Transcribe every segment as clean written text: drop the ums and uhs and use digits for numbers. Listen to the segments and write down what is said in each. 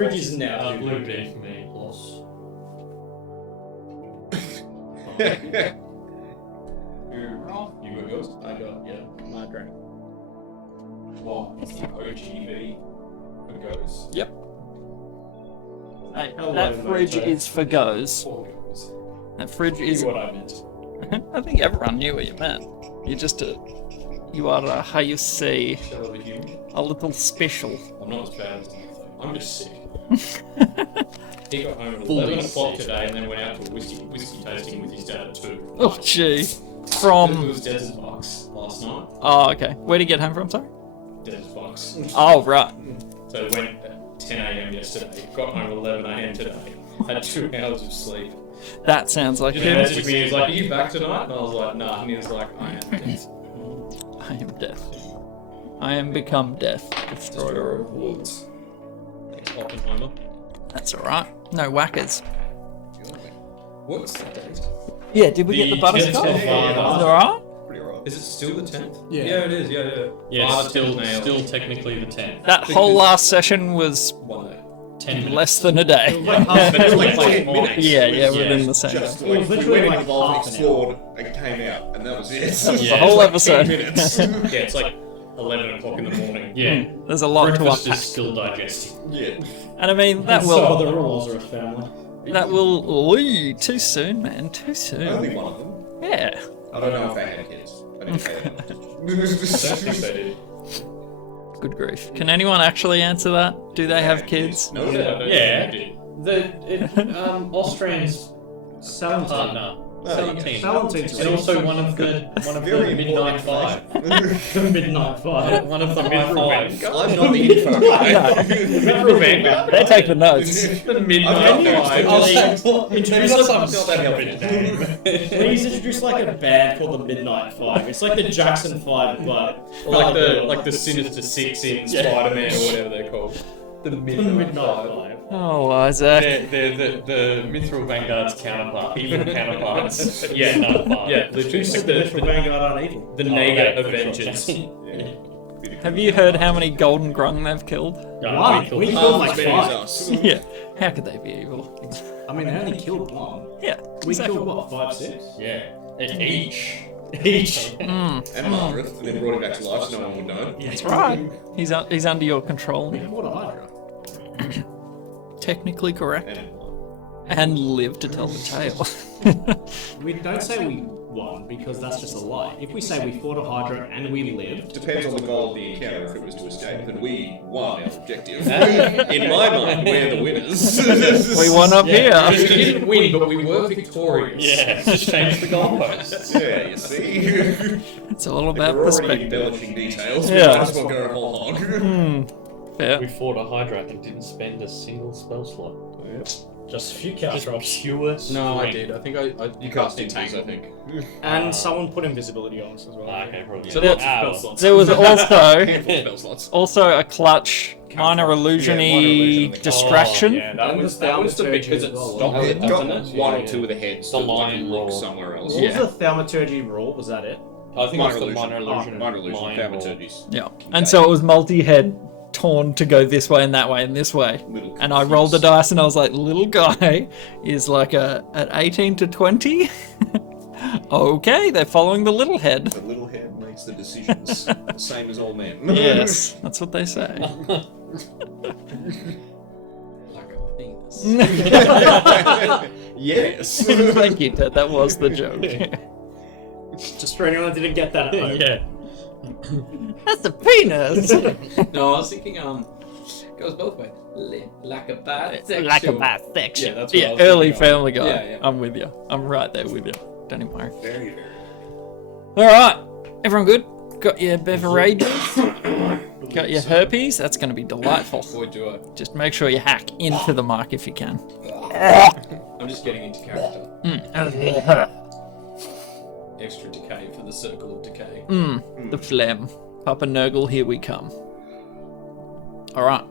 Fridge is now. Blue beer for me, loss. You got yours? I got, my drink. What? It's the OGV for goes. Yep. Hey, Hello, that fridge mate. is for goes. For goes. That fridge You is. knew what I meant. I think everyone knew what you meant. You're just a. You are a, how you say, Shall I be human? a little special. I'm not as bad as anything. I'm just sick. He got home at 11 o'clock today and then went out to whiskey tasting with his dad at 2. Oh, gee. It From. was Desert Bucks last night. Oh, okay. Where'd he get home from, sorry? Desert Bucks. Oh, right. So he went at 10 a.m. yesterday, got home at 11 a.m. today, had 2 hours of sleep. That sounds like He him. messaged me, he was like, are you back tonight? And I was like, nah. And he was like, I am death. I am death. I am become death. Destroyer of woods. Oppenheimer. That's alright. No whackers. What's the date? Yeah, did we get the butterscotch? Yeah, Is it alright? Pretty alright. Is it still the 10th? Yeah. Yeah, it is, yeah. Yeah, still technically the 10th. That whole last session was 1 day. 10 minutes. less than a day. Like 10 minutes. Yeah, within the same Just day. like, It was literally went like involved, half an explored, and came out, and that was it. The whole episode. 10 minutes. Yeah, it's like 11 o'clock in the morning. Yeah. There's a lot Breakfast to is unpack. still digesting. Yeah. And I mean, that So will... the rules are a family. That will... Ooh, too soon, man. Too soon. Only one of them. Yeah. I don't know if they had kids. I didn't pay that I don't think they did. Good grief. Can anyone actually answer that? Do they have kids? No, Yeah. They did. Austrians Partner. Valentine. Valentine. Valentine's And also one of the Very Midnight important Five. The Midnight Five. One of the Midnight Five. I'm not the info guy. They take the notes. The Midnight Five. Introduce Not us. that helpful. Please introduce like a band called the Midnight Five. It's like the Jackson Five, but Or like the Sinister Six in Spider-Man or whatever they're called. The the Midnight Five. Oh, Isaac. They're the Mithril Vanguard's counterpart, evil counterparts. Yeah, no, Yeah, literally like the Vanguard on evil. Naga right. Avengers. Have you heard how many golden grung they've killed? Wow, we killed like As many as 5. us. Yeah. How could they be evil? I mean, they only killed one. Yeah. We exactly. killed what, 5, 6? Yeah, each. Each. And 100th, and then brought him back to life so no one would know. That's right. He's under your control. What a Hydra. Technically correct. And And live to tell the tale. We don't say we won because that's just a lie. If we say we fought a Hydra and we lived, depends on the goal of the encounter if it was to escape, and we won our objective. In my mind, we're the winners. We won up We here. didn't win, but we were victorious. Yeah, just change the goalposts. Yeah, you see? It's all about We're already perspective. embellishing details, Yeah. we might as well go whole hog. Fair. We fought a Hydra and didn't spend a single spell slot. just a few cow Just drops. pure No, I strength. did. I think I You cast things, Entangle. I think. And someone put invisibility on us as well. Ah, okay, probably. So There- that's There was also Handful of spell slots. a clutch minor illusion-y distraction. Oh, yeah, that was the big because it stopped It it, got doesn't it? one or two of the heads The to lion look roar. somewhere else. What was the thaumaturgy rule? Was that it? I think Minor it's the illusion. minor illusion. Minor illusion, line thaumaturgies. Yeah. And so it was multi-head torn to go this way and that way and this way. Little And I rolled the confused. dice and I was like, little guy is like at 18 to 20. Okay, they're following the little head. The little head makes the decisions, the same as all men. Yes, that's what they say. Like a penis. Yes. Thank you, Ted. That was the joke. Just for anyone that didn't get that at home. Yeah. That's a penis. No, I was thinking, goes both ways. Like a bisexual. Like a bisexual. Yeah, that's what I was early thinking of. Family Guy. Yeah, yeah. I'm with you. I'm right there with you. Don't even worry. Very, very. All right, everyone good? Got your beverages? Got your herpes? That's going to be delightful. Boy, do I. Just make sure you hack into the mic if you can. I'm just getting into character. Mm. Extra decay for the circle of decay. The phlegm. Papa Nergle, here we come. All right.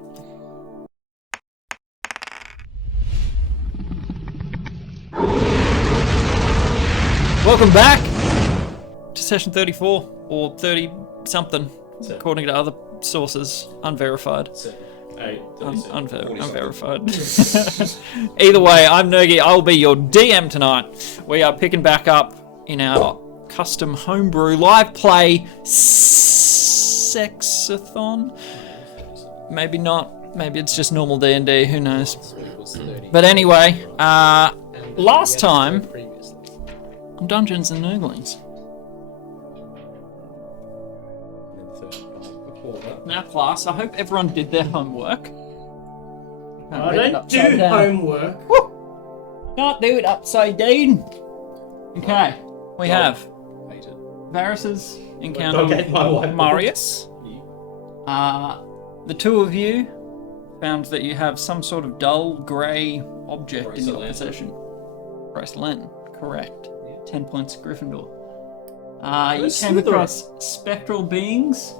Welcome back to session 34 or 30 something, Seven. according to other sources, unverified. So, 8, 37. Unverified. Either way, I'm Nergy. I'll be your DM tonight. We are picking back up in our custom homebrew live play sexathon. Maybe not. Maybe it's just normal D&D. Who knows? But anyway, last time on Dungeons and Nerglings. Now, class, I hope everyone did their homework. I don't do homework. Can't do it upside down. Okay, we have Varys's encounter with Marius. The two of you found that you have some sort of dull grey object in your possession. Bracelet, correct. 10 points Gryffindor. You came across spectral beings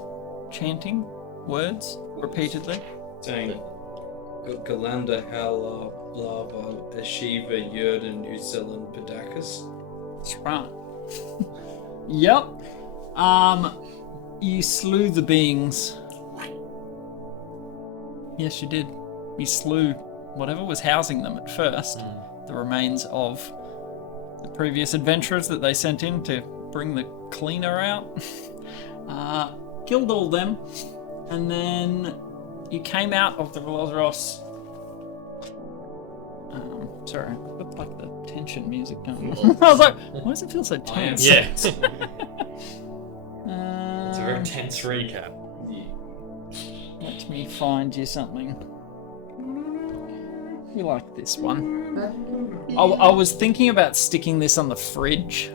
chanting words repeatedly. Saying Galanda, Hala, Lava, Ashiva, Yurden, Uzel, and Pedacus. That's right. Yep. You slew the beings. Yes, you did. You slew whatever was housing them at first. The remains of the previous adventurers that they sent in to bring the cleaner out. Killed all them. And then you came out of the Roloros. Sorry, I've got like the tension music going. I was like, why does it feel so tense? Yeah. It's a very tense recap. Let me find you something. You like this one? I was thinking about sticking this on the fridge.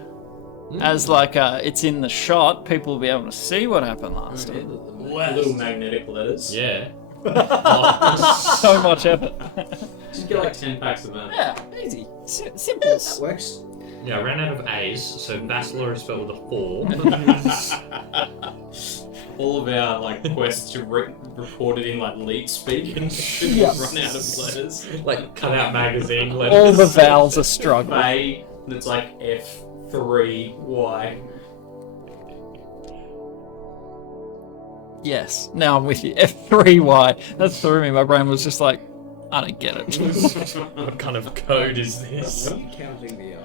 As like it's in the shot, people will be able to see what happened last time. Little magnetic letters. Yeah. So much effort. Just get like 10 packs of them. Yeah, easy. Simple. That works. Yeah, I ran out of A's, so Vassler is spelled with a 4. All of our like quests are recorded in like leet speak and run out of letters. Like cut out magazine letters. All the vowels are struggling. A that's like F3Y. Yes, now I'm with you. F3Y. That threw me. My brain was just like, I don't get it. What kind of code is this? Are you counting the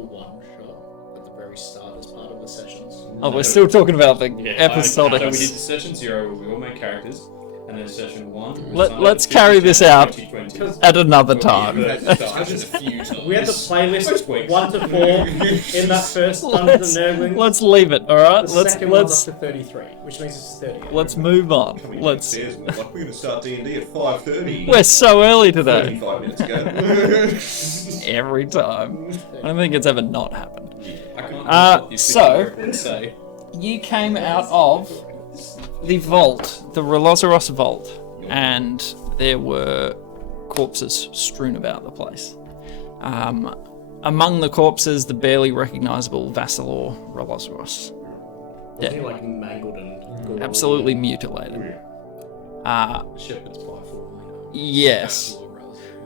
one shot at the very start as part of the sessions? Oh, we're still talking about the episode. So we did the session 0 where we all make characters, and then session 1. Let's carry this out 2020. at another time. We had the playlist 1 to 4 in that first Dungeons and Nerglings. Let's leave it, all right? The second one's up to 33, which means it's 30. Let's move on. Coming Let's. downstairs, we're like, we're going to start D&D at 5:30. We're so early today. 35 minutes ago. Every time. I don't think it's ever not happened. I can't So- say. You came out of the vault, the Rolosaros vault, and there were corpses strewn about the place. Among the corpses, the barely recognizable Vassalor Rolosaros. Wasn't he like mangled and gory? Absolutely mutilated. Shepherd's pie for Yes.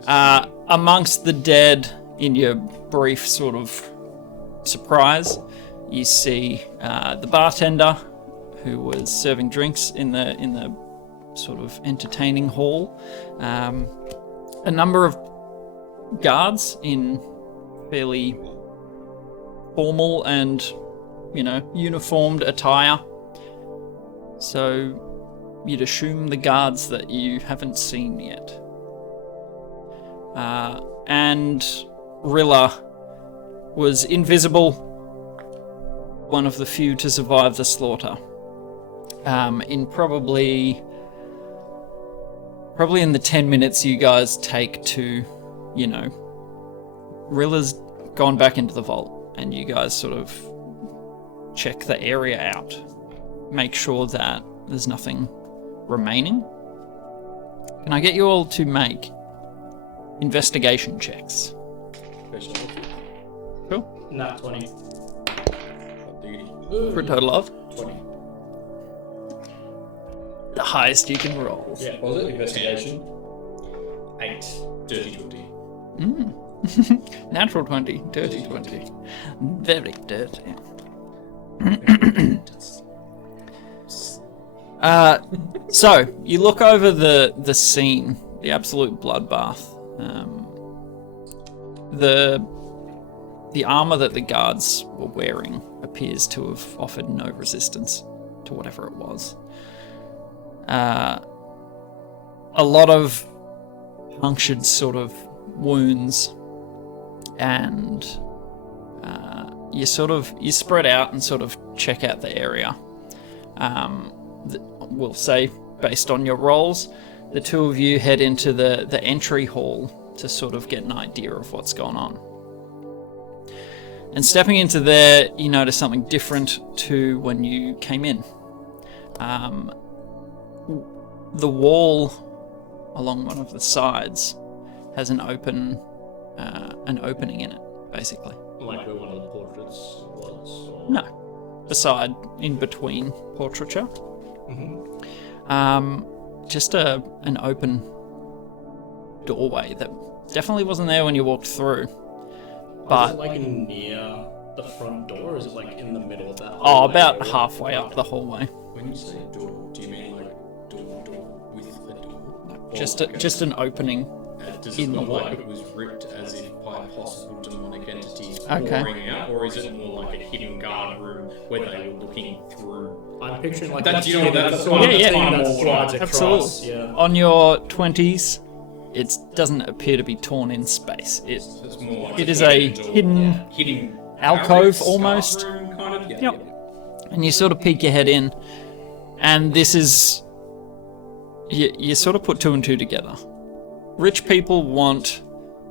Amongst the dead, in your brief sort of surprise, you see the bartender who was serving drinks in the sort of entertaining hall. A number of guards in fairly formal and, uniformed attire. So you'd assume the guards that you haven't seen yet. And Rilla was invisible, one of the few to survive the slaughter. In probably in the 10 minutes you guys take to, Rilla's gone back into the vault, and you guys sort of check the area out, make sure that there's nothing remaining. Can I get you all to make investigation checks? Cool. Nat 20. For a total of 20. the highest you can roll. Yeah. What was it? Investigation? 8. Dirty 20. Natural 20, dirty 20. Very dirty. So you look over the scene, the absolute bloodbath. The armor that the guards were wearing appears to have offered no resistance to whatever it was. A lot of punctured sort of wounds, and you spread out and sort of check out the area. We'll say, based on your rolls, the two of you head into the entry hall to sort of get an idea of what's going on. And stepping into there, you notice something different to when you came in. The wall along one of the sides has an opening in it, basically. Like where one of the portraits was? Or... No, beside, in between portraiture. Just an open doorway that definitely wasn't there when you walked through. But is it like near the front door, or is it like in the middle of that? About halfway up the hallway. When you say door, do you mean like door with a door? Just an opening Does in it the look wall. like it was ripped as if by possible demonic entities Okay. pouring out, or is it more like a hidden guard room where they were looking through? I'm picturing like That's, you know, that's the sort sort of- of Yeah, thing yeah. that slides across. Absolutely. Yeah. On your 20s, it doesn't appear to be torn in space. It's more like It is a hidden hidden alcove staff almost. room, kind of. Yeah, Yep. And you sort of peek your head in, and this is... You sort of put two and two together. Rich people want...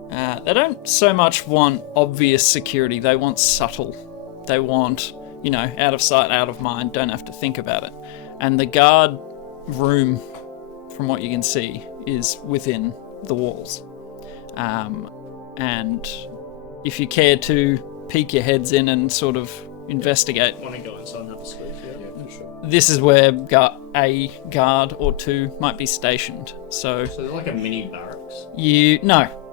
they don't so much want obvious security, they want subtle. They want, out of sight, out of mind, don't have to think about it. And the guard room, from what you can see, is within the walls. And if you care to peek your heads in and sort of investigate, Want to go inside and have a squeeze? Yeah, for sure. this is where a guard or two might be stationed. So So they're like a mini barracks.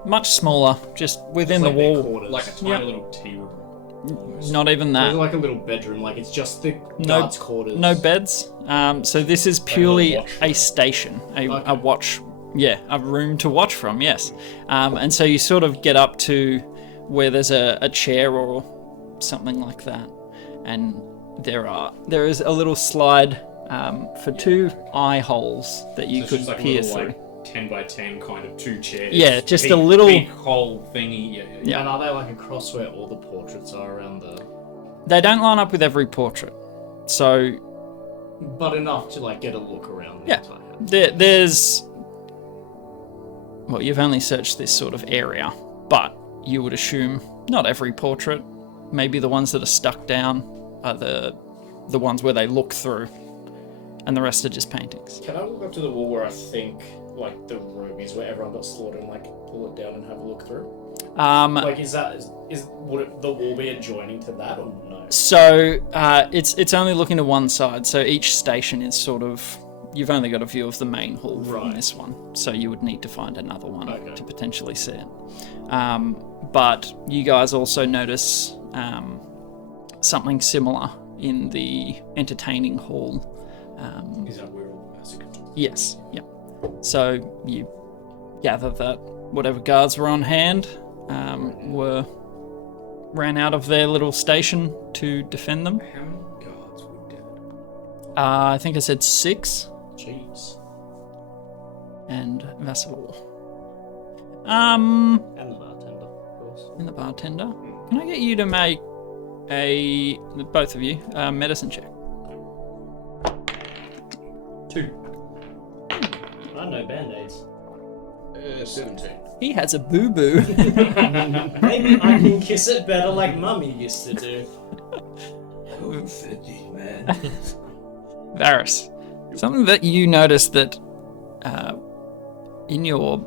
much smaller, just within the Like their wall. quarters. like a tiny Yep. little tea room. Not even Or that. is it like a little bedroom? Like it's just the No- guards' quarters. No beds. So this is purely watch a station, a Okay. watch. Yeah, a room to watch from. Yes. And so you sort of get up to where there's a chair or something like that, and there is a little slide for two eye holes that you So it's could just like a peer little, through. like 10 by 10 kind of two chairs. Yeah, just big, a little- big hole thingy. Yeah. And are they like across where all the portraits are around the? They don't line up with every portrait, so But enough to like get a look around the Yeah. entire house. there's. Well, you've only searched this sort of area, but you would assume not every portrait. Maybe the ones that are stuck down are the ones where they look through, and the rest are just paintings. Can I walk up to the wall where I think like the room is, where everyone got slaughtered, and like pull it down and have a look through? Like, would the wall be adjoining to that or no? So it's only looking to one side. So each station is sort of, you've only got a view of the main hall from Right. this one. So you would need to find another one Okay. to potentially see it. But you guys also notice something similar in the entertaining hall. Is that where all the massacres? Yes. Yep. So you gather that whatever guards were on hand ran out of their little station to defend them. How many guards were dead? I think I said 6, Jeez. and Vassalor. And the bartender, of course. And the bartender. Can I get you to make both of you, a medicine check? 2. I know band-aids. 17. He has a boo-boo. Maybe I can kiss it better like Mummy used to do. Who fed you, man? Varys. Something that you notice that in your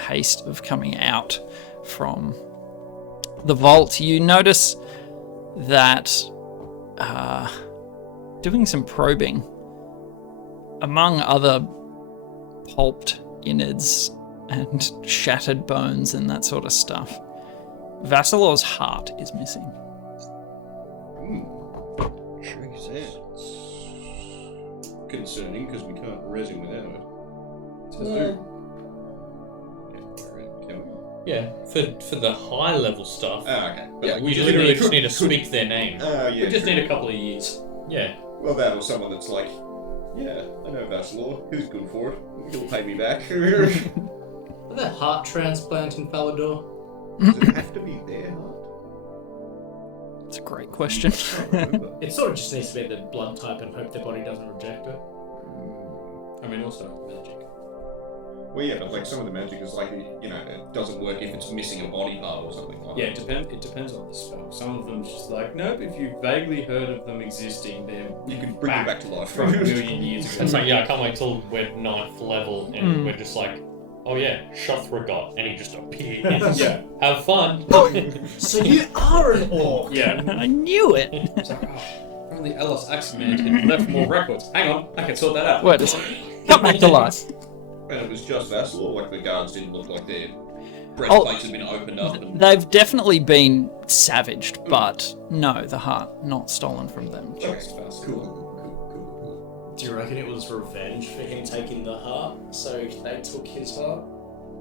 haste of coming out from the vault, you notice that doing some probing, among other pulped innards and shattered bones and that sort of stuff, Vassalor's heart is missing. concerning because we can't res him without it. Yeah, for the high level stuff. Oh, okay. But Yeah, like, we you literally could- just need to could- speak their name. Yeah, We just true. need a couple of years. Yeah. Well, that or someone that's like, yeah, I know Vassalor. Who's good for it? He'll pay me back. Are there heart transplant in Falador? Does it have to be their heart? It's a great question. I can't remember. It sort of just needs to be the blood type and hope their body doesn't reject it. I mean, also magic. Well, yeah, but like some of the magic is like, you know, it doesn't work if it's missing a body part or something like Yeah, that. it depends on the spell. Some of them just like, nope, if you've vaguely heard of them existing, they're You can bring them back to life. from a million years ago. It's like, yeah, I can't wait till we're 9th level and we're just like, oh yeah, Shothragot, and he just appears. Yeah. Have fun. So you are an orc. Yeah. I knew it. It's like, oh, only Ellis Axeman had left more records. Hang on, I can sort that out. Wait a second. Come back to life. And it was just Vassalor, like the guards didn't look like their breastplates had been opened up. And... They've definitely been savaged, but no, the heart not stolen from them. Just fast. Cool. Do you reckon it was revenge for him taking the heart, so they took his heart?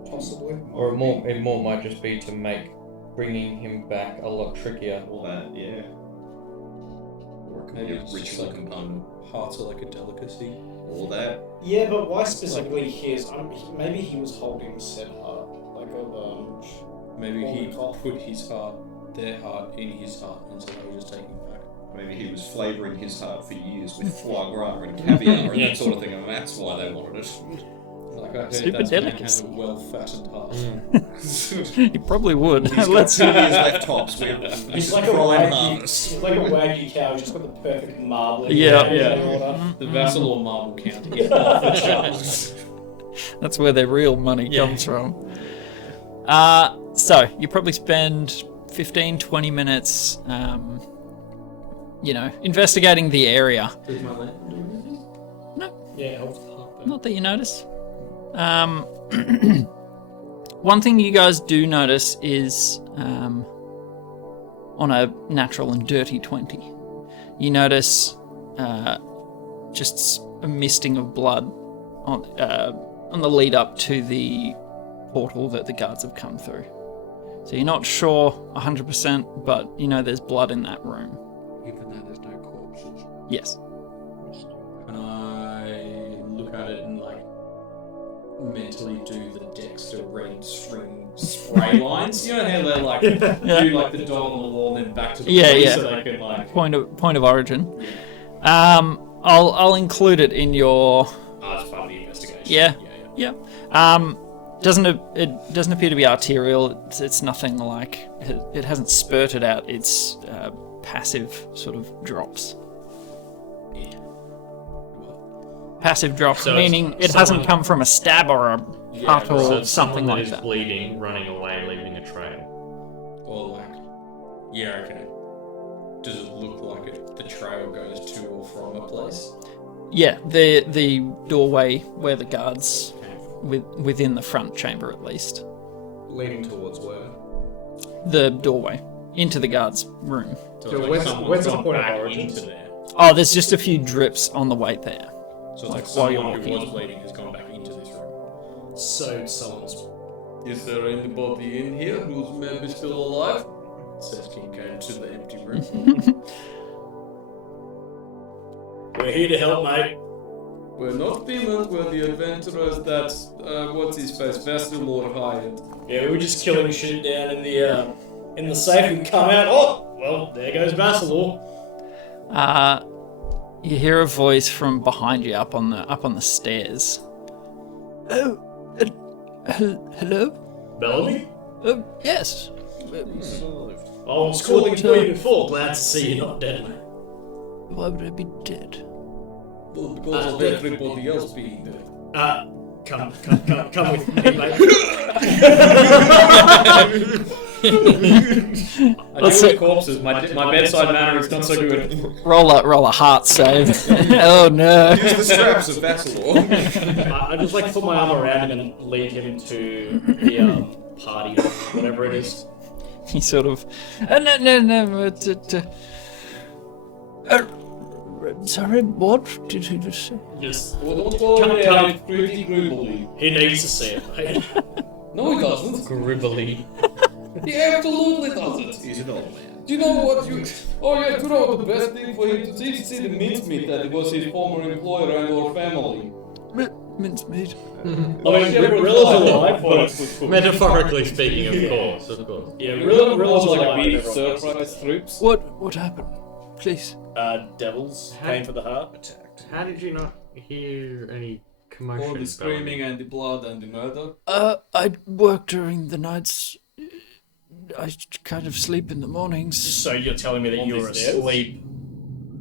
Possibly. Or it more might just be to make bringing him back a lot trickier. All that, yeah. Or it could Maybe be a it's just ritual like component. hearts are like a delicacy. All that. Yeah, but why specifically his? Maybe he was holding said heart, like Maybe he Cough. put their heart in his heart, and so they were just taking it back. Maybe he was flavouring his heart for years with foie gras and caviar and that sort of thing, and that's why they wanted it. Like I heard Super that man delicacy. has a well-fattened heart. You probably would. He's got Let's 2 years left tops. He's like a prime wagyu. harvest. He's like a wagyu cow. He's just got the perfect marbling. Yeah. Yeah. The Vassalor marble count is off the charts. That's where their real money comes from. So you probably spend 15-20 minutes, investigating the area. Does my land do anything? Yeah. Not that you notice. One thing you guys do notice is on a natural and dirty 20, you notice just a misting of blood on the lead up to the portal that the guards have come through. So you're not sure 100%, but you know there's blood in that room. Even though there's no corpses. Yes. Can I look at it and like mentally do the Dexter red string spray lines? You know how they like do like the dot on the wall and then back to the police so they can like Point of origin. I'll include it in your. that's part of the investigation. Yeah. Doesn't appear to be arterial. It's nothing like it hasn't spurted out. It's passive sort of drops. Passive drops, So meaning it someone- hasn't come from a stab or a cut or so it's something someone like that that. is bleeding, running away, leaving a trail. Or like, yeah, okay. Does it look like the trail goes to or from a place? Yeah, the doorway where the guards within the front chamber at least. Leading towards where? The doorway into the guards' room. So So it's like where's someone's the gone point of back origin? into there. Oh, there's just a few drips on the way there. So it's like while you're someone who walking. was bleeding has gone back into this room. So someone's. Is there anybody in here who's maybe still alive? Says Kincaid to the empty room. We're here to help, mate. We're not demons, we're the adventurers that, what's his face, Vassalor hired. Yeah, we were just killing shit down in the safe and come out. Oh, well, there goes Vassalor. You hear a voice from behind you up on the stairs. Oh, hello? Bellamy? Yes. I was calling for you before. Glad to see you're not dead. Why would I be dead? Well, because of everybody else being there. Come with me, mate. I deal with corpses. My bedside manner is not so good. Roll a heart save. Oh no. Use the straps of Vassalor. I'd just like to put my arm around him and lead him to the party or whatever it is. He sort of. No. Sorry, what did you just say? Just Don't go Cut- there, cut- it's pretty gribbly. he needs to see it, mate. No, he doesn't. Gribbly. He absolutely doesn't. He's an old man. Do you know what you... Oh, yeah, you know the best thing for him to see is the mincemeat that was his former employer and our family. Mincemeat. I mean, Rilla's alive, but it's cooked. Metaphorically speaking, of course. Yeah, Rilla's like a alive. beef everyone stir fry strips. What happened? Please. Devils, pain for the heart. Attacked. How did you not hear any commotion? All the screaming and the blood and the murder. I work during the nights. I kind of sleep in the mornings. So you're telling me that On you the were stairs? asleep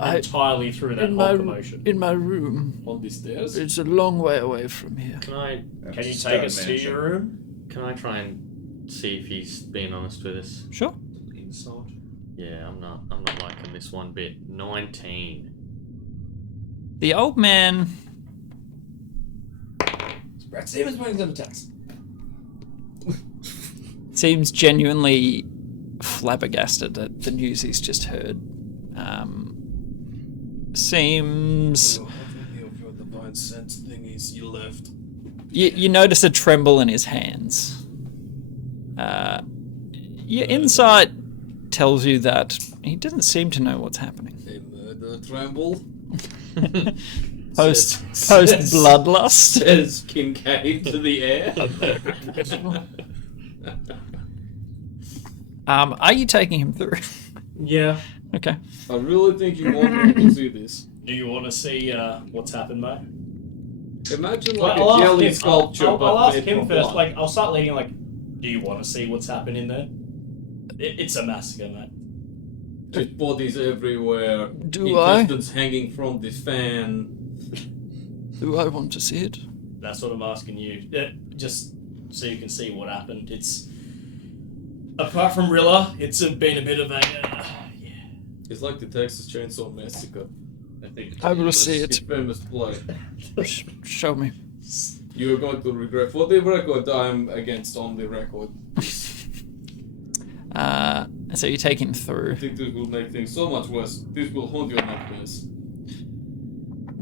entirely through that in whole my commotion? in my room. On the stairs. It's a long way away from here. Can you take us to your room? Can I try and see if he's being honest with us? Sure. Inside. Yeah, I'm not liking this one bit. 19. The old man Brad Stevens brings them attacks. seems genuinely flabbergasted at the news he's just heard. Seems... How many of your divine sense thingies you left? You notice a tremble in his hands. Your insight tells you that he doesn't seem to know what's happening. A murder tremble. Post bloodlust. Says Kincaid to the air. Are you taking him through? Yeah. Okay. I really think you want me to see this. Do you want to see what's happened, mate? Imagine Well, like I'll a ask jelly him- sculpture, I'll but ask made him from first. blood. Like, I'll start leading. Like, do you want to see what's happened in there? It's a massacre, mate. Just bodies everywhere. Do I? Intestines hanging from this fan. Do I want to see it? That's what I'm asking you. Just so you can see what happened. It's apart from Rilla, it's been a bit of a It's like the Texas Chainsaw Massacre. I will see It's it. famous play. Show me. You're going to regret. For the record, I'm against on the record. So you take him I through. think this will make things so much worse. This will haunt your nightmares.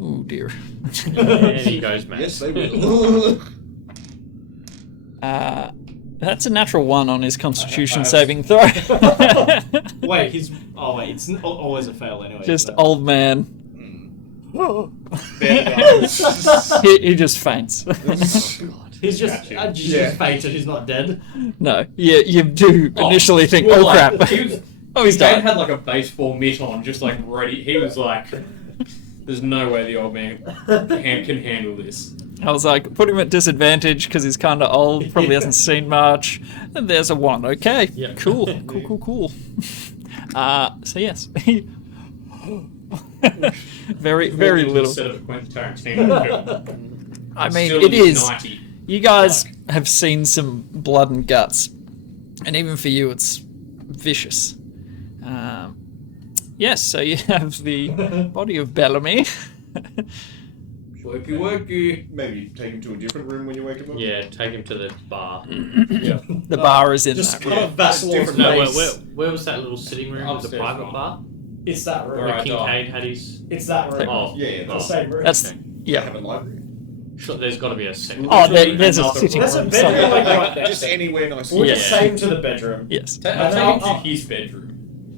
Oh dear. There he goes, man. Yes, they will. That's a natural 1 on his Constitution saving throw. Wait, it's always a fail anyway. Just isn't it? old man. He just faints. He's just fainted. He's not dead. No, you do initially think, well, oh like, crap. He was, Oh, he's Dad dead. had like a baseball mitt on, just like ready. He was like, "There's no way the old man can handle this." I was like, put him at disadvantage because he's kind of old, probably hasn't seen much. And there's a 1. Okay, Yeah. cool. So yes, very little. Instead of a Quentin Tarantino film. I mean, Still it is. 90. You guys have seen some blood and guts, and even for you, it's vicious. Yes, so you have the body of Bellamy. Wakey. Maybe take him to a different room when you wake him up. Yeah, take him to the bar. The bar is in Just that kind room. of Vassal's No, face. where was that little sitting room with the Upstairs private one. bar? It's that room. Where Where I Kincaid had his... It's that room. Oh, Yeah, The same room. That's okay. They have yeah. a library. Sure, there's got to be a second. Oh, there's a Another sitting There's a room bedroom somewhere. like right there. Just anywhere nice. We'll Yeah. just take him to the bedroom. Yes, I'll take him I'll- to his bedroom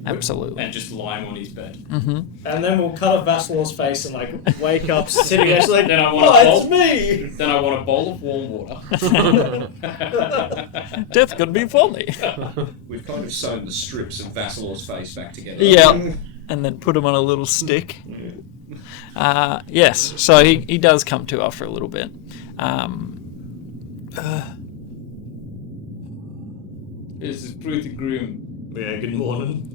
absolutely. and just lie him on his bed. And then we'll cut a Vassal's face and like wake up sitting there like, Then I want oh, a bowl. it's me! Then I want a bowl of warm water. Death could be funny. We've kind of sewn the strips of Vassal's face back together. Yeah, and then put him on a little stick. Yes, so he does come to after a little bit. This is pretty grim. Yeah, good morning.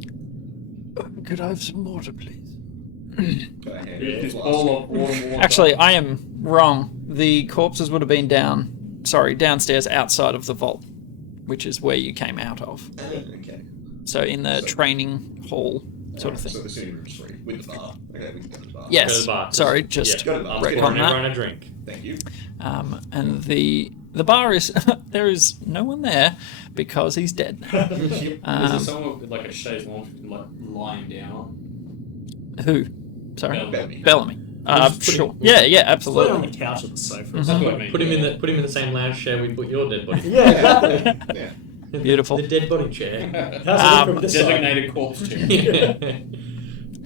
Could I have some water, please? Go ahead. This Blast. bowl of warm water. Actually, I am wrong. The corpses would have been downstairs outside of the vault, which is where you came out of. Okay. So in the training hall sort of So thing. the sitting room's free with the bar. Okay, we can go to the bar. Go to Yes. the bar. Sorry, just Go to the bar. I'm retcon pouring that. everyone a drink. Thank you. And the bar is there is no one there because he's dead. Is there someone with like a chaise lounge like lying down on? Who? Sorry? Bellamy. Bellamy. Just put Sure. him- Yeah, Put it on absolutely. the couch or the sofa. Mhm. That's what I mean. Put him in the same lounge chair we put your dead body. Yeah, exactly. Yeah. Beautiful. The dead body chair. How's it look from this side? Designated corpse chair. Yeah.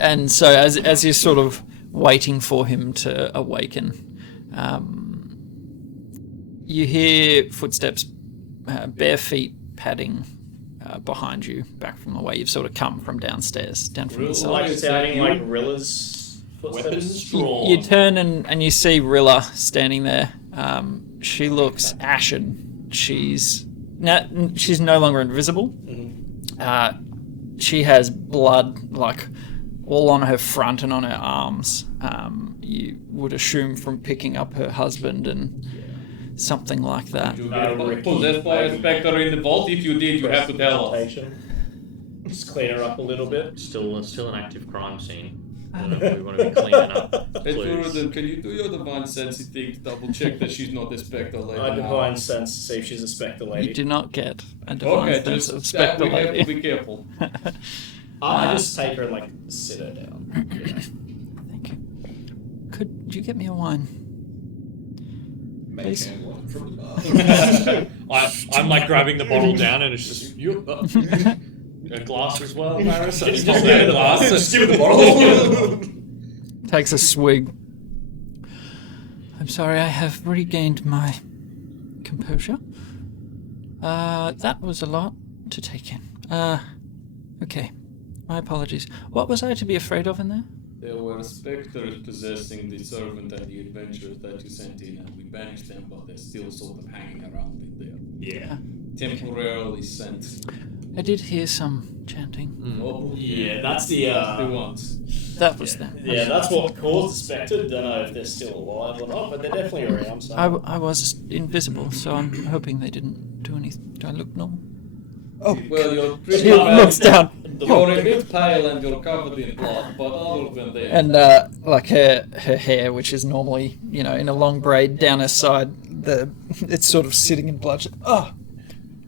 And so as you're sort of waiting for him to awaken, you hear footsteps, bare feet padding behind you, back from the way you've sort of come from downstairs, down from the side. Like sounding like Rilla's footsteps. You turn and you see Rilla standing there. She looks ashen. She's no longer invisible. She has blood like all on her front and on her arms. You would assume from picking up her husband and something like that. Possessed by a spectre in the vault. If you did, you have to tell us. Just clean her up a little bit. Still an active crime scene. I don't know if we want to be cleaning up. Hey, Please. Jordan, can you do your divine sense thing to double check that she's not the spectre lady? I divine sense to see if she's a spectre lady. You do not get a divine Okay, sense just of spectre we have to lady. be careful. I just take her and like sit her down. Thank you. Could you get me a wine? Make Please. hand one from the bar. I'm like grabbing the bottle down and it's just you. A glass as well, Maris. Just give me the glass. Just give it the bottle. Takes a swig. I'm sorry, I have regained my composure. That was a lot to take in. Okay. My apologies. What was I to be afraid of in there? There were spectres possessing the servant and the adventurers that you sent in, and we banished them, but they're still sort of hanging around in there. Yeah. Temporarily sent. I did hear some chanting. Oh, Yeah, that's the the ones. That was them. Yeah, that's what caused the spectre. Don't know if they're still alive or not, but they're definitely around. So. I was invisible, so I'm hoping they didn't do anything. Do I look normal? Oh, well, you're pretty She looks down. You're a bit pale and you're covered in blood, but other than that... And like her hair, which is normally, in a long braid down her side, it's sort of sitting in blood.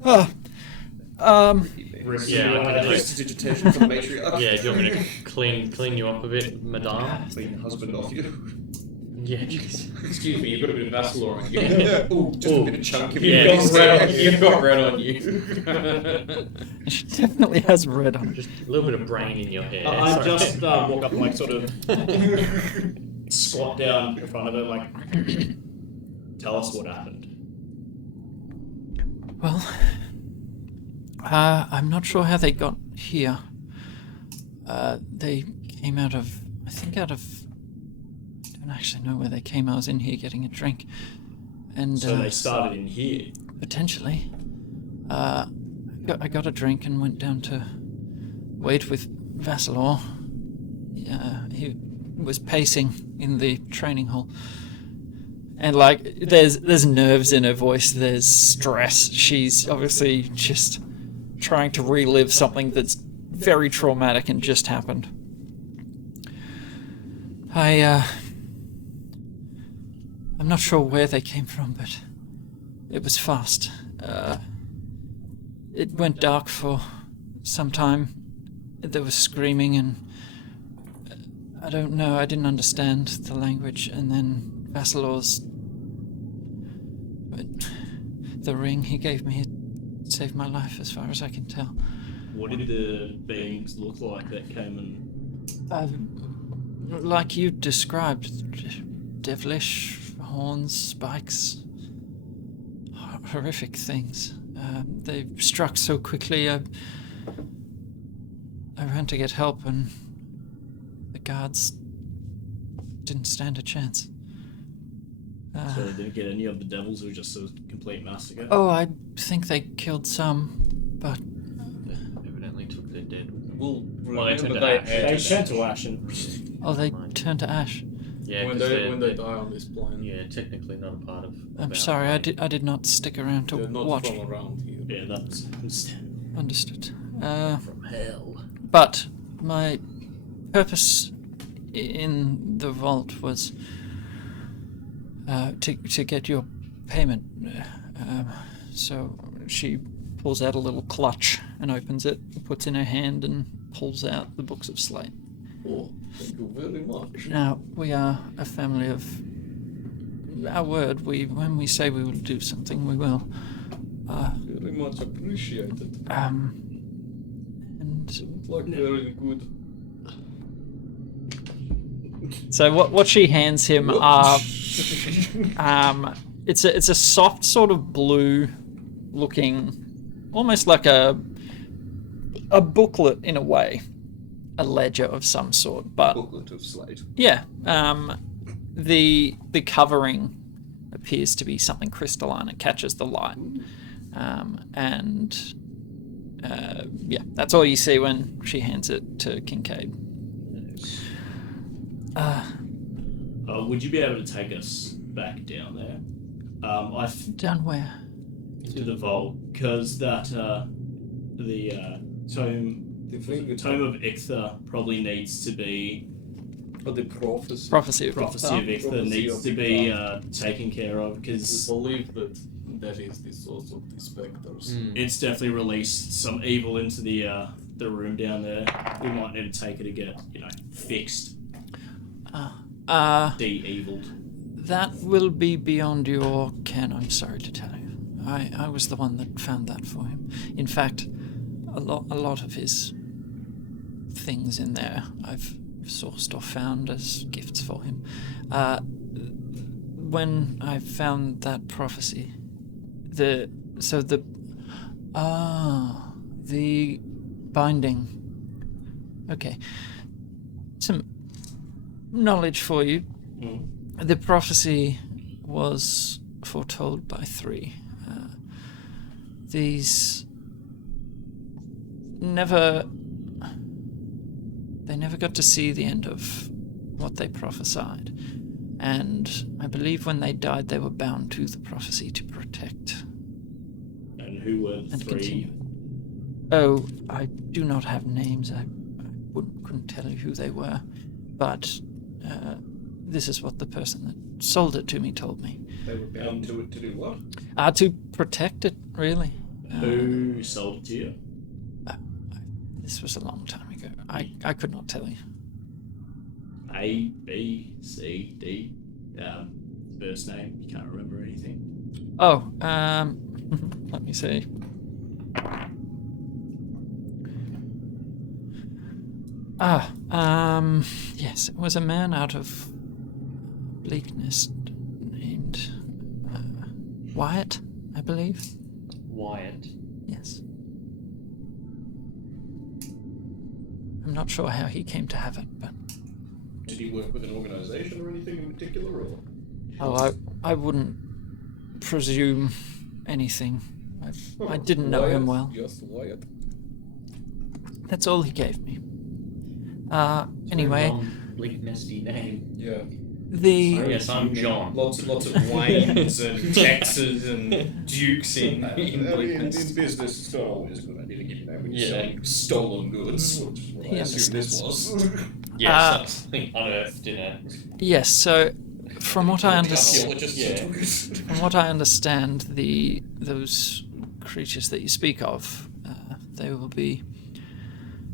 Yeah, Prestidigitation from the matriarch. Yeah, do you want me to clean you up a bit, madame? Clean your husband off you. Yeah, please. Excuse me, you've got a bit of Vassalor on you. Ooh, just a bit of chunk of Yeah, You've got red on you. She definitely has red on. Just a little bit of brain in your hair. I Sorry. just walk up and like sort of squat down in front of her, like, tell us what happened. Well, I'm not sure how they got here. They came out of, I don't actually know where they came. I was in here getting a drink. And So they started in here. potentially. I got a drink and went down to wait with Vassalor. He was pacing in the training hall. And like, there's nerves in her voice, there's stress. She's obviously just trying to relive something that's very traumatic and just happened. I'm not sure where they came from, but it was fast. It went dark for some time. There was screaming and I don't know, I didn't understand the language, and then Vassalor's the ring he gave me, it saved my life as far as I can tell. What did the beings look like that came and... Like you described, devilish, horns, spikes, horrific things. They struck so quickly, I ran to get help and the guards didn't stand a chance. So they didn't get any of the devils, it was just a complete massacre? Oh, I think they killed some, but... Evidently took their dead. Well, Well, they turned to they, ash. They turned to ash and... Oh, they turned to ash. Yeah, when 'cause they they're- die on this plane. Yeah, technically not a part of. I'm our sorry, I plane. did not stick around to They're not watch. from around here. Yeah, that's... Understood. from hell. But my purpose in the vault was to get your payment. So she pulls out a little clutch and opens it, puts in her hand and pulls out the books of Slate. Oh, thank you very much. Now, we are a family of our word. When we say we will do something, we will. Very much appreciated. And Like very good. so what she hands him are it's a soft sort of blue looking, almost like a booklet in a way, a ledger of some sort, but Booklet of slate. yeah, the covering appears to be something crystalline. It catches the light, and yeah, that's all you see when she hands it to Kincaid. Would you be able to take us back down there? Down where? To the vault, because that the tome of Ictha probably needs to be. But the prophecy. Prophecy of Prophecy of Ictha needs to be taken care of, We because believe that is the source of the specters. it's definitely released some evil into the room down there. We might need to take it to get fixed, de-eviled. That will be beyond your ken, I'm sorry to tell you. I was the one that found that for him. In fact, a lot of his things in there I've sourced or found as gifts for him. When I found that prophecy, the binding. Okay. Some knowledge for you. The prophecy was foretold by 3. These they never got to see the end of what they prophesied. And I believe when they died, they were bound to the prophecy to protect And who were the and 3? continue. Oh, I do not have names. I couldn't tell you who they were. But this is what the person that sold it to me told me. They were bound to it to do what? To protect it, really. Who sold it to you? This was a long time ago. I could not tell you. A, B, C, D. First name. You can't remember anything. Oh, let me see. Yes, it was a man out of Bleakness named Wyatt, I believe. Wyatt. Yes. I'm not sure how he came to have it, but Did he work with an organisation or anything in particular, or? I wouldn't presume anything. I didn't know him well. Just Wyatt. That's all he gave me. Anyway, Bleak nesty name. Yeah. Yes, I'm John. Lots of Waynes and Texas and Dukes in In Bleakness. business, it's not always a good idea to give your name when you're Yeah. selling stolen goods, which is what I He assume this understands. was. Yes, something unearthed in a yes. So, from what I understand, Archaeologists. from what I understand, those creatures that you speak of, they will be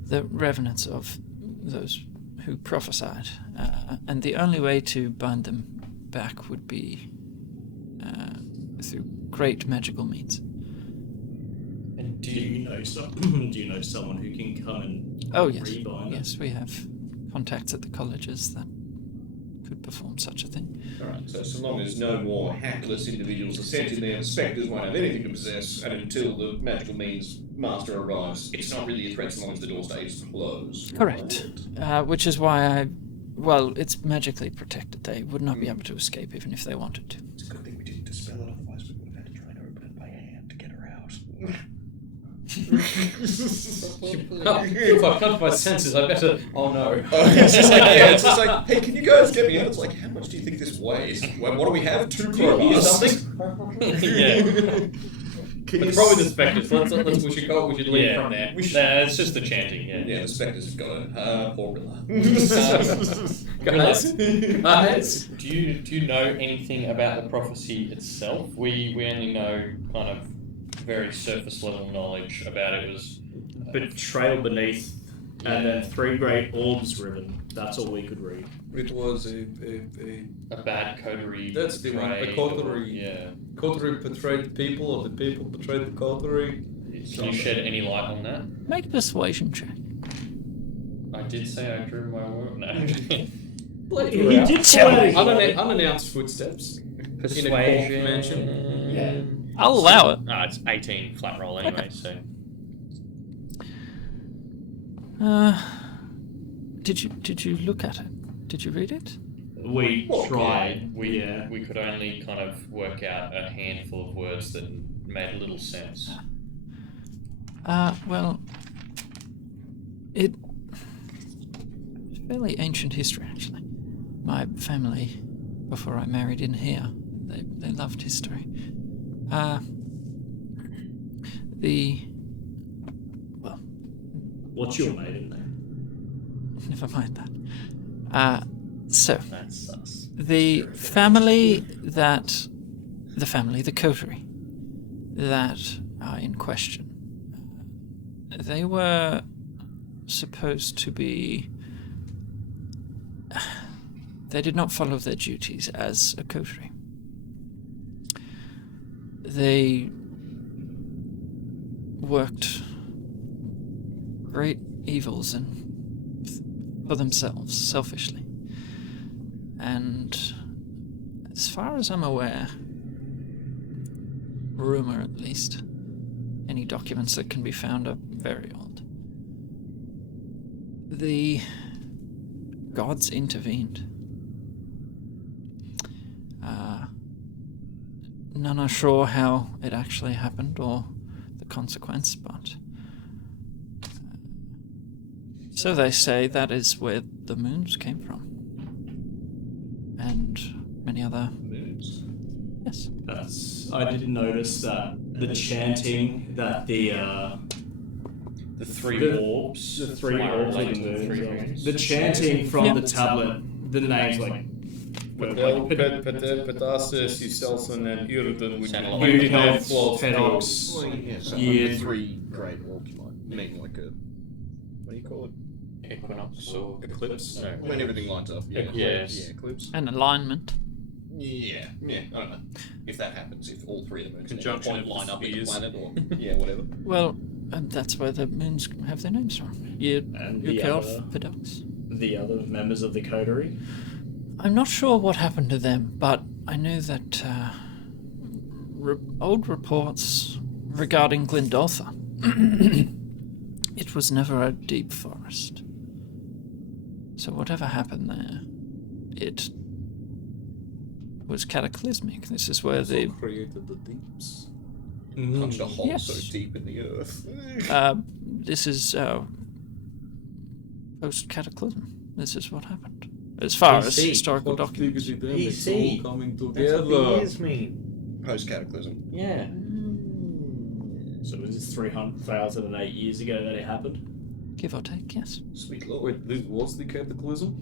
the revenants of those who prophesied, and the only way to bind them back would be through great magical means. And Do you know someone who can come and Oh yes, rebind it? yes, we have contacts at the colleges that could perform such a thing. Alright, so long as no more hackless individuals are sent in there, the spectres won't have anything to possess, and until the magical means master arrives, it's not really a threat as long as the door stays closed. Correct. Which is why it's magically protected. They would not be able to escape even if they wanted to. It's a good thing we didn't dispel it, otherwise we would have had to try and open it by hand to get her out. If I come to my senses, I better. Oh no. It's just like, hey, can you guys get me out? It's like, how much do you think this weighs? What do we have? 2 crowbars? yeah. But probably the spectres. We should leave from there. It's just the chanting. Yeah. Yeah, the spectres have got a horrilla. Guys. Do you know anything about the prophecy itself? We only know kind of very surface level knowledge about it. It was Betrayal beneath And then 3 great orbs ribbon. That's all we could read. It was a bad coterie. that's the one. The betrayed, coterie. Yeah. Coterie betrayed people, or the people betrayed the coterie. Can you shed any light on that? Make a persuasion check. I did say I drew my work. No. He did say Unannounced footsteps in a court mansion. Yeah. I'll allow it. It's 18 flat roll anyway, so. Did you look at it? Did you read it? We tried. We could only kind of work out a handful of words that made little sense. Well, it's fairly ancient history, actually. My family, before I married in here, they loved history. What's your maiden name? Never mind that. So, That's sus. the coterie that are in question, they were supposed to be... They did not follow their duties as a coterie. They worked great evils for themselves, selfishly. And as far as I'm aware, rumor at least, any documents that can be found are very old. The gods intervened. None are sure how it actually happened or the consequence, but so they say that is where the moons came from. And many other Moons. Yes. I did notice that the chanting that the 3 orbs. The 3 are orbs of related the to the 3 moons. moons. The chanting from the tablet, the names like Petasis, Iselson, and Irden, which Sound like Unicode, float Fedox, Well, yeah, so Yeah. 3 great orbs might mean like a... What do you call it? Equinox or eclipse. No. When everything lines up. Yeah. Yes. Yeah, eclipse. And alignment. Yeah, I don't know. If that happens, if all 3 of the moons Conjunction point of line up with the spheres. planet, or... Yeah, whatever. Well, that's where the moons have their names from. and the Ukelf, other, Pedox. the other members of the coterie. I'm not sure what happened to them, but I know that old reports regarding Glendoltha. It was never a deep forest. So whatever happened there, it was cataclysmic. This is where the created the deeps. Punched a hole Yes. so deep in the earth. this is post-cataclysm. This is what happened. As far as historical documents. It's all coming together. Post-cataclysm. Yeah. So it was 300,008 years ago that it happened. Give or take, yes. Sweet lord. Wait, this was the cataclysm?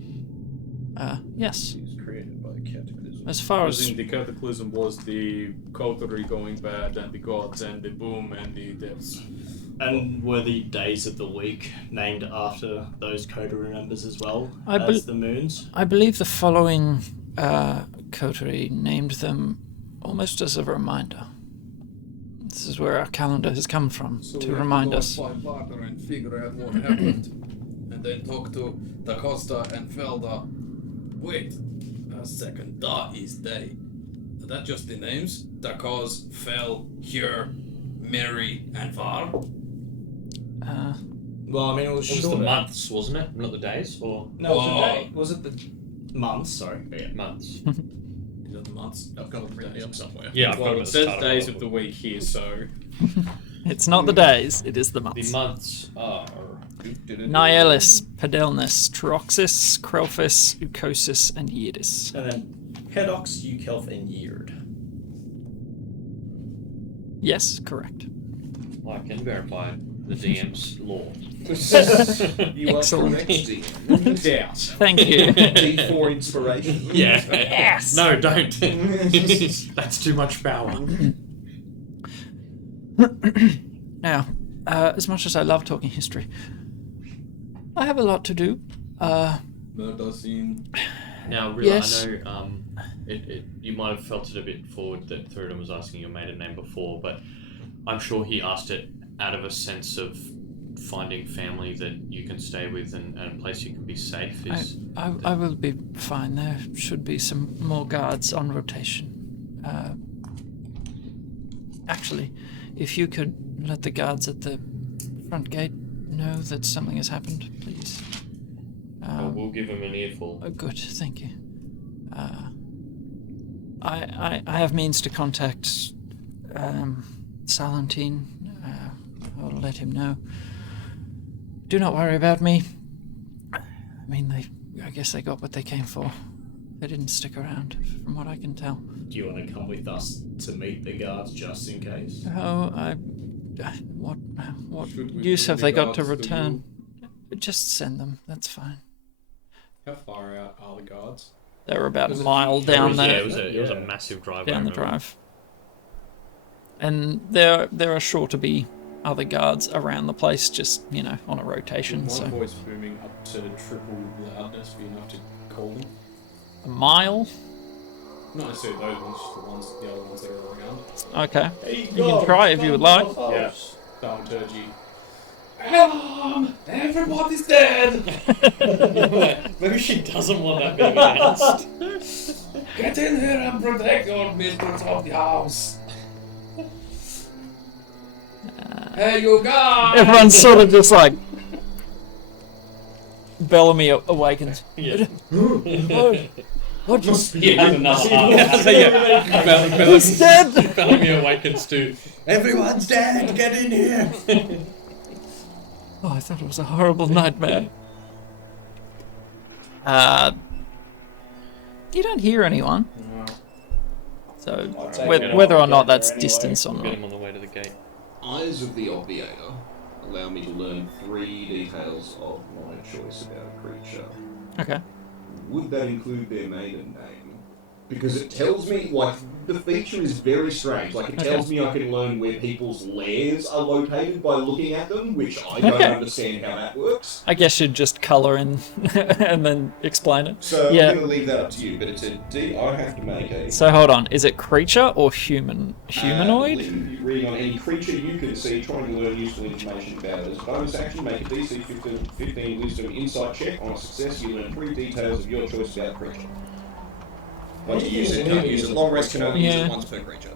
Yes. It was created by a cataclysm. As far As as in the cataclysm was the coterie going bad, and the gods, and the boom, and the deaths. And were the days of the week named after those coterie members as well I as the moons? I believe the following coterie named them almost as a reminder. This is where our calendar has come from, So to remind us. Find partner and figure out what happened, and then talk to Da Costa and Felda. Wait a second, Da is they. Are that just the names? Da Cos, Fel, Hjör, Mary, and Var? Well, I mean, it was It was the months, wasn't it? Not the days, or No, it was the day. Was it the months? Sorry. yeah, months. Is it the months? I've got it written up somewhere. Yeah, I've got Well, them it at the says start days of of the week here, so It's not the days, it is the The months. months are Nielis, Pedelnis, Troxis, Krelphis, Ucosis, and Yidis. And then Pedox, Ukelf, and Yeard. Yes, correct. I can verify the DM's lore. You are Excellent. correct, DM. no doubt. Thank you. D4 inspiration. Yeah. Yes! No, don't. That's too much power. Now, as much as I love talking history, I have a lot to do. Murder scene. Now, really, Yes. I know you might have felt it a bit forward that Thuridin was asking your maiden name before, but I'm sure he asked it out of a sense of finding family that you can stay with and a place you can be safe. I will be fine. There should be some more guards on rotation. Actually, if you could let the guards at the front gate know that something has happened, please. We'll give him an earful. Good, thank you. I have means to contact Salentine. I'll let him know. Do not worry about me. I mean, I guess they got what they came for. They didn't stick around, from what I can tell. Do you want to come with us to meet the guards just in case? Oh, what Should we use bring have the they got to guards return? Just send them, that's fine. How far out are the guards? They were about a Was it- mile Yeah, down it there, was a massive drive. down the drive. And there are sure to be other guards around the place, just, on a rotation, Would my so... voice booming up to triple loudness be enough to call them? A mile? Not necessarily those ones, just the other ones that are around. Okay. You can try if you would like. Yeah. Thaumaturgy. Everybody's dead! Maybe she doesn't want that being announced. Get in here and protect your mistress of the house! Hey, you guys! Everyone's sort of just like... Bellamy awakens. Yeah. What was... He has enough Who's dead? Bellamy awakens too. Everyone's dead! Get in here! Oh, I thought it was a horrible nightmare. You don't hear anyone. So, whether or not that's distance or Get not. him on the way to the gate. Eyes of the Obviator allow me to learn 3 details of my choice about a creature. Okay. Would that include their maiden name? Because it tells me, the feature is very strange. It tells me I can learn where people's lairs are located by looking at them, which I don't understand how that works. I guess you'd just colour in and then explain it. So Yeah. I'm going to leave that up to you, but it's a D. I have to make a... So hold on, is it creature or humanoid? Reading on any creature you can see, trying to learn useful information about it. As a bonus action, make a DC 15 Wisdom Insight check. On a success, you learn 3 details of your choice about the creature. Once you use it, can't use it. Long rest can only use Yeah. it once per creature.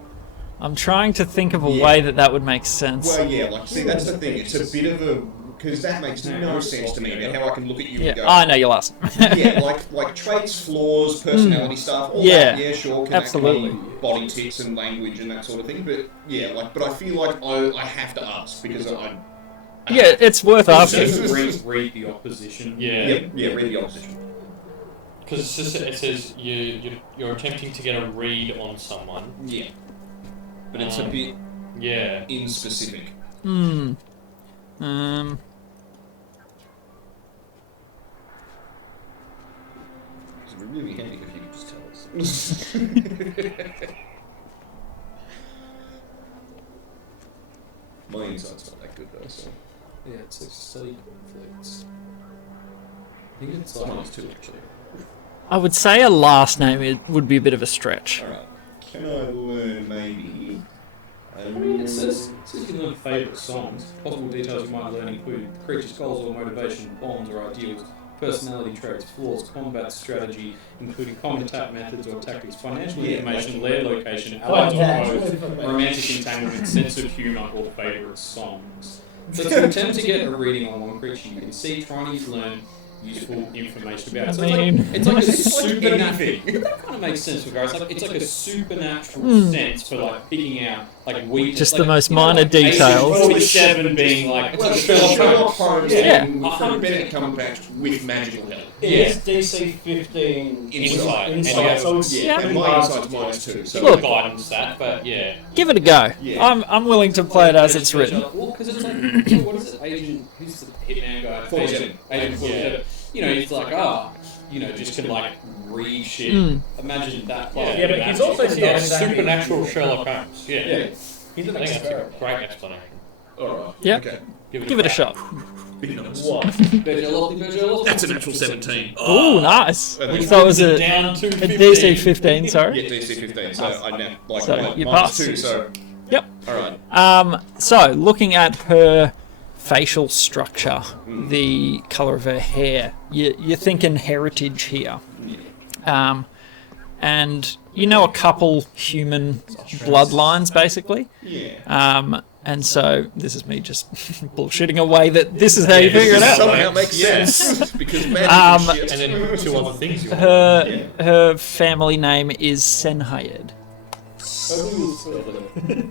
I'm trying to think of a way that would make sense. Well, yeah, see, that's the thing. It's a bit of a... Because that makes no sense to me about how I can look at you and go... I know you'll ask. Yeah, like traits, flaws, personality stuff, all Yeah, that, yeah, sure, can absolutely. body tics and language and that sort of thing, but yeah, but I feel like I have to ask, because I Yeah, it's worth asking. Just read the opposition. Yeah. read the opposition. Because it says you're attempting to get a read on someone. Yeah. But it's a bit Yeah. inspecific. It would be really handy if you could just tell us. My insight's not that good though, so... Yeah, it's like sleep conflicts. I think it's like... Mine's 2 actually. I would say a last name would be a bit of a stretch. Alright. Can I learn maybe... I mean, it says you can learn favourite songs. Possible details you might learn include creatures' goals or motivation, bonds or ideals, personality traits, flaws, combat strategy, including common attack methods or tactics, financial information, lair location, allies or foes, romantic entanglement, sense of humour, or favourite songs. So to attempt to get a reading on one creature you can see, trying to learn useful information about it. So it's like a supernatural. That kind of makes sense for guys. It's like a supernatural sense for like picking out like weakness. Just like, the most you know, minor like details. 47 being like Well, Sherlock Holmes Yeah. from Benedict Cumberbatch with magical help. It's DC 15 Insight. Insight. So it's Yeah. And my insight's -2, so... Look. guidance that, but yeah. Give it a go. Yeah. I'm willing to play it as it's written. Well, because it's like, what is it? Agent, who's the hitman guy? 47. Agent 47. You know, he's like, just can like read shit. Imagine that. Yeah, but he's also Yeah, done supernatural Sherlock Holmes. Yeah. He's I an think that's expert. a great explanation. Alright. Yeah. Okay. Give it a shot. What? That's a natural 17. Ooh, nice. So it was a DC 15, sorry. Yeah, DC 15. So I now So you minus pass. 2. So Yep. all right. So looking at her facial structure, the color of her hair, you're thinking heritage here. And you know a couple human bloodlines, basically. Yeah. And so this is me just bullshitting away that this is how you figure it out. Somehow makes sense because magic and shit. And then 2 other things you want. Her family name is Senhayed. Senhayed.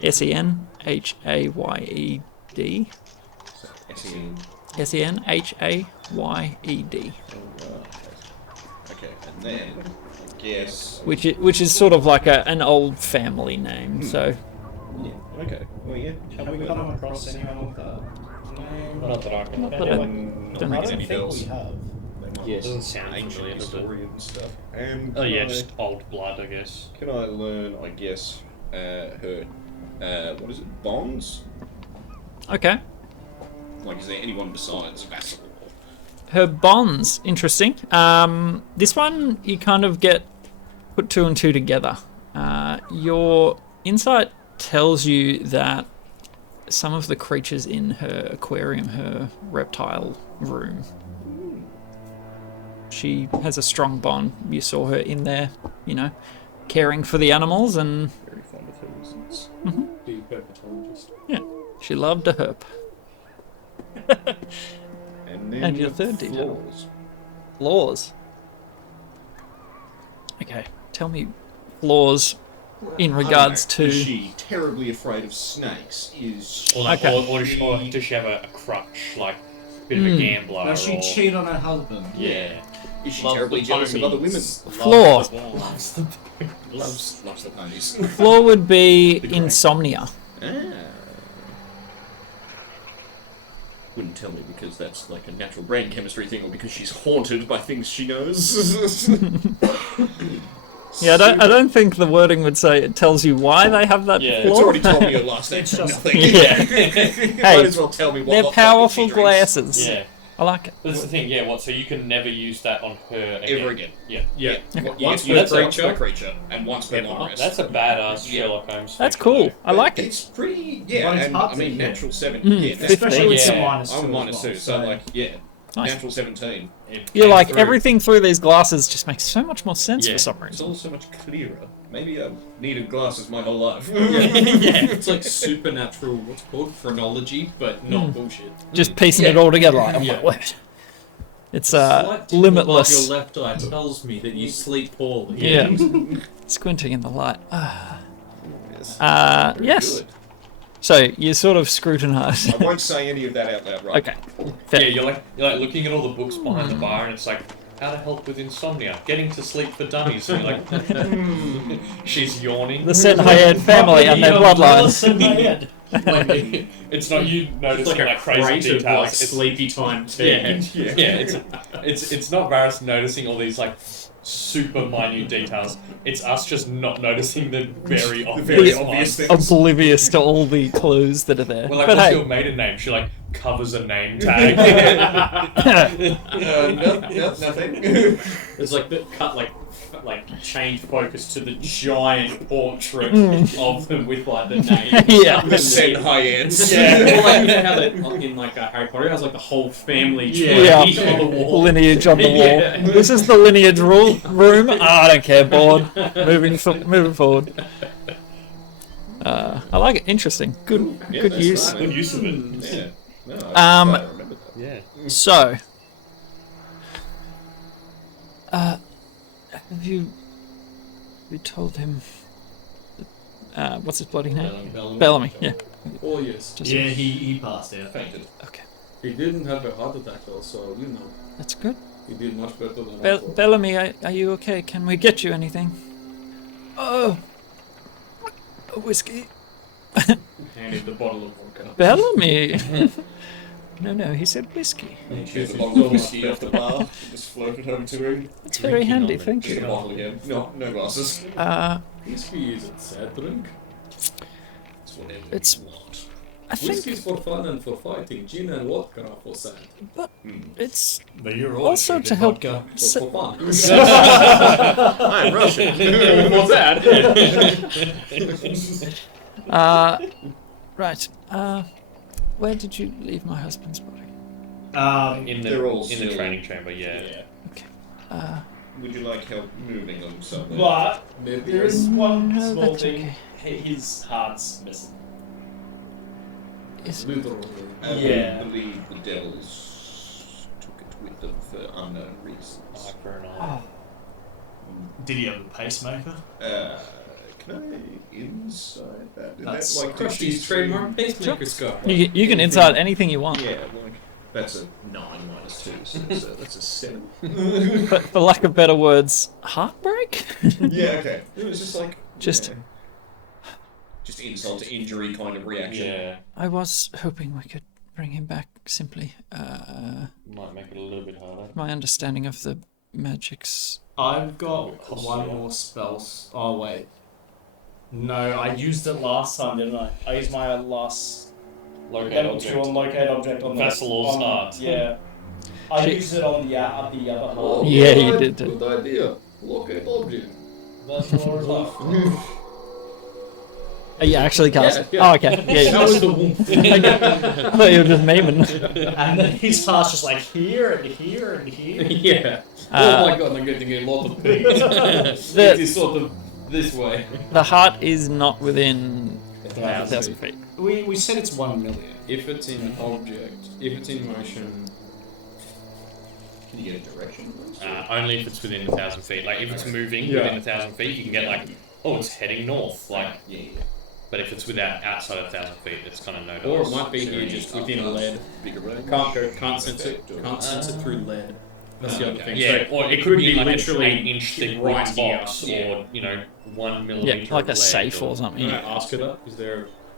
Senhayed. Okay, and then I guess. Which is sort of like an old family name. So Yeah. Okay. Well, yeah. Have we come across anyone with that? Not that I can. not that I Anyone don't rings think any bells? have. It doesn't sound Ancient familiar, does it? historian stuff. Oh yeah, just old blood, I guess. Can I learn? I guess her. What is it? Bonds? okay. Like, is there anyone besides vassal? Her bonds, interesting. This one you kind of get put 2 and 2 together. Your insight tells you that some of the creatures in her aquarium, her reptile room, she has a strong bond. You saw her in there, caring for the animals, and Very fond of her reasons. The herpetologist. yeah, she loved a herp. And then And your third detail. flaws. Flaws. Okay, tell me flaws in regards I don't know. Is to. she terribly afraid of snakes? Is Or, like, Okay. or does she have a crutch, like a bit of a gambler? Does she or... cheat on her husband? Yeah. is she Loves terribly the jealous of other women? ponies. Flaw. Loves the ponies. Loves the ponies. Flaw would be insomnia. Wouldn't tell me because that's like a natural brain chemistry thing, or because she's haunted by things she knows. Yeah, I don't think the wording would say it tells you why they have that Yeah, flaw. It's already told me your last name for nothing. Yeah. Might as well tell me what They're lot powerful she drinks. glasses. Yeah. I like it. That's the thing, yeah, so you can never use that on her again. Ever again. Yeah. Yeah. Once per per creature, and once per long rest. That's a badass Yeah. Sherlock Holmes. That's feature, cool. though. I like it. It's pretty, yeah, But it's and hard I to mean, hear. natural 7. Mm, Yeah, 15. Especially with some Yeah. minus 2 I'm a as minus well, 2, so like, yeah, Nice. natural 17. You're Came like, through. everything through these glasses just makes so much more sense Yeah. for some It's reason. all so much clearer. Maybe I've needed glasses my whole life. Yeah. It's like supernatural, what's it called? Phrenology, but not bullshit. Just piecing it all together like, oh Yeah. my word. It's Slight tingle limitless. above your left eye tells me that you sleep poorly. Yeah. Squinting in the light. Yes. Yes. Good. So you sort of scrutinise. I won't say any of that out loud, right? Okay. Yeah, Fair. you're like looking at all the books behind the bar, and it's like how to help with insomnia, getting to sleep for dummies. And you're like, she's yawning. The Senhayed family and their bloodlines. Like, it's not you noticing like crazy Crate of, details. like, It's, sleepy time tea. yeah, it's not Varys noticing all these like super minute details. It's us just not noticing the very obvious ones. things. Oblivious to all the clues that are there. Well, like, but what's hey, your maiden name? She like covers a name tag. Nothing. It's like the cut, like change focus to the giant portrait of them with like the name. Yeah. The Senhayeds. Yeah, or like you know how that in like Harry Potter it has like the whole family tree Yeah. on the wall. lineage on the wall. Yeah. This is the lineage room. I don't care, board. Moving forward. I like it. Interesting. Good Yeah, good that's use. right. Good use of it. Yeah. No, I remember that. Yeah. So, have you told him? What's his bloody name? Bellamy. Yeah. Oh yes. Just- Yeah, he passed out. Fainted. Okay. He didn't have a heart attack though, so you know That's good. he did much better than I thought. Bellamy, are you okay? Can we get you anything? Oh, a whiskey. Handed the bottle of vodka. Bellamy. No, he said whiskey. Here's a bottle of whiskey off the bar. Just floated over to him. It's very handy, thank Just a you. bottle again. No glasses. Whiskey is a sad drink. It's whatever It's- you want. I think, Whiskey's for fun and for fighting. Gin and vodka are for sad. but it's But you're also to help. Or for fun. I'm Russian. For sad. Right. Where did you leave my husband's body? In They're all the still- training chamber, yeah. Would you like help moving them somewhere? But Maybe there is one No, small that's thing. okay. His heart's missing. Is literally. Yeah. I believe the devils took it with them for unknown reasons. oh, Did he have a pacemaker? Can I inside that? Is That's that like Krusty's trademark pacemaker scar. you can inside anything you want. Yeah, like that's a 9 minus 2, so that's a 7. But for lack of better words, heartbreak. Yeah, okay. It was just like Just- just insult to injury kind of reaction. Yeah. I was hoping we could bring him back simply. Might make it a little bit harder. My understanding of the magics. I've got one more spell. Oh wait, no, I used it last time, didn't I? I used my last Locate level object. 2 on locate object on Vessel's on, heart. Yeah. I She- used it on the other half. Oh, Yeah, you right, did. Good idea. Locate object. That's more left. You actually cast it. Yeah. Oh, okay. Yeah, That was the womb. I thought you were just memeing. And then his heart's just like here and here and here. Yeah. Uh, Oh my god, I'm getting a lot of pain. It is sort of this way. The heart is not within 1,000 1,000 feet. We said it's 1 million. If it's in object, if it's in motion, Can you get a direction? please? Only if it's within 1,000 feet. Like if it's moving within 1,000 feet, you can get like, oh, it's heading north. Like, Yeah. but if it's outside of 1,000 feet, it's kind of no or it dice. might be here just within lead. Bigger range. Can't sense it through lead. That's the other thing. Yeah, So or it could be like an literally 8-inch thick right wood here. box, Yeah. or 1 millimeter. Yeah, like a of lead safe or something. Can I ask her that?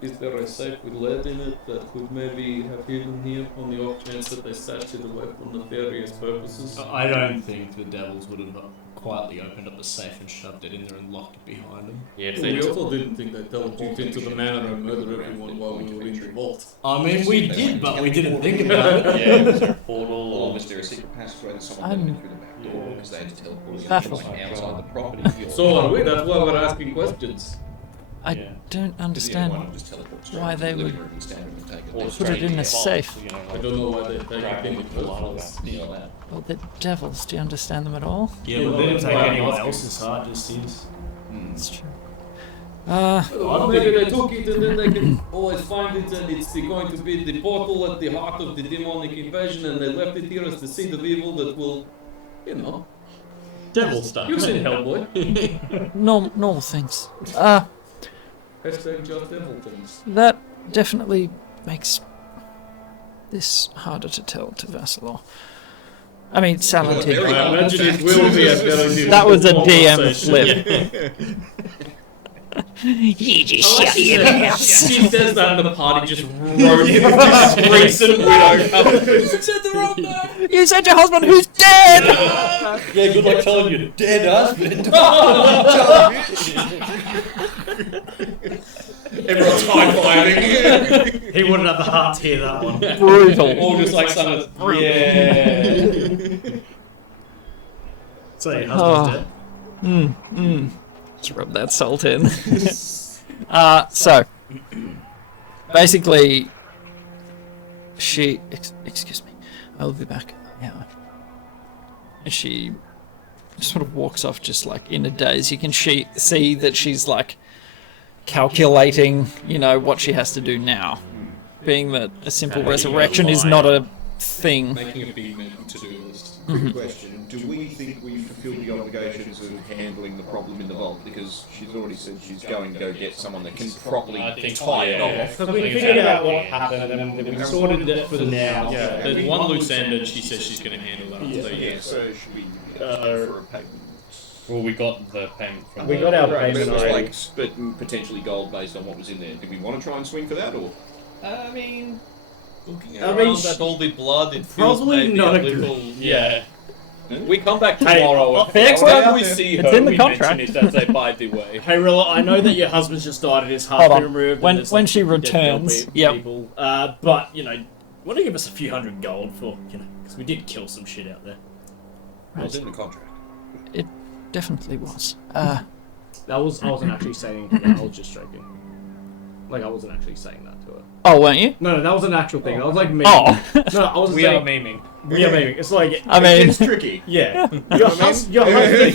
Is there a safe with lead in it that could maybe have hidden here on the off chance that they stashed it away for nefarious purposes? I don't think the devils would have quietly opened up the safe and shoved it in there and locked it behind them. Yeah, if We they also didn't think that teleported into the manor and murder everyone while we were in the vault. I mean, we did, but we didn't think about it. yeah, was there a portal Or or was there a secret passageway that someone I'm went through the back door because they had to teleport baffled. outside the property? So are we, that's why we're asking questions. I Yeah. don't understand why they would or put it in a safe. You know, I like, don't know why they take it dragging in the the first line of place. that. Well, the devils, do you understand them at all? Yeah, but they didn't take anyone else's heart, just his. It's true. Well, maybe they took it and then they can always find it and it's going to be the portal at the heart of the demonic invasion and they left it here as the seed of evil that will, you know. Devil stuff. You've seen Hellboy. Normal things. Hashtag just devil things. That definitely makes this harder to tell to Vassalor. I mean, Saladin. I imagine it will be a very That was a difficult DM conversation. flip. You just I like shut your mouth. she says that and the party just rotates this recent widow couple. You said the wrong name. You said your husband who's dead! Yeah, good luck telling your dead husband. Everyone's high-fiving. He wouldn't have the heart to hear that one. Brutal. Or just like some yeah. So your husband's dead? Just rub that salt in. So, basically, excuse me, I will be back. Yeah. She sort of walks off just like in a daze. You can see that she's like calculating, what she has to do now. Being that a simple resurrection is not a thing. Making a big mental to-do list. Quick question. Do we think we've fulfilled the obligations of handling the problem in the vault? Because she's already said she's going to go get someone that can properly I think tie it yeah. off. Because we figured out what happened and we sorted it for now. Yeah, there's one loose end and she says she's going to handle that. So, Yeah, so should we for a payment? Well, we got the payment from We got our Right, but payment it was already. but potentially gold based on what was in there. Did we want to try and swing for that, or? I mean, looking I around mean, that all the blood, it feels probably maybe not a a good- little. Yeah. We come back tomorrow. the extra- we see her, it's in the we contract. mention it as a by the way. Hey Rilla, I know that your husband's just died and his heart Hold been on. removed. When- and there's, when like, she dead returns, yep. people. But you know, want to give us a few $100 gold for because we did kill some shit out there. It was in the contract. It definitely was. I wasn't actually saying that. I was just joking. Like I wasn't actually saying that to her. Oh, weren't you? No, that was an actual thing. I was like, Oh. No, I was We saying, are memeing. We are memeing. It's like, I mean, It's tricky. yeah, your husband,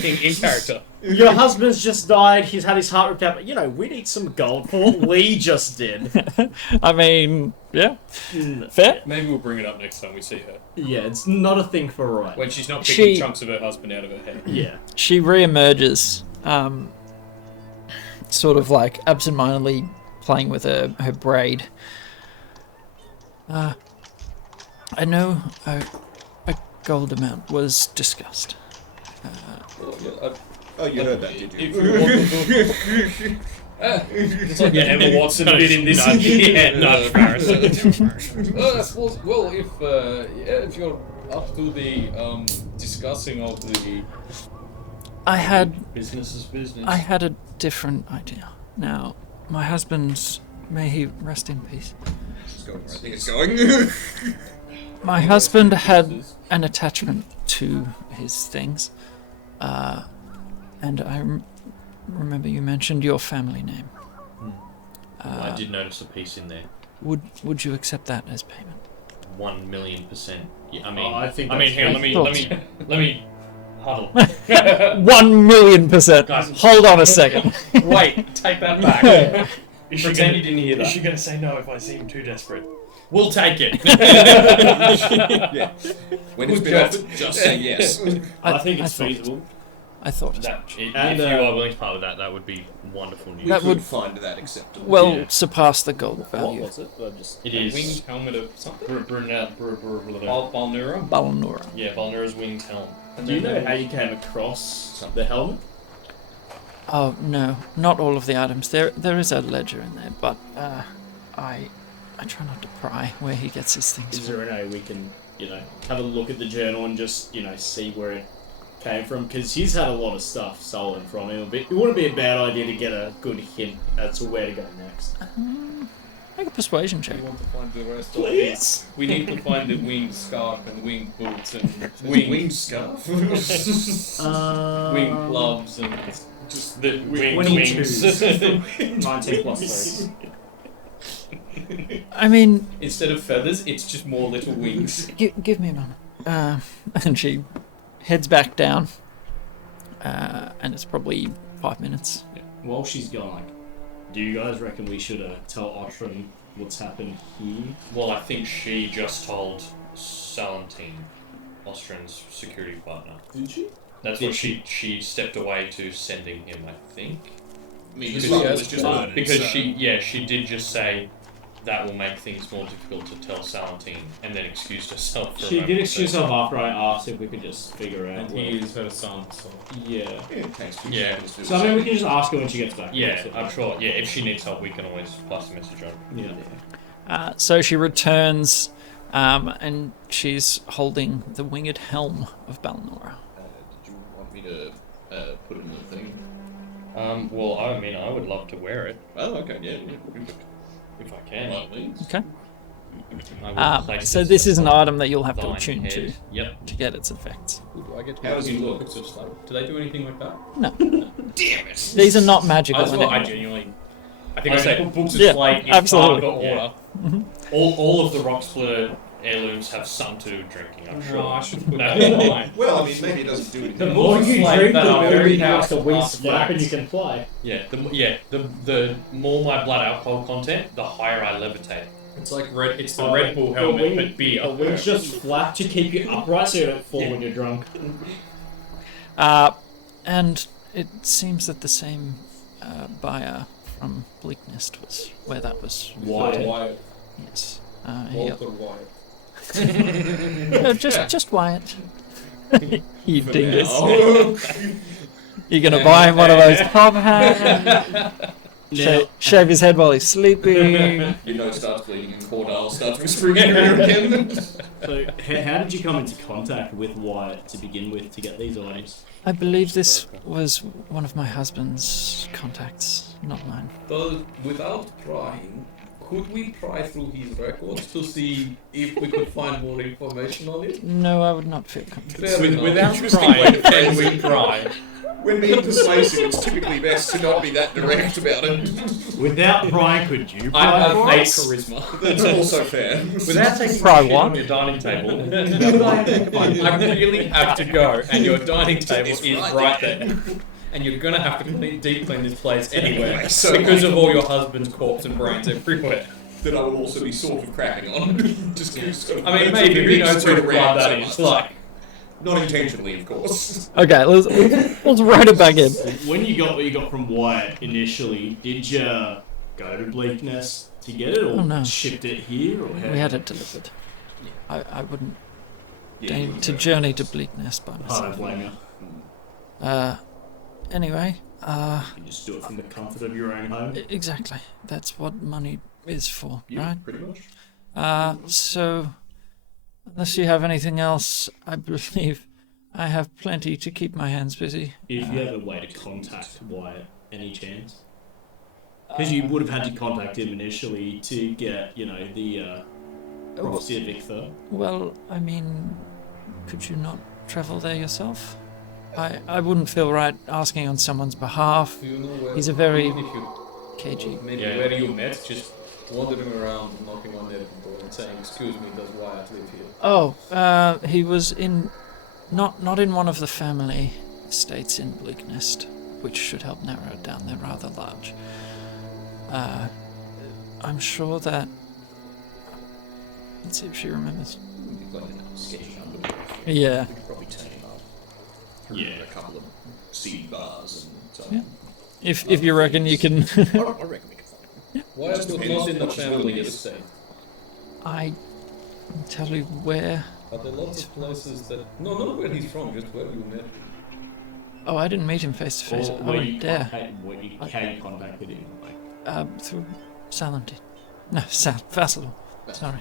Thinking in character. your husband's just died. He's had his heart ripped out. But you know, we need some gold for what we just did. I mean, yeah, fair. Maybe we'll bring it up next time we see her. Yeah, it's not a thing for right. When she's not picking She- chunks of her husband out of her head. Yeah. She re-emerges, sort of like absentmindedly playing with her braid. I know a gold amount was discussed. Oh, you heard that, did you? If you want it's like Emma Watson bit in this. Yeah, nudge Paris. Well, if you're up to the discussing of the I had business is business. I had a different idea. Now, my husband's, may he rest in peace. It's going where I think it's going. My husband had an attachment to his things, and I remember you mentioned your family name. I did notice a piece in there. Would you accept that as payment? 1,000,000%. Yeah, I mean, I think. hang on. Let me huddle. 1,000,000%. Guys. Hold on a second. Wait, take that back. Is Pretend you didn't hear that. Is she gonna say no if I seem too desperate? We'll take it. Yeah. When it's been offered, just say yes. I think it's thought- feasible. I thought. If you And, are willing to part with that, that would be wonderful news. That We would- could find that acceptable. Well, Yeah. surpass the gold What value. was it? I just. It A is winged helmet of something. Balnura. Balnura. Balnora. Yeah, Balnura's winged helm. Do you know how you came across the helmet? Oh no, not all of the items. There is a ledger in there, but I try not to pry where he gets his things. Is there any way we can, have a look at the journal and just, see where it came from? Because he's had a lot of stuff stolen from him. It wouldn't be a bad idea to get a good hint as to where to go next. Make a persuasion check. We want to find the rest Please? of it. We need to find the winged scarf and winged boots and Winged scarf? winged gloves and Just the Wing- wings. 19 plus 3. I mean, instead of feathers, it's just more little wings. give me a moment. And she heads back down, and it's probably 5 minutes. While she's gone, do you guys reckon we should tell Otram what's happened here? Well, I think she just told Salentine, Austrian's security partner. Did she? That's what she stepped away to sending him, I think. I mean, Because it's she has just to- murdered, Because so- she did just say that will make things more difficult to tell Salentine, and then excused herself for a She moment. did excuse herself after I asked if we could just figure out. And where- he is her son, so. Yeah. Yeah, it takes 2 Yeah. seconds to do So I mean, we can just ask her when she gets back. Yeah, I'm sure. Yeah, if she needs help, we can always pass the message on. Yeah. So she returns, and she's holding the winged helm of Balnora. Did you want me to put it in the thing? Well, I mean, I would love to wear it Oh, okay, yeah. if I can. By all means. Okay. I will place So it this is an above item that you'll have to thine attune head. to Yep. get its effects. Do I get to How does he look? Books of Slate? Do they do anything like that? No, Damn it! these are not magical. That's what I anymore. genuinely. I think I I say- put books of Yeah, slate in absolutely. Target Yeah. order. All of the rock splitter heirlooms have something to do with drinking, I'm sure. No, I should put No. that in mine. Well, I mean, maybe it doesn't do anything. The more you drink, the that are more very you have powerful to wing class flap and you flags. can fly. The more my blood alcohol content, the higher I levitate. It's like red. It's the Red Bull helmet, the wing, but beer. The wings just flap to keep you upright so you don't fall when you're drunk. And it seems that the same buyer from Bleak Nest was where that was. Wyatt. Wyatt. Yes. Walter Wyatt. No, just Wyatt. You For dingus. now. You're gonna buy him one of those pub hats. shave his head while he's sleeping. Your nose starts bleeding and Cordell starts whispering in your ear again. So, how did you come into contact with Wyatt to begin with to get these items? I believe this was one of my husband's contacts, not mine. Though, without prying, could we pry through his records to see if we could find more information on it? No, I would not feel comfortable. Fair enough. Without Interesting prying, way to can phrase we it. pry? When being persuasive, it's typically best to not be that direct about it. Without prying, could you I pry have for 8 us? charisma. That's also fair. Without taking Pry shit what? on your dining table, I really have to go, and your dining table It's is right right there. there. And you're gonna have to deep clean this place anyway, So because of all your husband's corpse and brains everywhere. That I will also be sort of crapping on. Just sort of I mean, maybe who knows who the blood that is? Like, Not intentionally, of course. Okay, let's write it back in. When you got what you got from Wyatt initially, did you go to Bleakness to get it, or Oh, no. shipped it here, or how? We had it delivered. I wouldn't Yeah, deign to journey to Bleakness by I don't myself. blame you. Anyway, You just do it from the comfort of your own home. exactly. That's what money is for, Yeah, right? pretty much. So, unless you have anything else, I believe I have plenty to keep my hands busy. If you have a way to contact Wyatt, any chance? Because you would have had to contact him initially to get, the prophecy of Ictha. Well, I mean, could you not travel there yourself? I wouldn't feel right asking on someone's behalf. Do you know where? He's a very Even if you cagey. maybe Yeah. where you met, just wandering around, knocking on their door and saying, "Excuse me, does Wyatt live here?" Oh, he was in, not in one of the family estates in Bleaknest, which should help narrow it down. They're rather large. I'm sure that. Let's see if she remembers. You've got a sketchy number. Yeah. We could probably turn him up. Yeah. A couple of seedy bars and so Yeah. If you reckon you can. I reckon we can find him. Wyatt Just was depends not in the what his family will is. estate. I can tell you where. Are there lots of places that? No, not where he's from, just where you met. Oh, I didn't meet him face to face. Or I where you went there. how you contacted him. Like, Through Salentin. No, Vassalor. Sorry.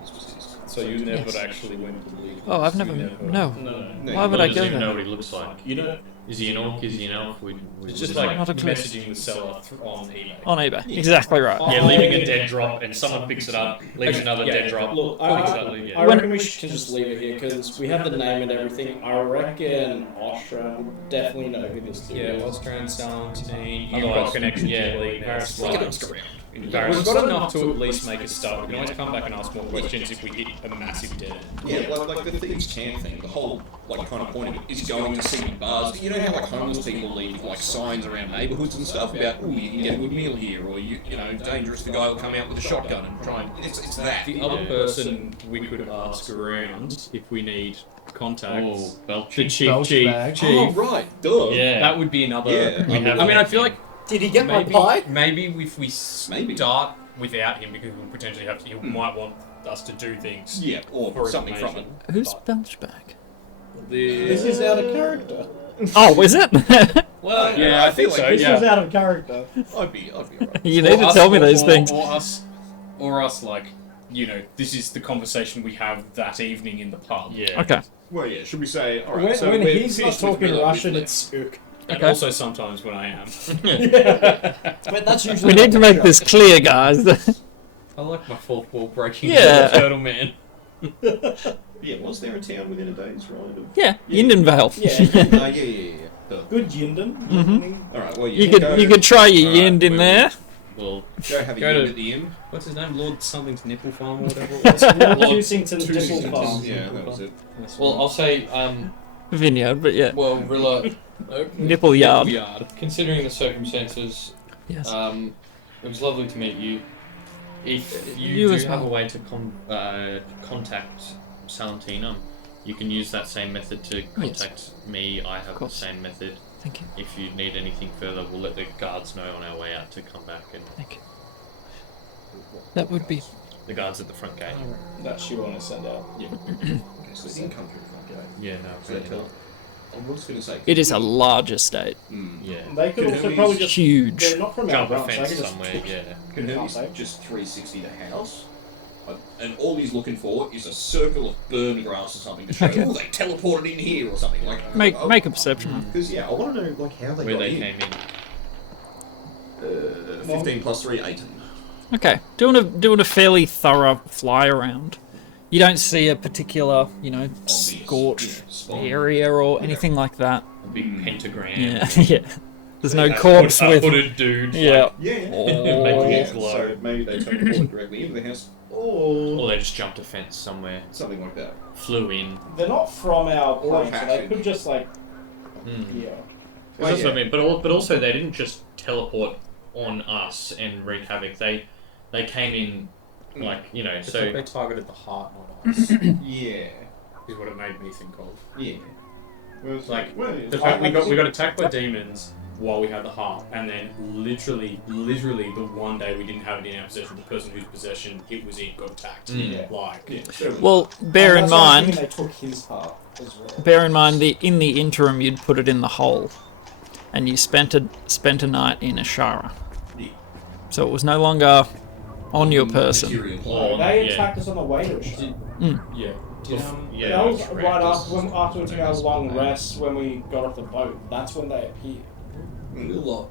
This was his. So you never Yes. actually went to leave. Oh, I've never. No. No, Why would I doesn't go even know there? what he looks like. you know, Is he an orc? Is he an elf? It's just like Not a clue. messaging the seller on eBay. On eBay. Exactly right. Yeah, leaving a dead drop and someone picks it up, leaves another dead drop. Look, picks it I up, yeah. reckon we should just leave it here because we have the name and everything. I reckon Ostra would definitely know who this dude Yeah, is. Austrian Salentin, you've Otherwise, got connections yeah, to Bleakness. Paris We Like, can ask around. we've got enough to at least make a start. We can always come back and ask more questions if we hit a massive dead end. Yeah, like the Thieves' Camp thing, the whole kind of point of it is going to see bars. You know how homeless people leave signs around neighbourhoods and stuff about, oh, you can get a good meal here, or you know, dangerous. The guy will come out with a shotgun and try and it's that. The other person we could ask around if we need contacts. Oh, The chief. Oh right, duh. Yeah. That would be another. Yeah. We have I mean, I feel like Did he get maybe if we Maybe. start without him, because we'll potentially have to, he might want us to do things. Yeah, or For something from it. information. Who's Belchback? This is out of character. Oh, is it? Well, Yeah, I think so. This Yeah. was out of character. I'd be alright. You need to tell me those things. Or us, like, you know, this is the conversation we have that evening in the pub. Yeah. Okay. Well, yeah. Should we say alright? When he's not talking Russian, it's spook. And Okay. also sometimes when I am. But that's usually We need to make this clear, guys. I like my fourth wall breaking. Yeah. Turtle man. Yeah, was there a town within a day's ride of? Yeah, Yinden Vale. Yeah. Duh. good Yinden. Alright, well, You could try your Alright, Yind in we there. Well, Go have a Go yin to- at the inn. What's his name? Lord something's nipple farm or whatever it was. Housington Two Dimple seasons. Farm. Yeah, that was it. well, I'll say, Vineyard, but yeah. well, Rilla, Nipple yard. Yard. considering the circumstances, Yes. it was lovely to meet you. If you, You do as have well. a way to contact Salentina, you can use that same method to contact me. I have the course. same method. Thank you. If you need anything further, we'll let the guards know on our way out to come back, and Thank you. That would be. the guards at the front gate. That she want to send out. Okay, so it didn't come through the front gate. Yeah, no, So they tell I was going to say. It is a large estate. Yeah. They could Could also we probably use just... Huge. They're not from our Jump a branch, they fence could just somewhere, yeah. Can Hermes Okay. just 360 the house? And all he's looking for is a circle of burn grass or something to show, Okay. oh, they teleported in here or something. Like, Make a perception roll. Because, yeah, I want to know, like, how they Where got they in. came in. 15 plus 3, 18. Okay, doing a fairly thorough fly around. You don't see a particular, scorched spot. area or anything like that. A big pentagram. Yeah, yeah. There's no That's corpse A with. hooded dude. Yeah. Yeah. Oh. Making Yeah, it glow. so maybe they teleported directly into the house. Or Or they just jumped a fence somewhere, something like that. flew in. They're not from our Or plane, so hacked they in. could just, like... Mm. Yeah. That's what I mean. But also they didn't just teleport on us and wreak havoc. They came in like It's so. like they targeted the heart, not us. Yeah. Is what it made me think of. Yeah. Well, it's Like, well, The fact we got attacked by demons while we had the heart, and then literally the one day we didn't have it in our possession, the person whose possession it was in got attacked. Mm. Like, yeah, sure. Well, bear in That's why I'm mind, thinking they took his part as well. bear in mind, in the interim, you'd put it in the hole, and you spent a night in Ashara. Yeah. So it was no longer on your person. Material. Oh, They yeah. attacked us on the way to Australia. yeah. Did, Yeah, that was it's right horrendous. after we took our long rest when we got off the boat. That's when they appeared. Lila,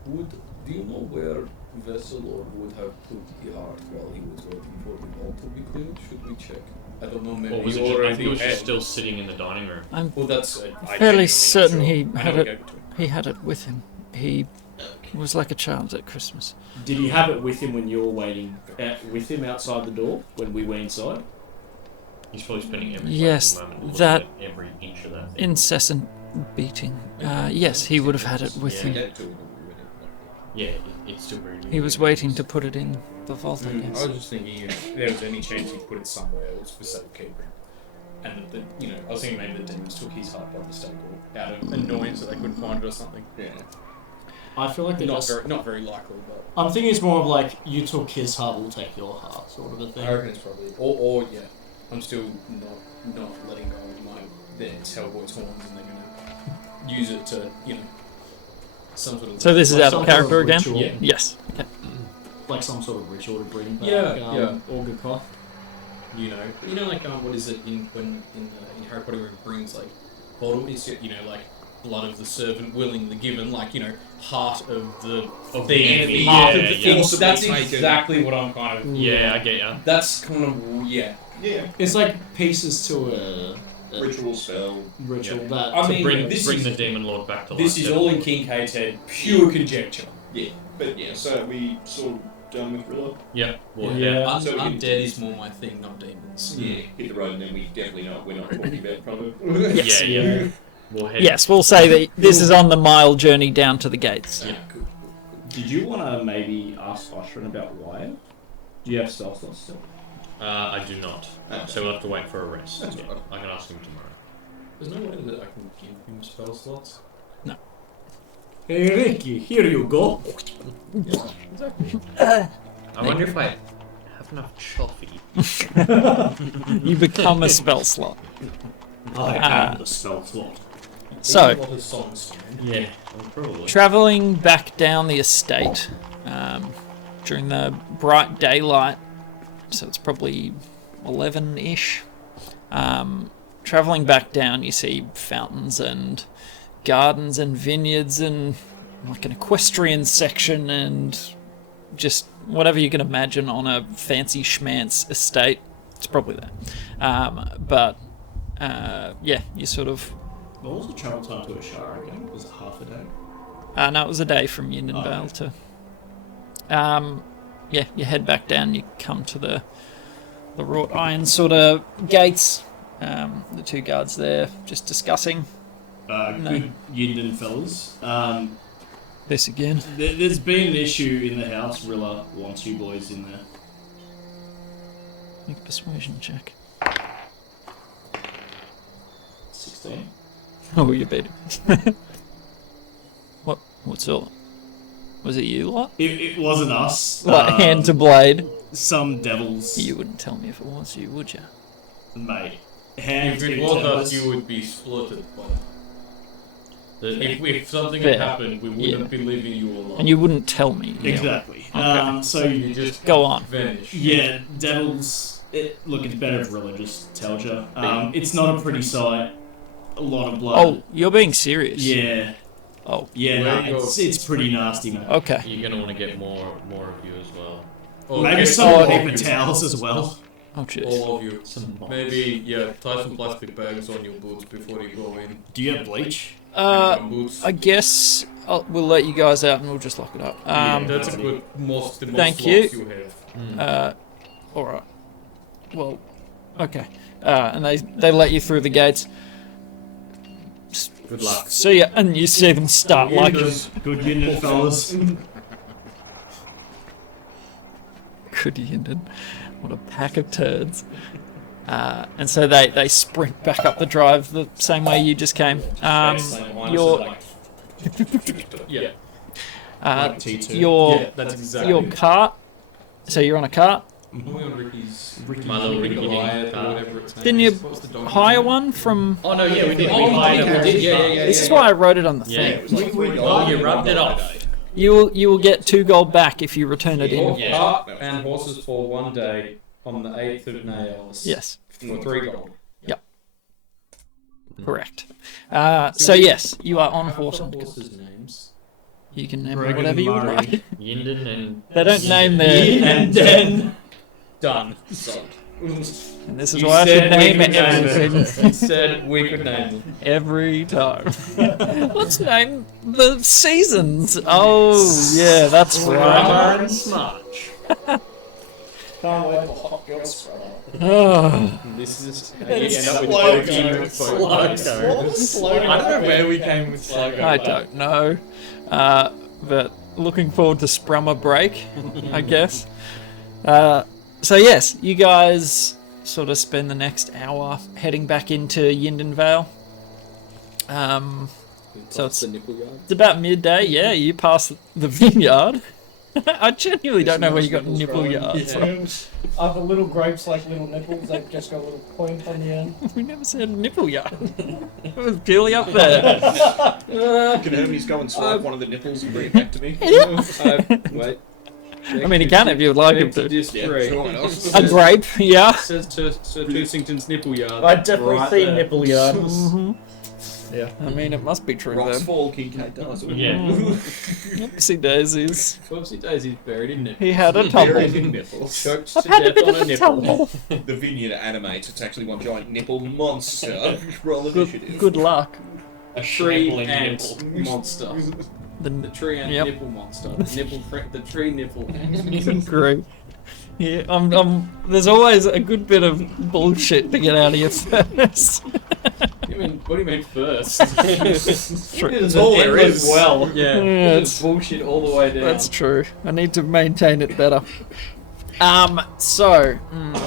do you know where Vessel or would have put the heart while he was waiting for the ball to be cleared? Should we check? I don't know, maybe Or was you it? I already think it was had- just still sitting in the dining room. I'm Well, that's I fairly genuinely certain sure. he I know had we it. gave it to him. He had it with him. He was like a child at Christmas. Did he have it with him when you were waiting with him outside the door when we were inside? He's probably spending every Yes, fucking moment looking that- at every inch of that thing. Incessant beating. Yes, he would have had it with Yeah. him. Gave it to him. Yeah, it's still very new. He was waiting to put it in the vault, I I guess. was just thinking if there was any chance he'd put it somewhere else for safekeeping. And I was thinking maybe the demons took his heart by mistake or out of annoyance that they couldn't find it or something. Yeah. I feel like they Not just... not very likely, but I'm thinking it's more of like, you took his heart, we'll take your heart, sort of a thing. I reckon it's probably or yeah. I'm still not letting go of my their Hellboy's horns, and they're gonna use it to some sort of. So this is Like out some of sort character of again? ritual. Yeah. Yes. Okay. Like some sort of ritual to bring back Yeah. Augur Koth. Like what is it in Harry Potter where it brings like bottom is like blood of the servant willing the given heart of the enemy. heart of Yeah, the yeah. force. That's Taken. exactly what I'm kind of. Yeah, I get ya. That's kind of Yeah. It's like pieces to a Ritual spell. ritual Yeah. that... I mean, Bring this the is demon lord back to life. this is all in Kincaid's head, pure conjecture. Yeah. But yeah, so we sort of done with Rilla. Yeah. Well, Yeah. yeah. So we can- Undead is more my thing, not demons. Yeah. Hit the road and then we definitely know we're not talking about probably. Yes. Yeah, yeah. We'll head. Yes, we'll say that this is on the mile journey down to the gates. Yeah. Good. Did you want to maybe ask Oshrin about wire? Do you have spell slots still? I do not. So we'll have to wait for a rest. That's Yeah. right. I can ask him tomorrow. There's no way that I can give him spell slots. Hey Ricky, here you go. I wonder if I have enough choffy. You become a spell slot. I am the spell slot. So, What his songs stand. Yeah, probably. traveling back down the estate during the bright daylight, so it's probably 11-ish. Traveling back down, you see fountains and gardens and vineyards and like an equestrian section and just whatever you can imagine on a fancy schmancy estate. It's probably there. Yeah, you sort of... What was the travel time to Ashara again? Was it half a day? no, it was a day from Yindenvale to... yeah, you head back down, you come to the wrought iron sort of gates. The two guards there just discussing Good Yinden fellas. this again. There's been an issue in the house. Rilla wants you boys in there. Make a persuasion check. 16. Oh, you beat it. What's all? Was it you lot? It wasn't us. Like hand to blade? Some devils. You wouldn't tell me if it was you, would you? Mate. Hand If it to was devils. us, you would be splitted. But That if something Fair. had happened, we wouldn't be leaving you alone. And you wouldn't tell me. Exactly. Okay. So You just Go on. vanish. yeah, devils. Look, it's better if religious tells you. It's not a pretty sight. A lot of blood. Oh, you're being serious. Yeah. Oh, Yeah, Where no, you go- it's pretty nasty, man. okay. You're gonna want to get more of you as well. Maybe Okay, some all of paper you. towels as well. Oh, jeez. All of you. Some moss. Maybe, yeah, tie some plastic bags on your boots before you go in. Do you have bleach? And boots. I guess we'll let you guys out and we'll just lock it up. That's a good, the most Thank you. slots you have. All right. Well, okay. And they let you through the gates. Good luck. See ya, and you see them start like. Good unit, fellas. Good ended. What a pack of turds. And so they sprint back up the drive the same way you just came. Your Yeah. T2. your Yeah, that's exactly. your cart. So you're on a cart. Are we on Ricky's? My little Ricky Goliath car. or whatever its name Didn't is. you What's the donkey hire name? one from? Oh no, yeah, we did. Oh, We hired we a did, yeah. This is why I wrote it on the Yeah. thing. Well, you rubbed it off. You will get 2 gold back if you return it in. Yeah. Cart and horses for 1 day on the 8th of Nails. Yes, For 3 gold. correct. So yes, you are on horse and Horses' names. you can name Regan whatever you would Murray. like. Yinden and They don't name their. And then Done. And this is why I should name everything He said we could name them. every time. Let's name the seasons. Oh yeah, that's right. and Smarch. Can't wait for Hot Girl Scrubber. Oh, This is how you It's end up with slow Pokemon. I don't know where we came with Sluggo. I don't know, but looking forward to Sprummer break, I guess. So yes, you guys sort of spend the next hour heading back into Yinden Vale. So it's the nipple yard. It's about midday. Yeah, you pass the vineyard. I genuinely don't know where you got nipple yards from. Are the little grapes like little nipples? They've just got a little point on the end. We never said nipple yard. It was purely up there. Can Hermes go and swipe one of the nipples and bring it back to me? Wait. I mean, he can if you would like him to. Disagree. Sure, why not? A grape, yeah. Says to Sir Tootsington's nipple yard. I definitely Right see there. nipple yard. I mean, it must be true Rocks then. fall, Kincaid does. Yeah. Oopsie daisies. Whoopsie daisies buried in nipple. He had a tumble. Buried in nipples. Choked I've to had a death bit on of a a nipple. tumble. The vineyard animates. It's actually one giant nipple monster. Roll initiative. Good luck. A tree Shambling ant nipple. monster. The The tree ant Yep. nipple monster. The tree nipple. Great. Yeah, there's always a good bit of bullshit to get out of you first. What do you mean first? True. It's all there is. Well, yeah. Yeah, It's bullshit all the way down. That's true. I need to maintain it better. So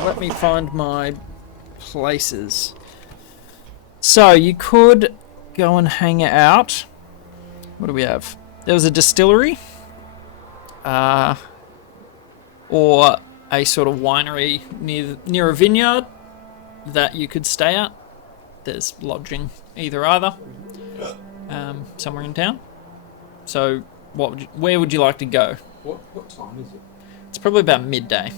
let me find my places. So you could go and hang out. What do we have? There was a distillery, or a sort of winery near a vineyard that you could stay at. There's lodging either. Somewhere in town. So where would you like to go? What time is it? It's probably about midday.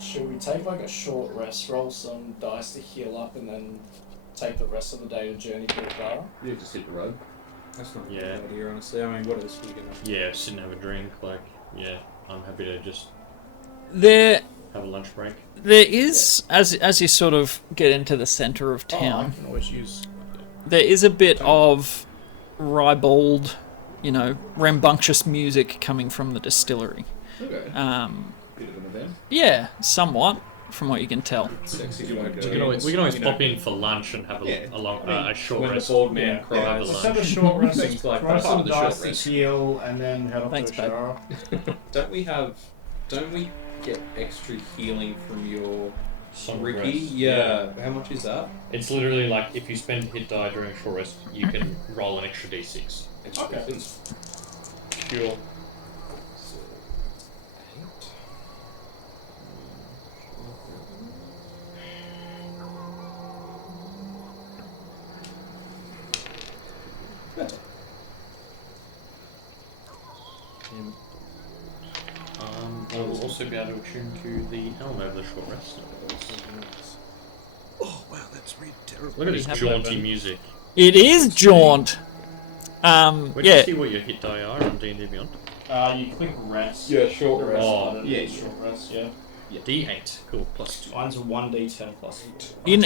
Should we take like a short rest, roll some dice to heal up, and then take the rest of the day to journey to Bar? You just hit the road. That's not Yeah. a bad idea, honestly. I mean, what else are we gonna? Yeah, sit and have a drink. Like, yeah, I'm happy to just There have a lunch break. is, as you sort of get into the centre of town, I can always use. there is a bit of ribald, rambunctious music coming from the distillery. Okay. Bit Bit of an event. Yeah, somewhat, from what you can tell. Sexy You wanna work. go- We can always You know. pop in for lunch and have Yeah. a short When the rest. bald man Yeah. Have a cries. Let's have a lunch. short rest, Things like throw that. some Part of the short dice to rest. heal, and then head off Thanks, to babe. Shara. Don't we get extra healing from your Some Ricky? rest. Yeah. How much is that? It's literally like if you spend hit die during a short rest, you can roll an extra d6. Extra Okay. things. Sure. Better. also be able to attune to the helm over the short rest. Oh wow, that's really terrible. Look at this jaunty music. It is jaunt. Where do Yeah. you see what your hit die are on D&D Beyond? You click rest. Yeah, short The rest Oh, button, yeah. short rest, yeah. D8. Cool. Mine's a 1d10 plus 8. You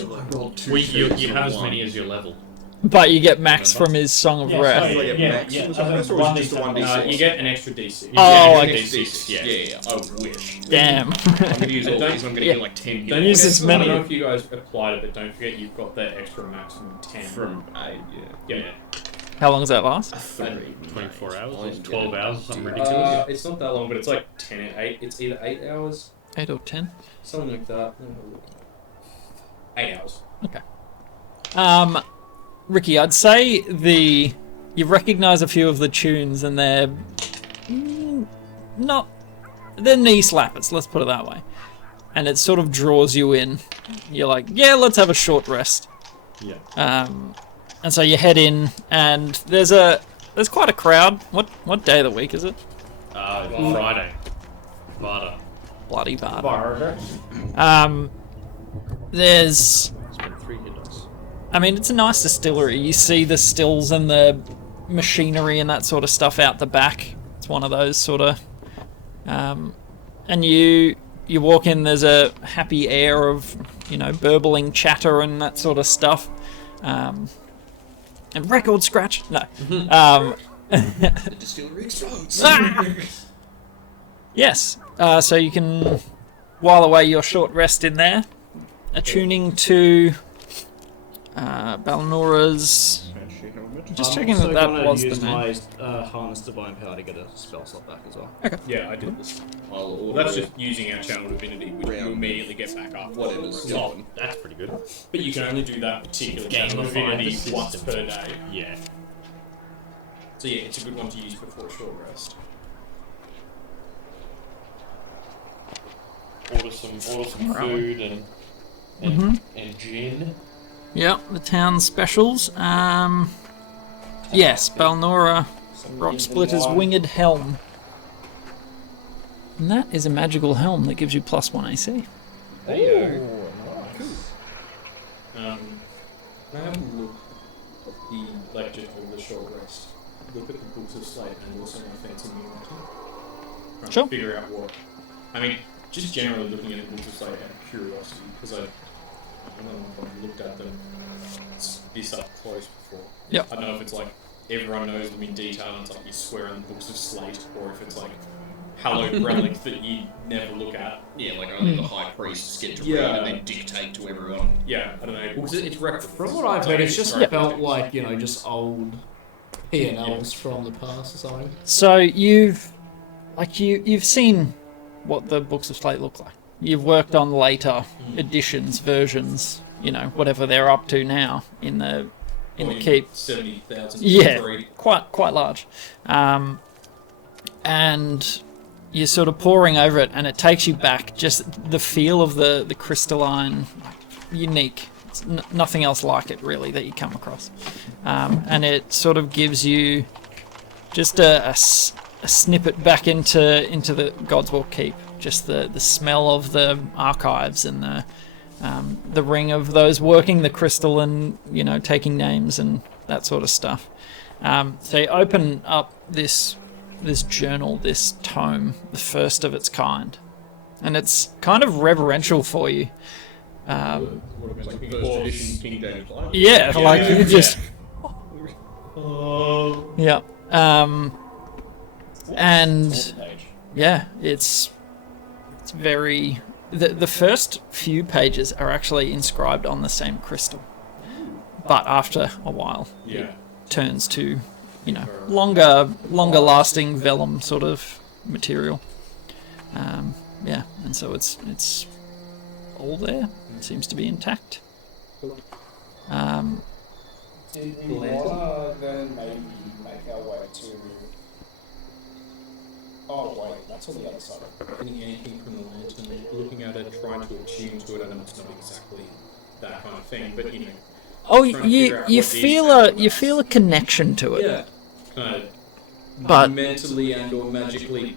You have as many as your level. but you get max from his Song of Wrath. yeah, max. Was it max or was it just a 1d6? You get an extra d6. Oh, Yeah, okay. D6, yeah. Yeah, I wish. Damn. I'm going to use all these. I'm going to Yeah. get like 10 Don't hits. use as I don't know many. if you guys applied it, but don't forget you've got that extra maximum 10. From 8, yeah. Yeah. How long does that last? 24 hours or 12 hours or something ridiculous. It's not that long, but it's like 10 and 8. It's either 8 hours, 8 or 10? something like that. Let me have a look. 8 hours. Ricky, I'd say you recognise a few of the tunes and they're they're knee slappers, let's put it that way. And it sort of draws you in. You're like, yeah, let's have a short rest. Yeah. And so you head in and there's quite a crowd. What day of the week is it? Friday. Varda. Bloody bad. Bar. There's Spent 3 hit dice. I mean, it's a nice distillery. You see the stills and the machinery and that sort of stuff out the back. It's one of those sort of... and you walk in, there's a happy air of, burbling chatter and that sort of stuff. And record scratch? No. The distillery explodes. Yes. So you can while away your short rest in there. Attuning to Balnora's... Just checking that that was the use name. my harness divine power to get a spell slot back as well. Yeah, I did this. I'll Well, order that's just using our channel divinity, which you immediately get back up. whatever's Oh, going. That's pretty good. but you can only do that particular Game channel of divinity Fire once system. per day. Yeah. So yeah, it's a good one to use before short rest. Order some food and and gin. Yep, the town specials. Yes, Balnora Rock Splitter's Winged Helm. And that is a magical helm that gives you +1 AC. Now have a look at just over the short rest. Look at the books of slate and also my fancy new item. Trying Sure. to figure out what. I mean, just generally looking at the books of slate out of curiosity, because I don't know if I've looked at them this up close before. Yep. I don't know if it's like everyone knows them in detail and it's like you swear in the books of slate, or if it's like hallowed relic that you never look at. Yeah, like only the high priests get to read Yeah. and then dictate to everyone. Yeah, I don't know. Because it's reference. From what I've heard, it's just Yeah. felt like, just old P&Ls from the past or something. So you've seen what the books of slate look like. You've worked on later editions, versions, whatever they're up to now in the keep. 70,000. Yeah, quite large. And you're sort of poring over it, and it takes you back. Just the feel of the crystalline, unique. It's nothing else like it really that you come across. And it sort of gives you just a snippet back into the Godswalk Keep. Just the smell of the archives and the ring of those working the crystal and taking names and that sort of stuff. So you open up this journal, this tome, the first of its kind, and it's kind of reverential for you. Like first edition King James Live. Yeah, like you just yeah. And yeah, it's very. The first few pages are actually inscribed on the same crystal, but after a while, Yeah. turns to, longer lasting vellum sort of material. Yeah, and so it's all there. It seems to be intact. Did we wanna then maybe make our way to... Oh wait, that's on the other side. Getting anything from the lantern, looking at it, trying to attune to it. I know it's not exactly that kind of thing, but Oh, Trying to figure out you what these feel a connection to it. yeah, kind of But mentally and or magically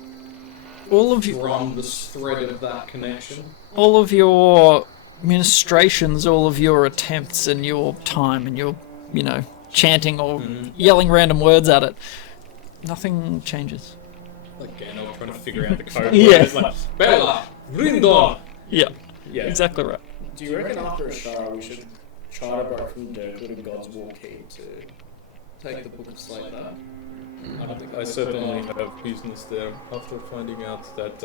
all of you, run the thread of that connection. all of your ministrations, all of your attempts and your time and your, chanting or yelling random words at it, nothing changes. Like Gandalf trying to figure out the code. Yeah. It's like, Bella, Rindon. Yeah, Yeah. exactly right. Do you reckon after Ashara we should try to break from Dirkwood and God's War Key to take the Book of Slate there? I certainly have business there after finding out that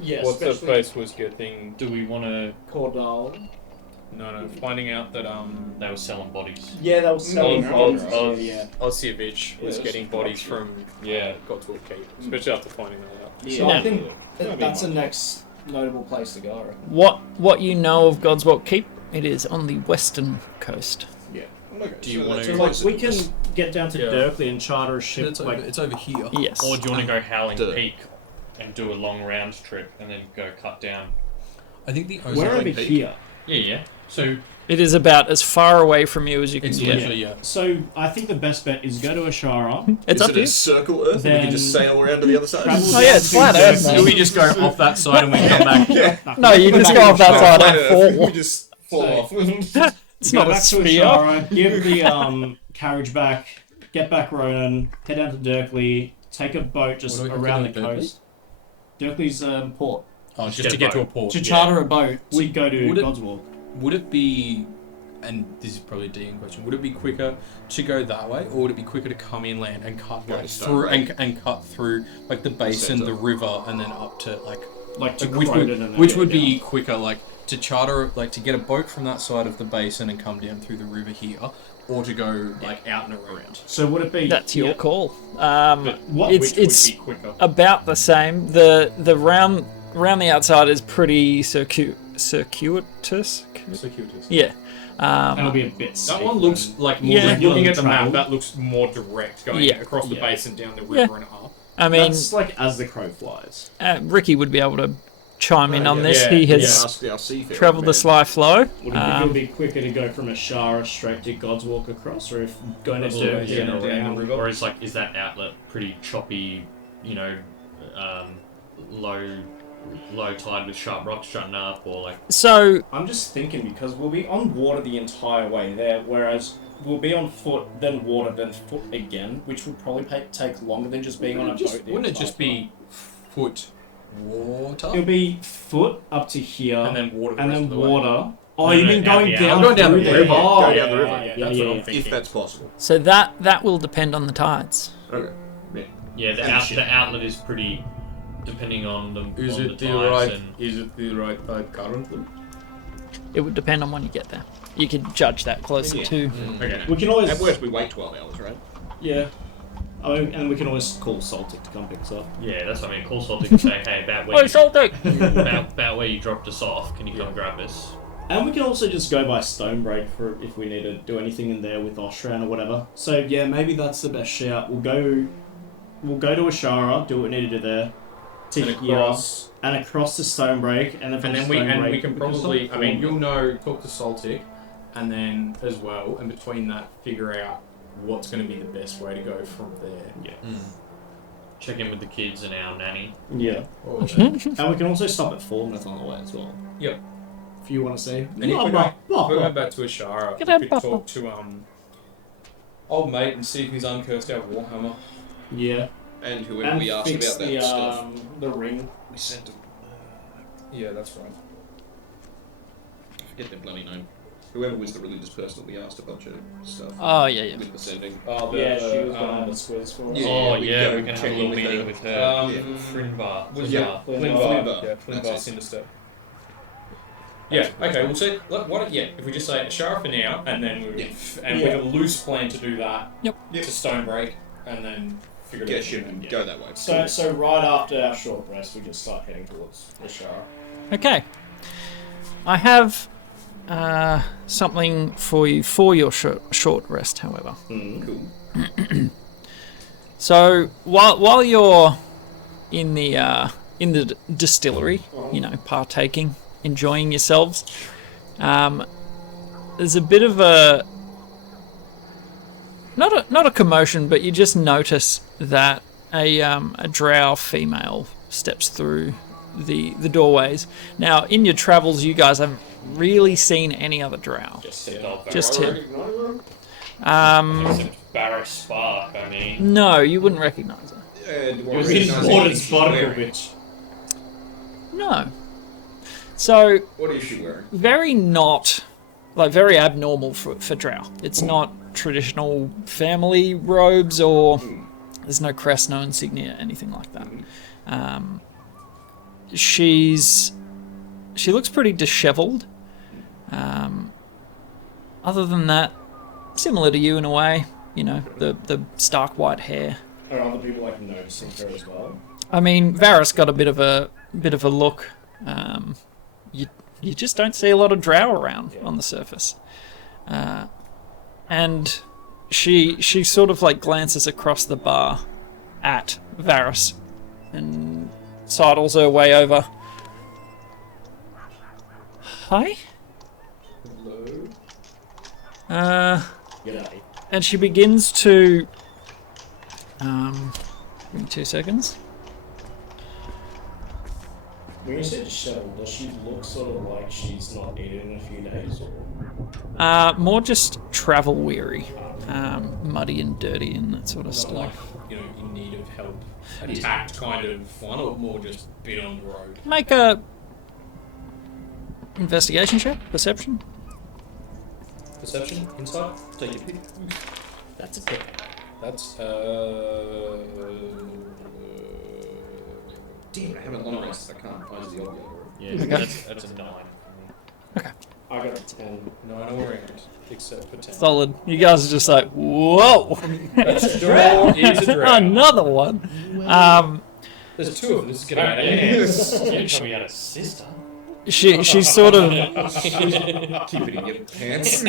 Yeah, what's that especially place was getting. Do we want to? Cordal. No, finding out that They were selling bodies. Yeah, that was selling Oz- Osievich was Yeah. getting bodies from God's Will Keep, especially after finding that out. Yeah, So- I think that's the next notable place to go. I reckon. What you know of Godswalk Keep? It is on the western coast. Do you want So to? like we can get down to Yeah. Dirkley and charter a ship. It's like over here. Yes. Or do you want to go Howling Dirt. Peak and do a long round trip and then go cut down? I think the we're over Peak. here. Yeah. So It is about as far away from you as you can It's get. literally So I think the best bet is go to Ashara. It's Is up it to a you. circle Earth, and we Then can just sail around to the other side? travel Oh yeah, it's flat Earth, down mate. to we just go off that side and we come back. No, you just go off that side and We fall. just fall off. It's go not a back to spear. Ashara, give the carriage back, get back Ronan, head down to Dirkley, take a boat just What do we have around to the do at coast. Dirkley's port. Oh, Just just to get get to a a port. To charter a boat. We go to Would it- Godswalk. Would it be, and this is probably a DM question, would it be quicker to go that way, or would it be quicker to come inland and cut Go like, to through Stone and cut through like the basin, Centre. the river, and then up to like To which Croydon would, and then which go would down. be quicker, like to charter, like to get a boat from that side of the basin and come down through the river here, or to go like out and around. So would it be? That's your call. What? It's Which would be quicker. about the same. The round the outside is pretty circuitous. Circuitous. Yeah. That'll be a bit. That steep one looks then. like more. Yeah. Like, looking at the map, Travel. that looks more direct, going Yeah. across the Yeah. basin, down the river, Yeah. and up. I mean, That's like as the crow flies. Ricky would be able to chime in on yeah. this. Yeah, He Yeah, has ask our seafarer traveled the man. sly flow. Would you think it Um, would be quicker to go from Ashara straight to Godswalk across, or if going to Probably, Dirkley and down the around? river. Or is that outlet pretty choppy? Low tide with sharp rocks jutting up, or like So I'm just thinking because we'll be on water the entire way there, whereas we'll be on foot, then water, then foot again, which would probably take longer than just being on a boat. the Wouldn't it entire just be foot water It'll be foot up to here, and then water? The and rest then of the way? water. Oh, No, you no, mean out going the down? I'm going down through the there? river. Oh, Go yeah, down the river. yeah, yeah, That's yeah, what I'm yeah. thinking. If that's possible. so that will depend on the tides. Okay. yeah, the outlet is pretty depending on the Is on it the the tides right? and Is it the right tide currently? It would depend on when you get there. You could judge that closer Yeah. to. okay. We can always. At worst, we wait 12 hours, right? Yeah. I mean, and we can always call Saltic to come pick us up. Yeah, that's what I mean. Call Saltic and say, hey, about where Oh, you, Saltic! about where you dropped us off. Can you come grab us? And we can also just go by Stonebreak for if we need to do anything in there with Oshran or whatever. So yeah, maybe that's the best shout. We'll go to Ashara, do what we need to do there, to And here, across. and across to Stonebreak, and then from And then we Stonebreak, can probably. I mean, you'll know. Talk to Saltic, and then as well, and between that, figure out what's going to be the best way to go from there. Check in with the kids and our nanny. yeah, What was that? and we can also stop at Falmouth on the way as well. Yep. If you want to see. And if we're going back to Ashara, Get we out, could Papa. talk to old mate and see if he's uncursed our warhammer. Yeah, And whoever and we asked fix about that the stuff, the ring. we sent them. Yeah, that's right. I forget their bloody name. Whoever was the religious person that we asked a bunch of stuff Oh yeah. with the sending. Oh, the, Yeah, she was going um, on the squiz for us. Yeah, oh we yeah, go we can have check a in little with meeting her. with her. Frinbar. Was Yeah. Flinbar. Yeah, That's Flinbar it. Sinister. Yeah, okay, we'll see. Look, why don't, if we just say Ashara for now, and then we with a loose plan to do that Yep. to Stonebreak, and then figure it Get out. ship and go that way. So right after our short rest, we just start heading towards Ashara. Okay. I have something for you for your short rest, however. Cool. So while you're in the distillery, partaking, enjoying yourselves, there's a bit of a not a commotion, but you just notice that a drow female steps through the doorways. Now, in your travels, you guys haven't really seen any other drow. Just Just him. Except Barrack Spark, I mean. No, you wouldn't recognise her. You're in Gordon's particle, bitch. No. So, What is she wearing? very abnormal for drow. It's not traditional family robes, or there's no crest, no insignia, anything like that. She looks pretty dishevelled. Other than that, similar to you in a way. You know, the stark white hair. Are other people like noticing her as well? I mean, Varys got a bit of a look. You just don't see a lot of drow around on the surface, and she sort of like glances across the bar at Varys and sidles her way over. Hi. Hello. And she begins to. Give me 2 seconds. When you say disheveled, does she look sort of like she's not eaten in a few days? More just travel weary, muddy and dirty and that sort of Not stuff. like, in need of help. Attacked kind of one, or more just been on the road. Make a investigation check, perception. Perception? Insight? Take your pick. That's a pick. That's, Damn, I haven't long rest. I can't close the audio. Yeah, that's a 9. I got a 10. 9 orange, except for 10. Solid. You guys are just like, whoa! That's a drow. It's a drow. Another one. There's 2 of them. This is getting out of hand. You told me you had a sister. She's sort of Keep it in your pants.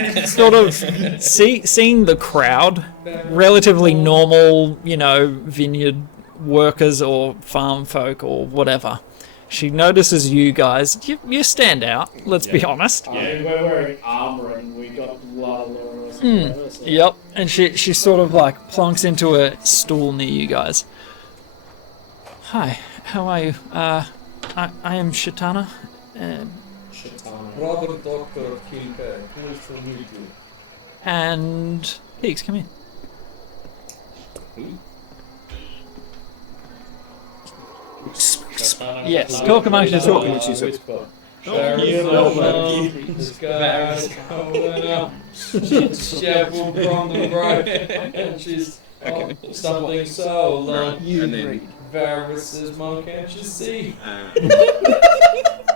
seeing the crowd, relatively normal, vineyard workers or farm folk or whatever. She notices you guys. You stand out. Let's be honest. I mean, we're wearing armor and we got blood or something. So. Yep. And she sort of like plonks into a stool near you guys. Hi. How are you? I am Shatana. Shatana. Brother Dr. Kilke, pleased to meet you. And Peaks, come in. Yes, talk amongst yourselves. This guy's coming up. She's shoveled from the road, and she's something so long. And then Varys' mom, can't you see?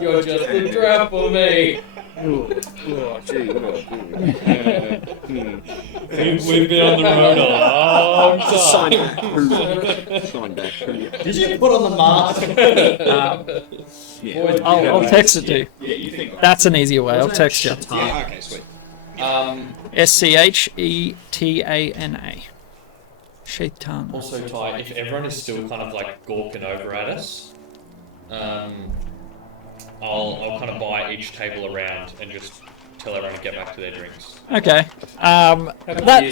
You're just a trap for me. oh, gee, We've been on the road a long time. Sign back. Did you put on the mask? Yeah. I'll text it to you. Yeah, you think. That's an easier way. I'll text you. Yeah, okay, sweet. Schtana. Shaitan. Also, Ty, if everyone is still kind of like gawking over at us, I'll kind of buy each table around and just tell everyone to get back to their drinks. Okay.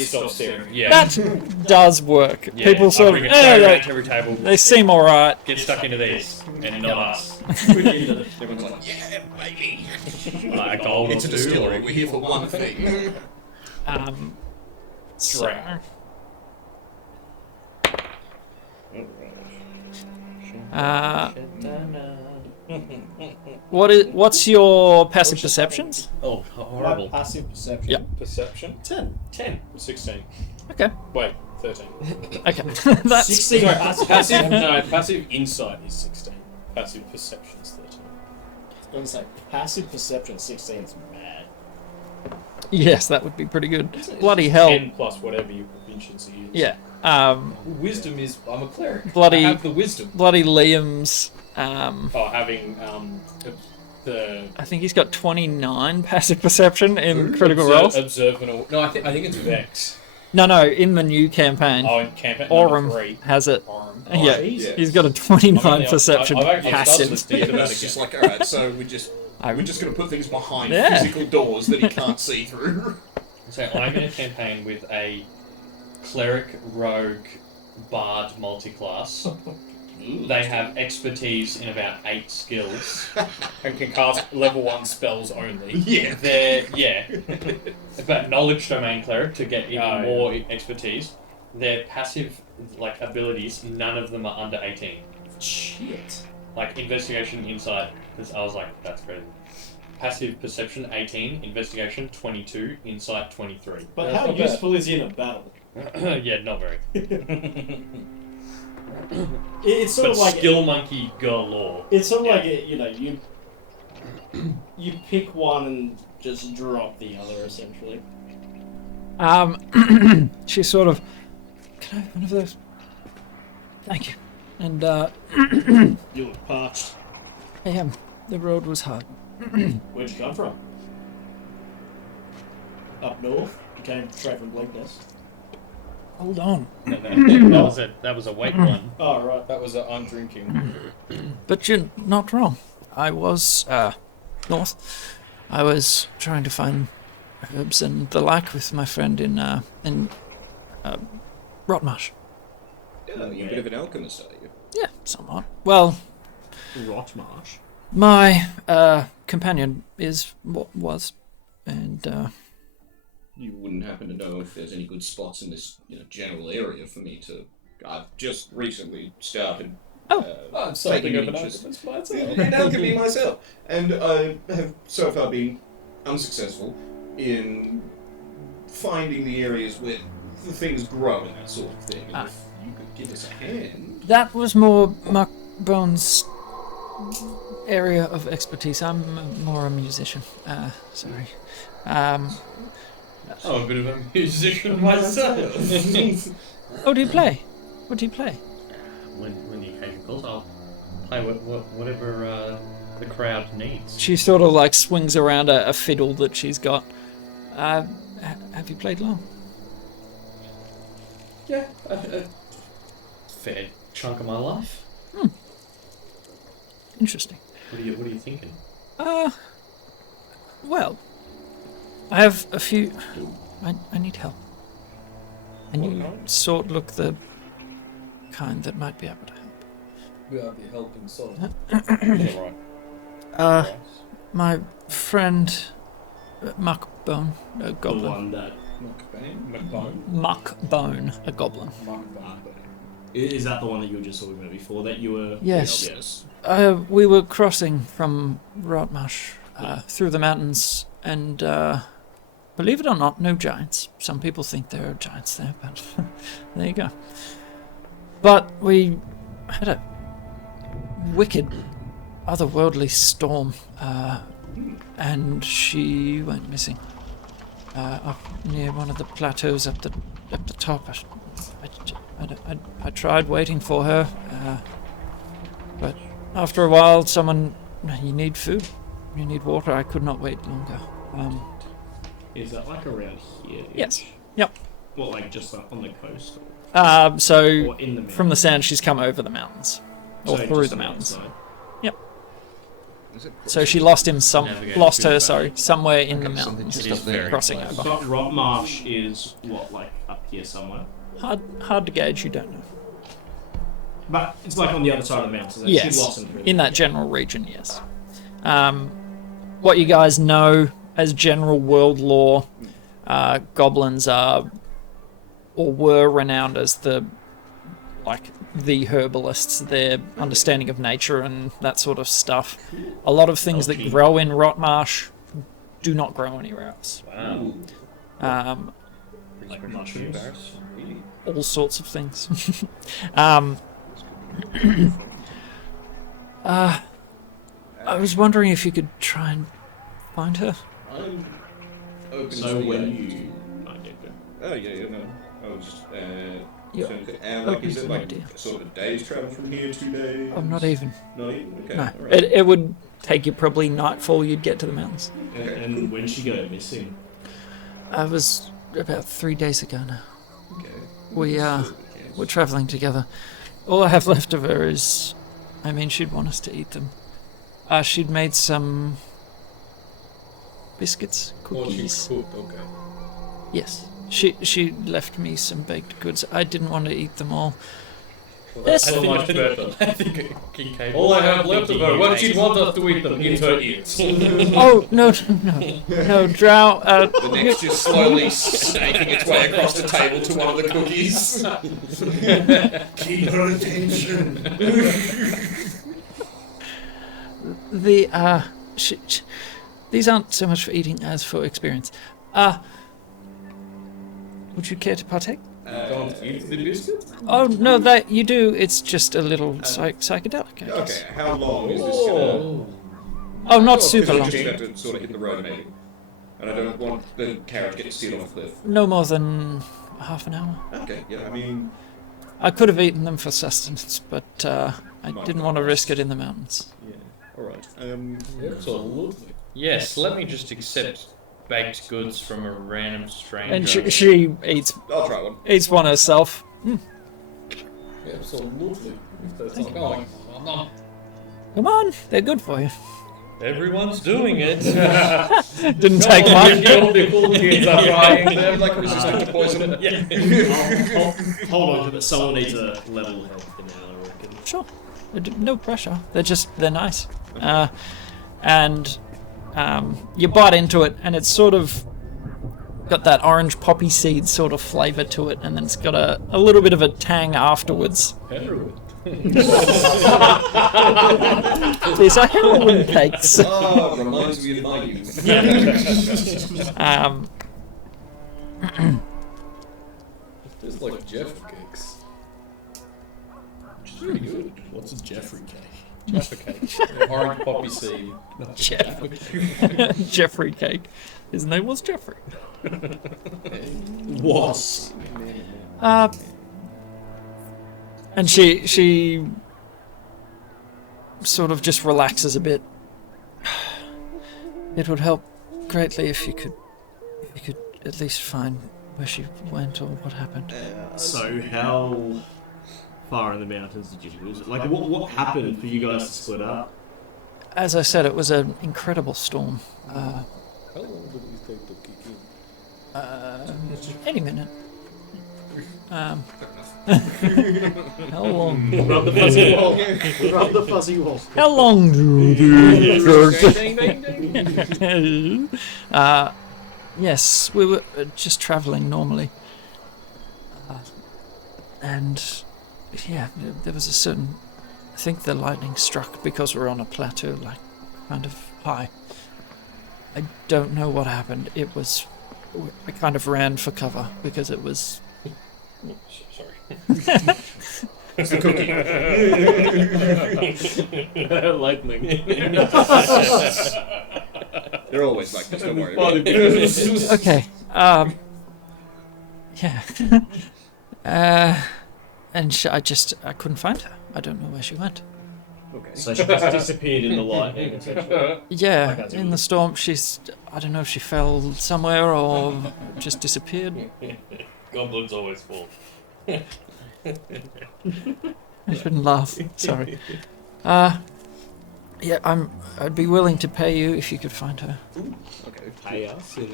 Stop staring. Yeah. That does work. Yeah, People sort I'll of bring a tray around they, to every table. they seem all right. Get stuck into these, and not us. Everyone's like, yeah, baby. Like a gold It's or a 2, distillery. or We're here for one thing. So, what's your passive perceptions? oh, horrible. Passive perception. Yep. Perception? 10. 16. Okay. Wait, 13. Okay. That's 16 Passive insight is 16. Passive perception is 13. I was going to say, passive perception 16 is mad. yes, that would be pretty good. Bloody hell. 10 plus whatever your proficiency is. Yeah. Wisdom is, I'm a cleric. Bloody- I have the wisdom. Bloody Liam's. Having the I think he's got 29 passive perception in critical rolls. Observant. No, I think it's Vex. No, in the new campaign. Oh, in campaign Orem 3. has it. Orem. Yeah, yeah. he's got a 29 perception I've actually started passive. listening to that It's again. just like, alright, so we're just going to put things behind Yeah. physical doors that he can't see through. So I'm in a campaign with a cleric, rogue, bard multi-class They have expertise in about 8 skills. And can cast level 1 spells only. Yeah. They're but knowledge domain cleric to get even more expertise. Their passive abilities, none of them are under 18. Shit. Investigation, insight, because I was like, that's crazy. Passive perception 18, investigation 22, insight 23. But how useful is he in a battle? Yeah, not very. It's sort But of like skill monkey galore. It's sort of like you pick one and just drop the other, essentially. She sort of, can I have one of those? Thank you. And You look parched. the road was hard. Where'd you come from? Up north? You came straight from Bleakness. Hold on. That was a weight one. Oh, right. That was I'm drinking. But you're not wrong. I was north. I was trying to find herbs and the like with my friend in Rotmarsh. Oh, you're a bit of an alchemist, are you? Yeah, somewhat. Well, Rotmarsh. my companion was, and You wouldn't happen to know if there's any good spots in this general area for me to... I've just recently started... I'm something taking of an interest alchemist myself. in alchemy myself. And I have so far been unsuccessful in finding the areas where the things grow and that sort of thing. And if you could give us a hand... that was more Mark Bones' area of expertise. I'm more a musician. Sorry. I'm a bit of a musician myself. Oh, do you play? What do you play? When the occasion calls, I'll play whatever the crowd needs. She sort of swings around a fiddle that she's got. Have you played long? Yeah, a fair chunk of my life. Interesting. What are you thinking? Well, I have a few... I need help. And you look the kind that might be able to help. We are the helping soul. My friend, Muckbone, a The goblin. one that... Muckbone, a goblin. Is that the one that you were just talking about before, that you were... Yes. We were crossing from Rotmarsh through the mountains, and believe it or not, no giants. Some people think there are giants there, but there you go. But we had a wicked, otherworldly storm, and she went missing. Up near one of the plateaus up the top. I tried waiting for her, but after a while, you need food, you need water. I could not wait longer. Is that around here? Yes. Yep. What, just on the coast? So Or in the from the sand, she's come over the mountains, or So through just the on mountains. outside. So she lost him Navigate lost through her, the sorry, valley. somewhere in the Okay, so mountains, just It is up there. very crossing close. over. But Rotmarsh is, up here somewhere? Hard to gauge. You don't know. But it's on the other side of the mountains. and Yes, She lost him through in that general region, yes. What you guys know as general world lore, goblins are or were renowned as the herbalists. Their understanding of nature and that sort of stuff. A lot of things that grow in Rotmarsh do not grow anywhere else. Wow. Like mushrooms. All sorts of things. I was wondering if you could try and find her. I'm open So to when the- you... Oh, yeah, no. I was just... Yeah. is Open it to an idea. sort of a day's travel from here, 2 days? Oh, not even. Not even? Okay. No. all right. It would take you probably nightfall. You'd get to the mountains. And when she go missing? I was about 3 days ago now. Okay. We're traveling together. All I have left of her is, she'd want us to eat them. She'd made some biscuits, cookies. Cooked, okay. Yes. She left me some baked goods. I didn't want to eat them all. Yes. So much better. I think Kincaid. All I have left of her, what she'd want us to eat them into her ears. Oh, no, Drow. The neck's just slowly snaking its way across the table to one of the cookies. Keep her attention. These aren't so much for eating as for experience. Would you care to partake? Don't eat the biscuit? Oh, no, that you do. It's just a little psychedelic, I guess. Okay, how long is this gonna... Oh, not super long. Just have to sort of hit the road, maybe. And I don't want the carriage to get steered off the cliff. No more than half an hour. Okay, yeah, I mean... I could have eaten them for sustenance, but I didn't want to risk it in the mountains. Yeah, alright. Absolutely. Yes, let me just accept baked goods from a random stranger. And she eats I'll try one. one herself. Absolutely. That's not going. Come on, they're good for you. Everyone's doing it. Didn't take much. All the cool kids are trying. They're like resistant to poison. Hold on to it. Someone needs a level head for now, I reckon. Sure. No pressure. They're nice. You bite into it, and it's sort of got that orange poppy seed sort of flavour to it, and then it's got a little bit of a tang afterwards. Heroin. These are heroin cakes. Oh, reminds me of my youth. It's like Jeffrey cakes. Which is pretty good. What's a Jeffrey cake? Jaffa cake. Orange poppy seed. Jeffrey cake. His name was Jeffrey. Was. And she sort of just relaxes a bit. It would help greatly if you could at least find where she went or what happened. So how far in the mountains did you lose it? Like what happened for you guys to split up? As I said, it was an incredible storm. How long did these take to kick in? Any minute. How long? Rub the fuzzy wall. Rub the fuzzy wall. How long do yes, we were just travelling normally. And yeah, there was a certain... I think the lightning struck because we're on a plateau, like, kind of high. I don't know what happened. It was... I kind of ran for cover because it was... Sorry. It's the cookie. Lightning. They're always like this, don't worry about it. Okay. Yeah. And I couldn't find her. I don't know where she went. Okay. So she just disappeared in the lightning, essentially. Yeah, Okay. in the storm, I don't know if she fell somewhere or just disappeared. Goblins always fall. I shouldn't laugh. Sorry. Yeah, I'd be willing to pay you if you could find her. Okay. Pay us in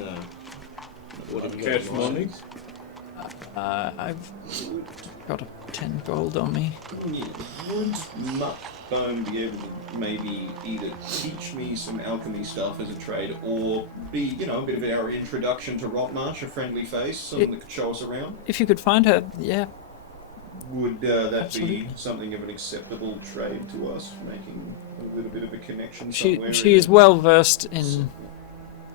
what have you got Cash in mind? money? I've got a 10 gold on me. Would Mudbone be able to maybe either teach me some alchemy stuff as a trade, or be, a bit of our introduction to Rockmarch, a friendly face, someone that could show us around? If you could find her, yeah. Would that Absolutely. be something of an acceptable trade to us, making a little bit of a connection She somewhere? is well versed in...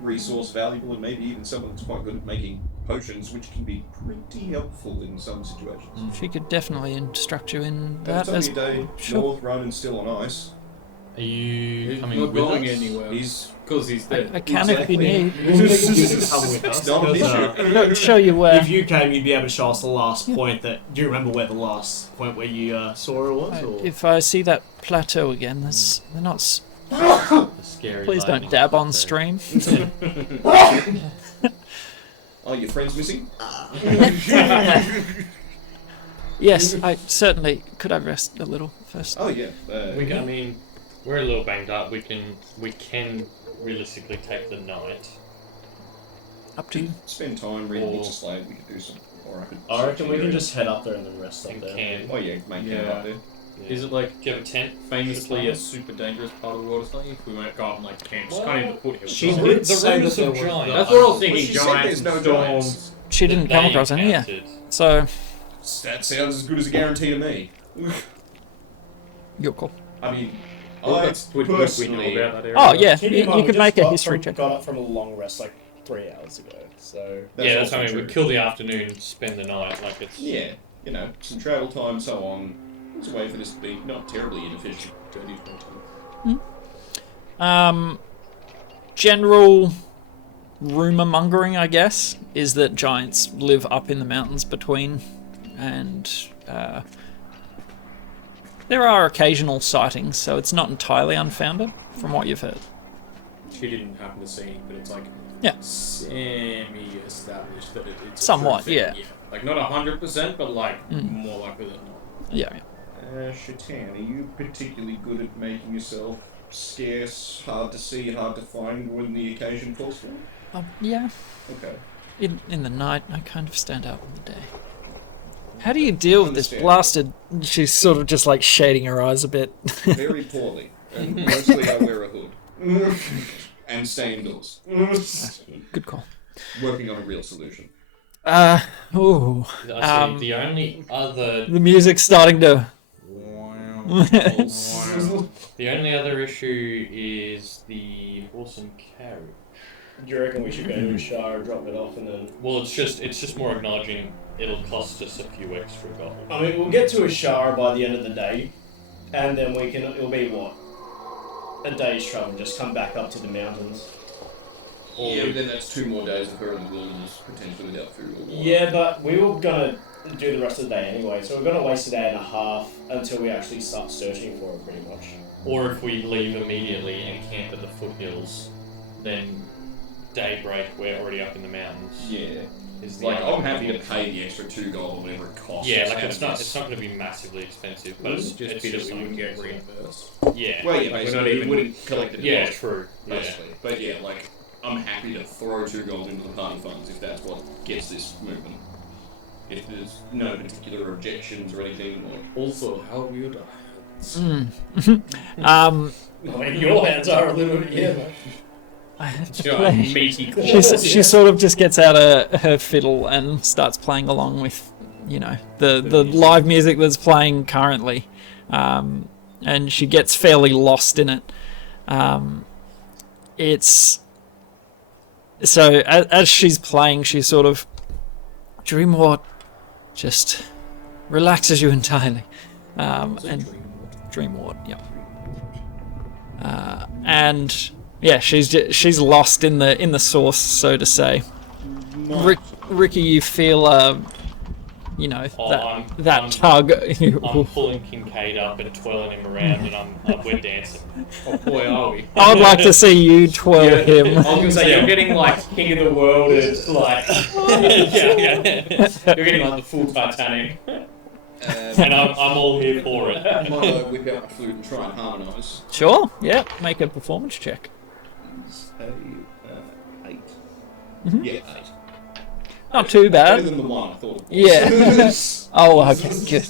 Resource valuable, and maybe even someone that's quite good at making potions, which can be pretty helpful in some situations. She could definitely instruct you in And that. it's only a day Sure. north, Ronan still on ice. Are you He's coming not with going us? anywhere. He's Because he's dead. I can if you need. You can come with us. It's not an because, issue. Look, show you where. if you came, you'd be able to show us the last point that... Do you remember where the last point where you saw her was? Or? If I see that plateau again, they're not... The scary Please don't lightning dab on plateau. stream. Are your friends missing? Yes, I certainly... Could I rest a little first? Oh yeah. I mean, we're a little banged up. We can realistically take the night. Up to you. Spend time reading books of Slade. We could do some. Or I reckon we can just head up there and then rest up And there. can. Oh yeah, make camp Yeah. up there. Is it like Do you have a tent? famously a super dangerous part of the world or something? If we won't go up and like camp, just can't even put him. She aside. did The say rumors that of there was- giants. That's what I was thinking. Well, she said Giants, there's no storms. giants. She didn't come They across any, yeah. encountered. So, That sounds as good as a guarantee to me. you're cool. I mean, Oh, I that's we know personally. about that area. Oh, yeah, Keep in you mind, we could just make a got history from- check. Got up from a long rest like 3 hours ago, so Yeah, that's also what I mean. true. We kill the afternoon, spend the night. Like it's. Yeah, you know, some travel time, so on. There's a way for this to be not terribly inefficient. Dirty 22. General rumor mongering, I guess, is that giants live up in the mountains between, and there are occasional sightings, so it's not entirely unfounded from what you've heard. She didn't happen to see any, but it's like Yeah. semi-established that it's a Somewhat, true thing. yeah. Like not 100%, but like more likely than not. Yeah. Shatan, are you particularly good at making yourself scarce, hard to see, hard to find when the occasion calls for it? Yeah. Okay. In the night, I kind of stand out in the day. How do you deal with this Understand. blasted... She's sort of just like shading her eyes a bit. Very poorly. And mostly I wear a hood. And stay indoors. Good call. Working on a real solution. Ooh. I see. The only other The music's starting to... The only other issue is the horse and carriage. do you reckon we should go to a shower, drop it off, and then? Well, it's just more acknowledging it'll cost us a few extra gold. I mean, we'll get to a shower by the end of the day, and then we can. It'll be what? A day's travel. Just come back up to the mountains. Yeah, but then that's 2 more days of her in the wilderness, potentially without food or water. Yeah, but we were gonna do the rest of the day anyway, so we're gonna waste a day and a half until we actually start searching for it, pretty much. Or if we leave immediately and camp at the foothills, then daybreak we're already up in the mountains. Yeah. Is the Like, other I'm happy to option. pay the extra 2 gold or whatever it costs. Yeah, us like out it's of not this. it's not going to be massively expensive, but It's it's just it's be that just we wouldn't something get to- reimbursed. Yeah. Well, yeah, Like, we're basically, not we even- wouldn't collect it. Yeah, back, true. Yeah. Basically. But yeah, like, I'm happy to throw 2 gold into the party funds if that's what gets this moving. If there's no particular objections or anything, like... Also, how weird are I mean, your hands are a little bit, yeah. I have to Yeah, play. meaty claws. She sort of just gets out her fiddle and starts playing along with, the live music that's playing currently, and she gets fairly lost in it. It's so as she's playing, she sort of Dreamwort just relaxes you entirely, and Dreamwort, yeah, and. Yeah, she's lost in the source, so to say. Ricky, you feel I'm tug. I'm pulling Kincaid up and twirling him around, and we're dancing. Oh boy, are we? I would like to see you twirl him. I was gonna say, you're getting like King of the world is like. yeah. you're getting like the full Titanic. And I'm all here for it. I might whip out my flute and try and harmonise. Sure, yeah, make a performance check. It's a 8. Mhm. Yeah, 8. Not too Better bad. than the 1 I thought it was. Yeah. Oh, okay, good.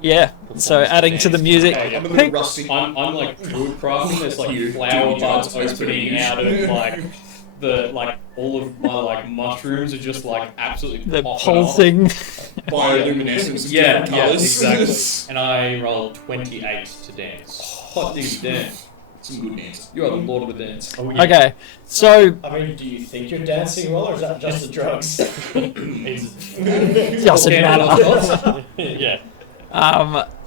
Yeah. So adding to the music. I'm a little rusty. I'm like wood crafting. There's like flower buds opening out of like all of my like mushrooms are just like absolutely The popping off. pulsing. Bioluminescence of Yeah, different yeah, colours. exactly. And I rolled 28 to dance. Hot diggity dance. Some good dances. You are the lord of the dance. Oh, yeah. Okay, so I mean, do you think you're dancing well, or is that just the drugs? doesn't matter. Yeah.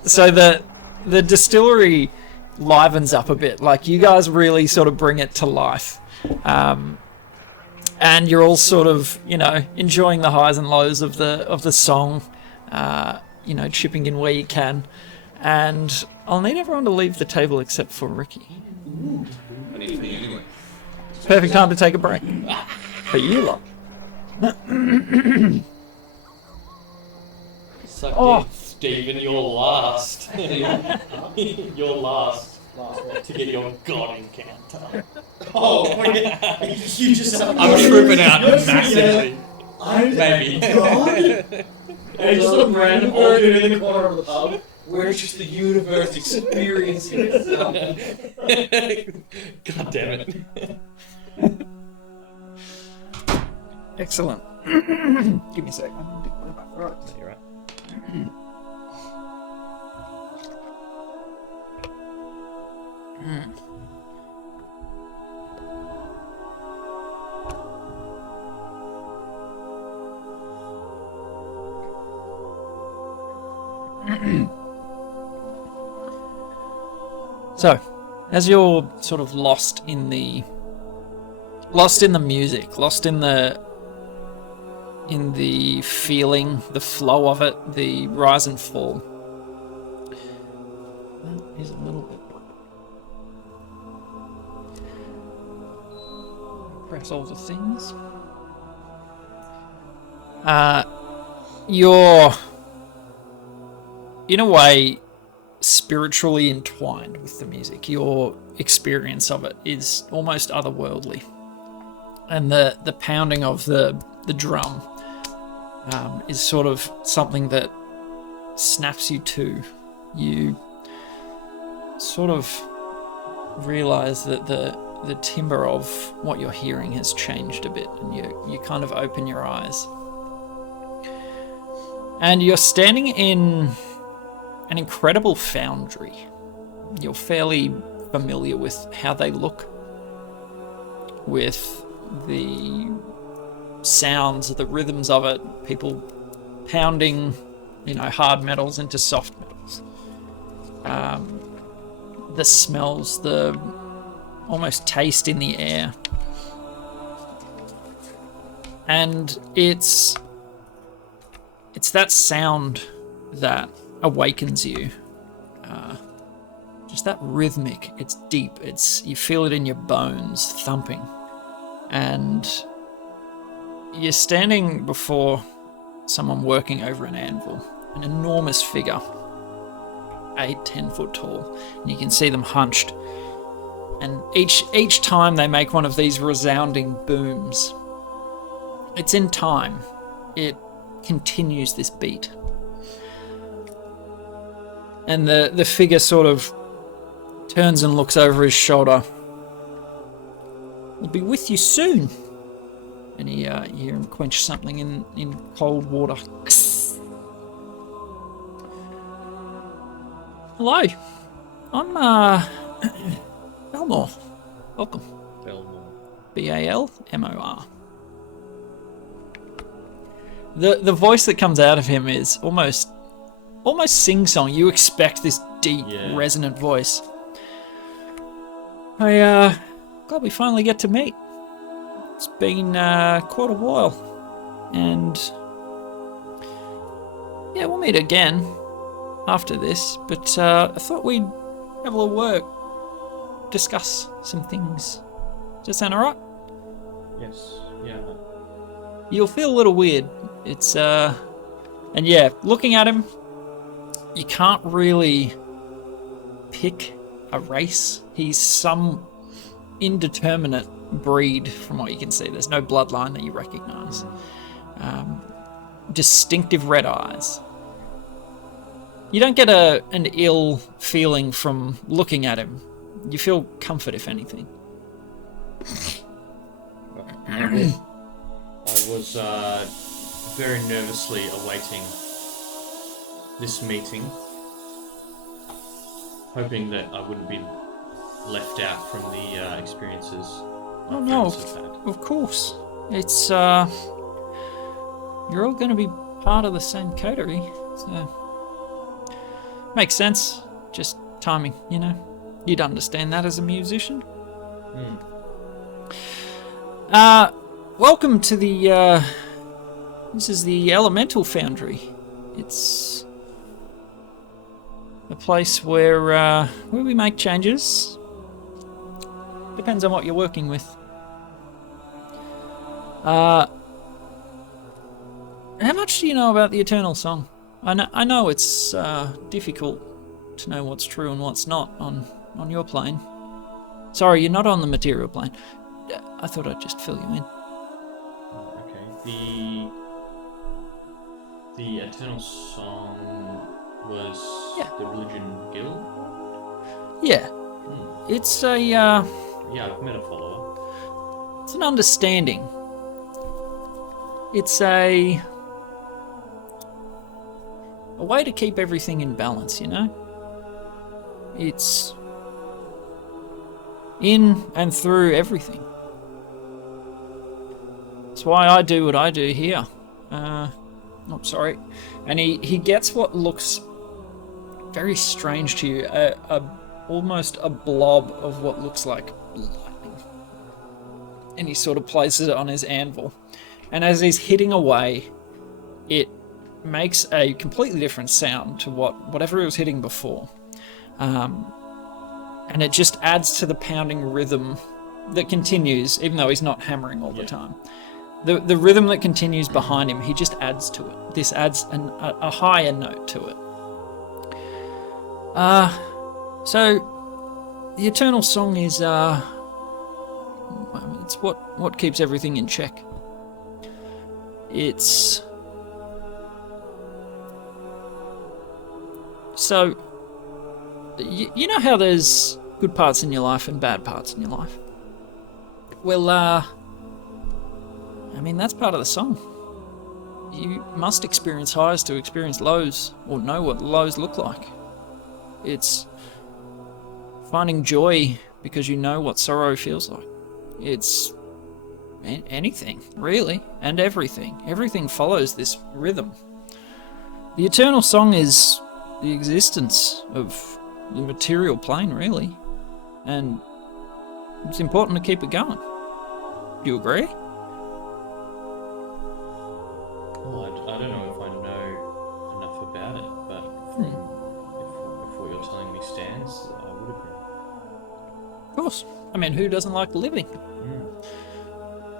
So the distillery livens up a bit. Like, you guys really sort of bring it to life. And you're all sort of, enjoying the highs and lows of the song, chipping in where you can. And I'll need everyone to leave the table except for Ricky. I need to pee anyway. Perfect time to take a break. For you lot. Suck Oh. it, Stephen, you're last. You're last. last one. To get your god encounter. Oh, yeah. You just have I'm tripping out massively. I'm Maybe. God. And just some random old dude in the corner of the pub where it's just the universe experiencing itself. God damn it. Excellent. Give me a sec. Right. You're right. So, as you're sort of lost in the music, lost in the feeling, the flow of it, the rise and fall. That is a little bit. Press all the things. You're, in a way, spiritually entwined with the music. Your experience of it is almost otherworldly. And the pounding of the drum is sort of something that snaps you to. You sort of realize that the timbre of what you're hearing has changed a bit, and you kind of open your eyes. And you're standing in an incredible foundry. You're fairly familiar with how they look, with the sounds, the rhythms of it, people pounding, hard metals into soft metals. The smells, the almost taste in the air. And it's that sound that awakens you. Just that rhythmic, it's deep, you feel it in your bones thumping. And you're standing before someone working over an anvil, an enormous figure, 8-10 foot tall, and you can see them hunched. And each time they make one of these resounding booms, it's in time. It continues this beat. And the figure sort of turns and looks over his shoulder. "We'll be with you soon." And you hear him quench something in cold water. "Hello, I'm Belmore. Welcome." Belmore. Balmor. The voice that comes out of him is almost sing-song. You expect this deep, resonant voice. Glad we finally get to meet. It's been quite a while, and yeah, we'll meet again after this. But I thought we'd have a little work, discuss some things. Does that sound alright? Yes. Yeah. You'll feel a little weird. It's and yeah, looking at him, you can't really pick a race. He's some indeterminate breed from what you can see. There's no bloodline that you recognize. Distinctive red eyes. You don't get an ill feeling from looking at him. You feel comfort, if anything. I was very nervously awaiting this meeting, hoping that I wouldn't be left out from the experiences. Oh no, of course. It's you're all going to be part of the same coterie, so makes sense. Just timing, You'd understand that as a musician. Welcome to the this is the Elemental Foundry. It's a place where we make changes. Depends on what you're working with. How much do you know about the Eternal Song? I know it's difficult to know what's true and what's not on on your plane. Sorry, you're not on the material plane. I thought I'd just fill you in. Okay. The Eternal Song was the Religion Guild? Yeah. It's a, Yeah, I've met a follower. it's an understanding. It's a way to keep everything in balance, you know? It's in and through everything. That's why I do what I do here. Sorry. And he gets what looks very strange to you, almost a blob of what looks like lightning. And he sort of places it on his anvil. And as he's hitting away, it makes a completely different sound to whatever he was hitting before. And it just adds to the pounding rhythm that continues, even though he's not hammering all the time. The rhythm that continues behind him, he just adds to it. This adds a higher note to it. So the Eternal Song is it's what keeps everything in check. It's so you know how there's good parts in your life and bad parts in your life. Well, I mean, that's part of the song. You must experience highs to experience lows, or know what lows look like. It's finding joy because you know what sorrow feels like. It's anything, really, and everything. Everything follows this rhythm. The Eternal Song is the existence of the material plane, really. And it's important to keep it going. Do you agree? Well, I don't know if I know enough about it, but if what you're telling me stands, I would agree. Of course. I mean, who doesn't like living?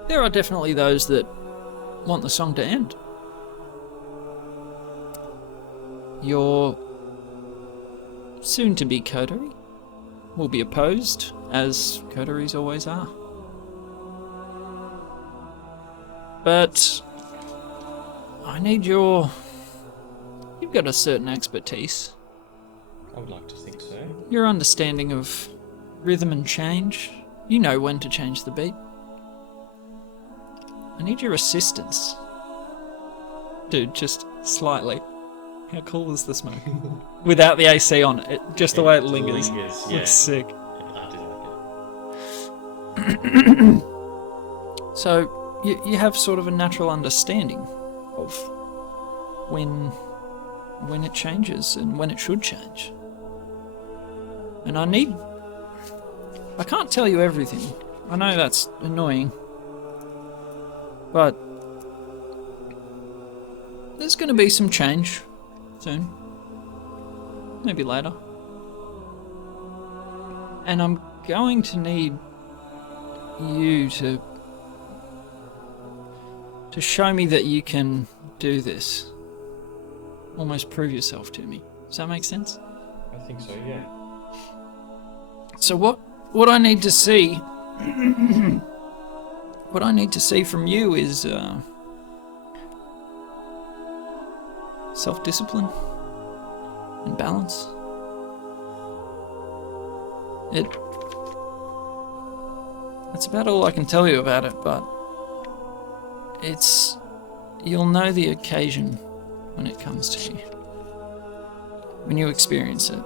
There are definitely those that want the song to end. Your soon-to-be coterie will be opposed, as coteries always are. But I need you've got a certain expertise. I would like to think so. Your understanding of rhythm and change. You know when to change the beat. I need your assistance. Dude, just slightly. How cool is the smoke? Without the AC on it, just the way it lingers. Yeah. Looks sick. I do like it. So, you have sort of a natural understanding of when it changes and when it should change. And I can't tell you everything. I know that's annoying. But there's going to be some change soon. Maybe later. And I'm going to need you to show me that you can do this. Almost prove yourself to me. Does that make sense? I think so, yeah. So what I need to see what I need to see from you is self-discipline and balance. That's about all I can tell you about it, but you'll know the occasion when it comes to you, when you experience it.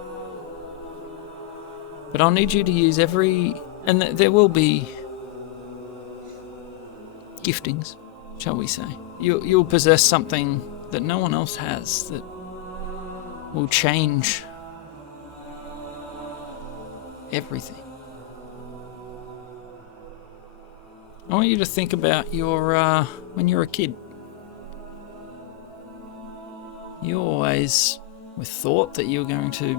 But I'll need you to use and there will be giftings, shall we say. You'll possess something that no one else has that will change everything. I want you to think about your when you're a kid. You always were thought that you were going to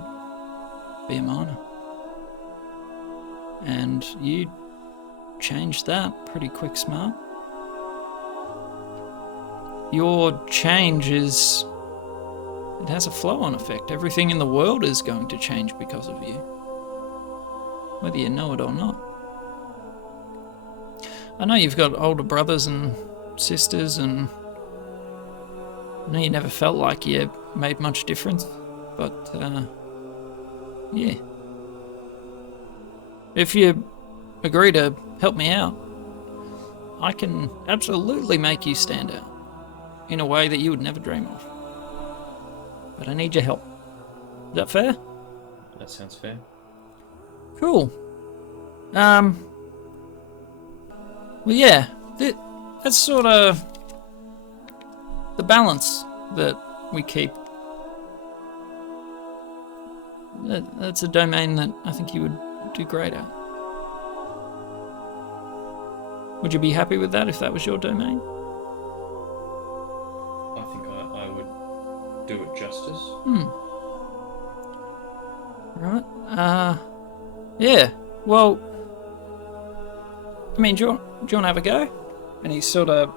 be a miner. And you changed that pretty quick smart. Your change it has a flow-on effect. Everything in the world is going to change because of you. whether you know it or not. I know you've got older brothers and sisters, and I know you never felt like you made much difference, but yeah. If you agree to help me out, I can absolutely make you stand out in a way that you would never dream of. But I need your help. Is that fair? That sounds fair. Cool. Well, yeah, that's sort of the balance that we keep. That's a domain that I think you would do great at. Would you be happy with that if that was your domain? I think I would do it justice. Right. Yeah. Well, I mean, do you want to have a go? And he sort of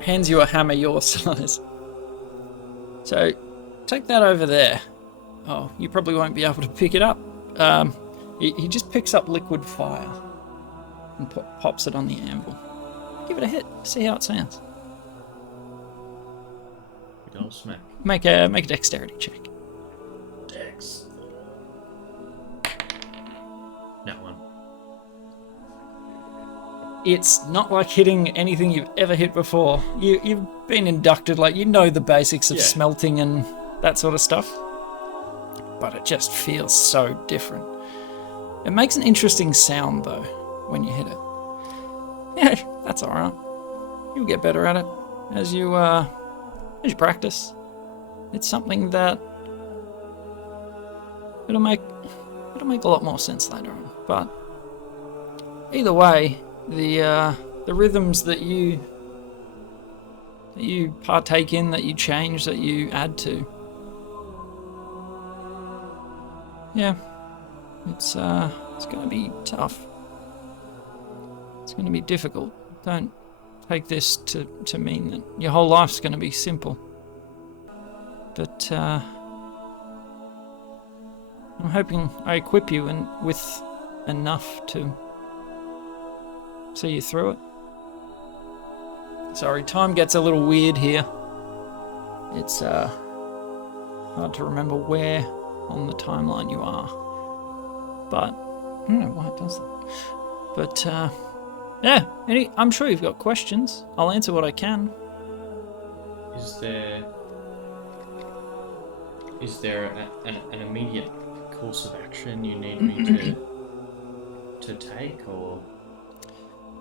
hands you a hammer your size. So, take that over there. Oh, you probably won't be able to pick it up. He just picks up liquid fire and pops it on the anvil. Give it a hit. See how it sounds. Good old smack. Make a dexterity check. Dex. That one. It's not like hitting anything you've ever hit before. You've been inducted, like, you know the basics of smelting and that sort of stuff. But it just feels so different. It makes an interesting sound, though, when you hit it. Yeah, that's alright. You'll get better at it as you practice. It's something that it'll make a lot more sense later on. But either way, the rhythms that you partake in, that you change, that you add to, yeah, it's going to be tough. It's going to be difficult. Don't take this to mean that your whole life's going to be simple. But I'm hoping I equip you with enough to see you through it. Sorry, time gets a little weird here. It's hard to remember where on the timeline you are. But I don't know why it does that. But yeah, I'm sure you've got questions. I'll answer what I can. Is there an immediate course of action you need me to take, or?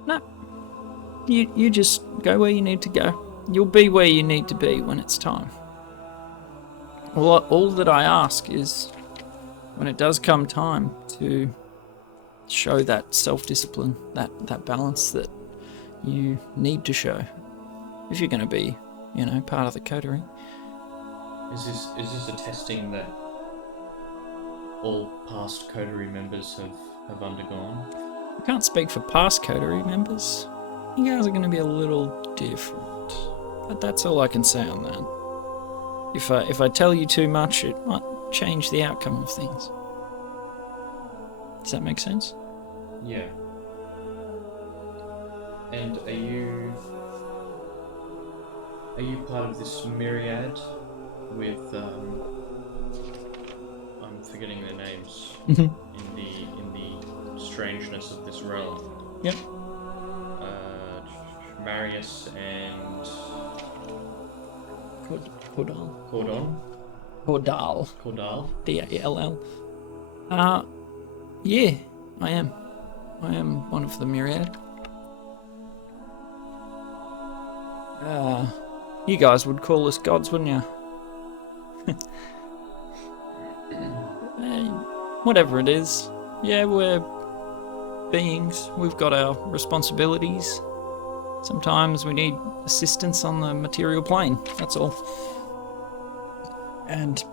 No. You just go where you need to go. You'll be where you need to be when it's time. All that I ask is, when it does come time, to show that self-discipline, that balance that you need to show if you're going to be, part of the coterie. Is this a testing that all past coterie members have undergone? I can't speak for past coterie members. You guys are going to be a little different, but that's all I can say on that. If I tell you too much, it might change the outcome of things. Does that make sense? Yeah. And are you part of this myriad with I'm forgetting their names in the strangeness of this realm? Yep. Marius and Cordal. Dall. Yeah, I am. I am one of the myriad. You guys would call us gods, wouldn't you? Whatever it is. Yeah, we're beings. We've got our responsibilities. Sometimes we need assistance on the material plane, that's all. And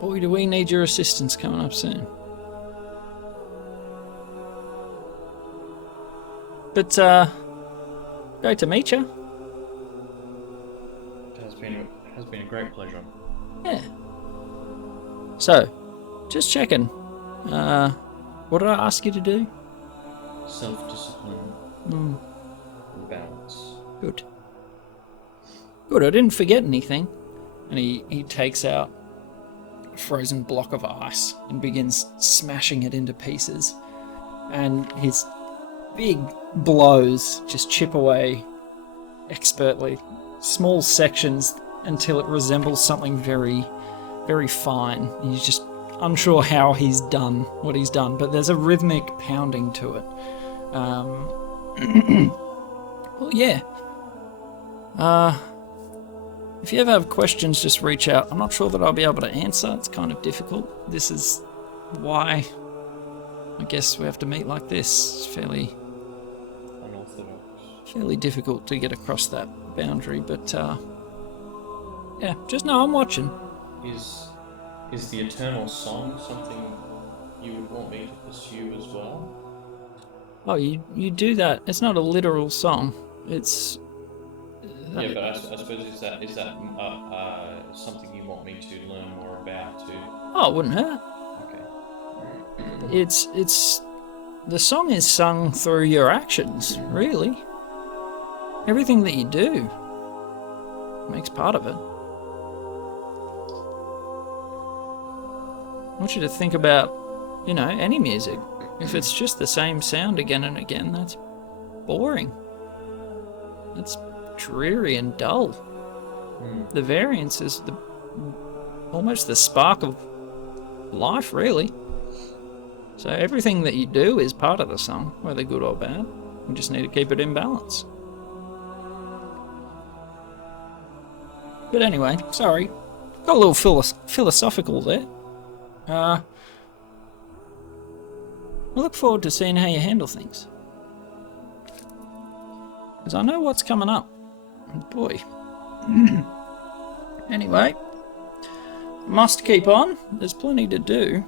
boy, do we need your assistance coming up soon. But, great to meet you. It has been a great pleasure. Yeah. So, just checking. What did I ask you to do? Self-discipline. Mm, Balance. good. Good, I didn't forget anything. And he takes out a frozen block of ice and begins smashing it into pieces. And his big blows just chip away expertly, small sections until it resembles something very, very fine. He's just unsure how he's done what he's done, but there's a rhythmic pounding to it. Well, yeah. If you ever have questions, just reach out. I'm not sure that I'll be able to answer. It's kind of difficult. This is why I guess we have to meet like this. It's fairly difficult to get across that boundary, but yeah, just know I'm watching. Is the eternal song something you would want me to pursue as well? Oh, you do that. It's not a literal song. It's yeah, but I suppose is that something you want me to learn more about too? Oh, it wouldn't hurt. Okay. It's the song is sung through your actions, really. Everything that you do makes part of it. I want you to think about, any music. If it's just the same sound again and again, that's boring. That's dreary and dull. The variance is almost the spark of life, really. So everything that you do is part of the song, whether good or bad. You just need to keep it in balance. But anyway, sorry. Got a little philosophical there. I look forward to seeing how you handle things. Because I know what's coming up. Boy. Anyway, must keep on. There's plenty to do.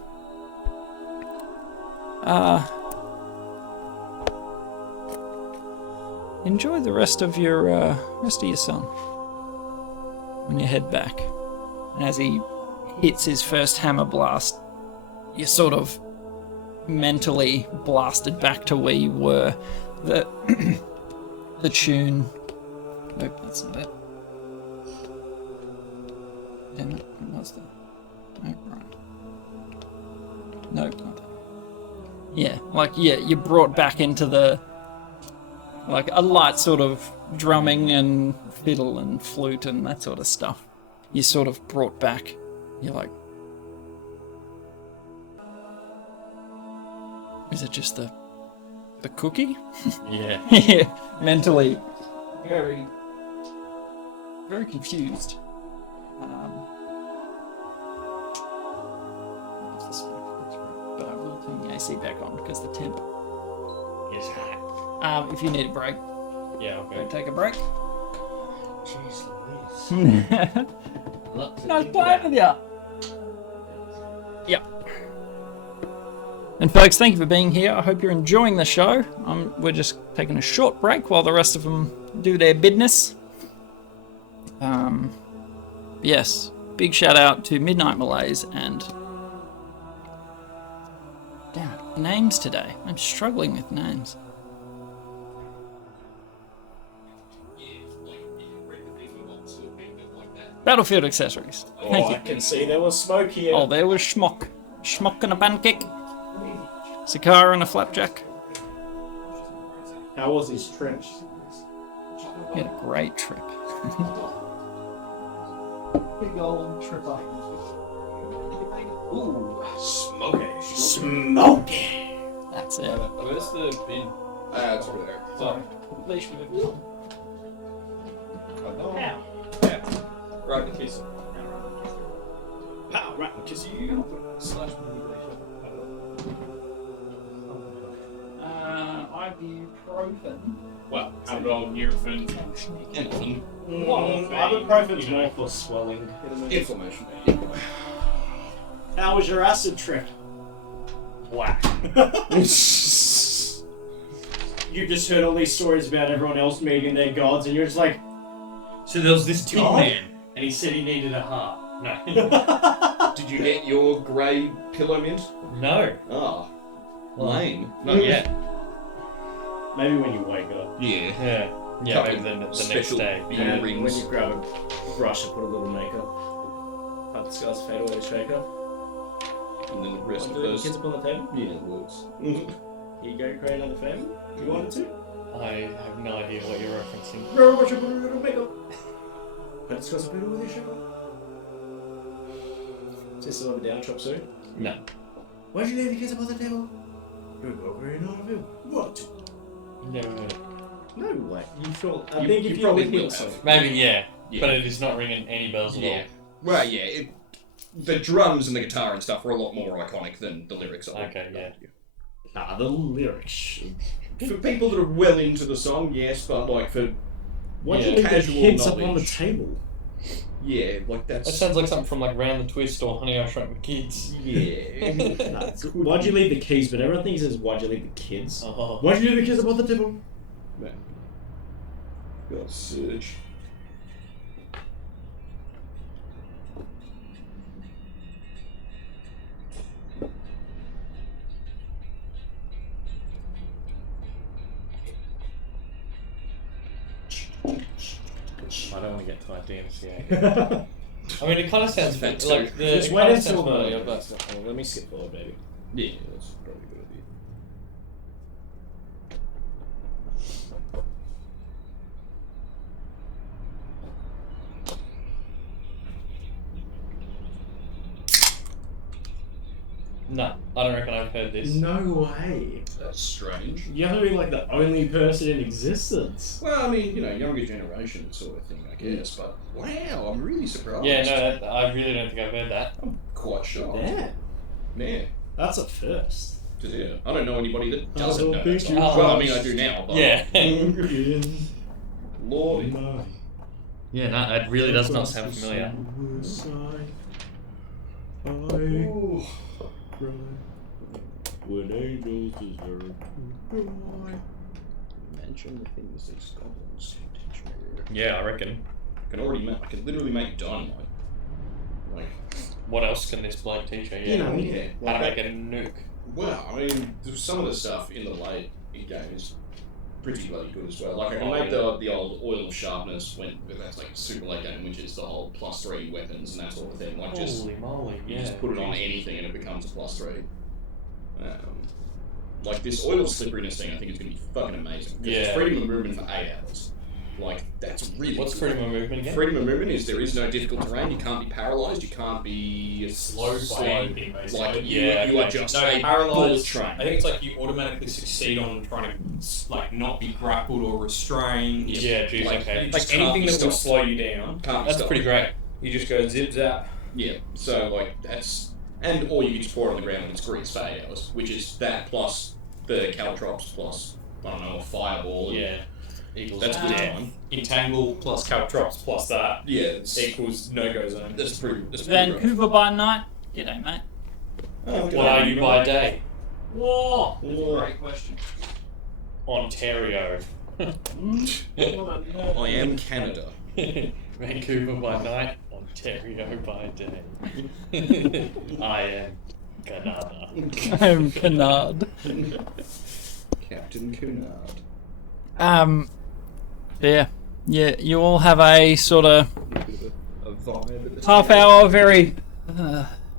Enjoy the rest of your song when you head back. And as he hits his first hammer blast, you're sort of mentally blasted back to where you were. The tune. Nope, that's not it. Damn it, what was that? Nope, right. Nope, not that. Yeah, you're brought back into the a light sort of drumming and fiddle and flute and that sort of stuff. You're sort of brought back. You're like, is it just the cookie? Yeah. Yeah, mentally very, very confused. But I will turn the AC back on because the temp Is hot. if you need a break, Yeah, okay. go take a break. Jeez Louise. Nice playing with you. Yep. And folks, thank you for being here. I hope you're enjoying the show. We're just taking a short break while the rest of them do their business. Yes, big shout out to Midnight Malaise and... Damn it, names today. I'm struggling with names. Battlefield Accessories. Thank you. I can see there was smoke here. Oh, there was Schmock. Schmock and a pancake. Sakara and a flapjack. How was his trip? He had a great trip. Big old tripper. Ooh, smoky. Smoky. That's it. Where's the bin? It's over there. Sorry. Ow. Right, the kiss. Pow, right, kiss you. Ibuprofen. Well, Nurofen. Ibuprofen's more for swelling. Inflammation. How was your acid trip? Whack. You just heard all these stories about everyone else meeting their gods, and you're just like, So there was this tin God? man, and he said he needed a heart. No. Did you get your grey pillow mint? No. Ah. Lame. Not yet. Maybe when you wake up. Yeah. Yeah, maybe the next Special day. beer And rings. when you grab a brush and put a little makeup. Let the scars fade away to shake up. And then the rest of Want to do it? those. Kids up on the table? Yeah, it works. Here you go, create another family. You wanted to? I have no idea what you're referencing. Grab a brush and put a little makeup. Let the scars fade away with your shake up. Is this over down chop soon? No. Why'd you leave the kids up on the table? You're very naughty. What? Never heard it. No way. You feel. I You- think you if you probably would will hit have. something. Maybe, yeah. Yeah. But it is not ringing any bells at all. Yeah. Well, yeah. The drums and the guitar and stuff are a lot more iconic than the lyrics are. Okay, yeah. Nah, the lyrics. For people that are well into the song, yes, but like for Why'd Yeah. you leave the Casual kids up on the knowledge. table? yeah, like That that's sounds like something from like Round the Twist or Honey, I Shrunk the Kids. yeah. Nah, why'd you leave the keys? But everyone thinks it's why'd you leave the kids? Oh. Why'd you leave the kids up on the table? Man. Got Surge. I don't want to get tied to DMCA. I mean, it kind of sounds That too. like the. Just it wait kinda until sounds familiar, but Oh, let me skip forward, baby. Yeah, that's probably a good idea. no, I don't reckon I've heard this. No way. That's strange. You have to be like the only person in existence. Well, I mean, younger generation sort of thing, I guess. But wow, I'm really surprised. Yeah, no, I really don't think I've heard that. I'm quite shocked. Yeah. Yeah. That's a first. Yeah. I don't know anybody that doesn't know that think song. you Well, I mean, I do now. But Yeah. Lordy. Yeah, no, it really does not sound familiar. Ooh. When angels deserve to cry. Mention the things these goblins can teach me. Yeah, I reckon. I can literally make dynamite. Like, What else can this bloke teach her? Yeah. yeah. How to make a nuke. Well, I mean, some of the stuff in the late game is pretty bloody good as well. Like, I can Oh, make yeah. the old oil of sharpness when that's like super late game, which is the whole +3 weapons and that sort of thing. Like, just Holy moly, you yeah. just put it on anything and it becomes a +3. Like this oil slipperiness thing, I think is going to be fucking amazing. 'Cause it's Yeah. freedom of movement for 8 hours. Like, that's really What's good. freedom of movement again? Freedom of movement is there is no difficult terrain. You can't be paralysed. You can't be Slowed by anything, basically. Like Yeah, you are okay. just No, a bullet paralysed. train. I think it's like you automatically succeed on trying to like not be grappled or restrained. Yeah, geez, Like, okay. Like just can't anything be that will stopped. slow you down, Can't be That's stopped. pretty great. you just go zip zap. Yeah. So like that's or you can just pour it on the ground and it's grease for 8 hours, which is that plus the caltrops plus I don't know a fireball. And Yeah. Equals That's good death. time. Entangle plus caltrops plus that Yeah. It's, equals no-go zone. that's pretty. That's pretty great. Vancouver by night? G'day, mate. Oh, What are you by day? Whoa! Whoa. Great question. Ontario. I am Canada. Vancouver by night, Ontario by day. I am Canada. I'm Canard. Captain Cunard. Yeah. Yeah, you all have a sort of A vibe at the half hour, very...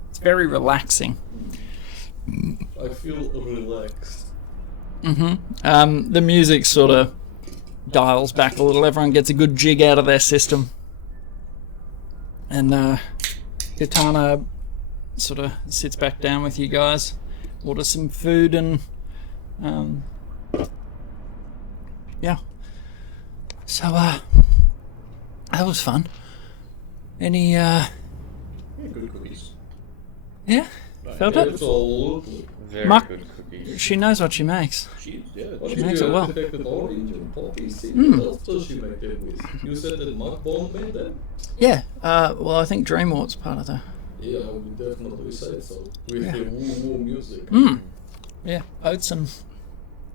it's very relaxing. I feel relaxed. The music sort of dials back a little. Everyone gets a good jig out of their system. And Katana sort of sits back down with you guys, orders some food and... yeah. So, that was fun. Any, Yeah, good cookies. yeah? Felt it? It's all lovely. Very Mark- good cookies. She knows what she makes. She, yeah, She makes it well. Detected orange and poppy seed. Mm. What else does she make it with? You said that Mark Bond made them? Yeah, well, I think Dreamwort's part of the... Yeah, I would definitely say so. With Yeah. the woo-woo music. Yeah, oats and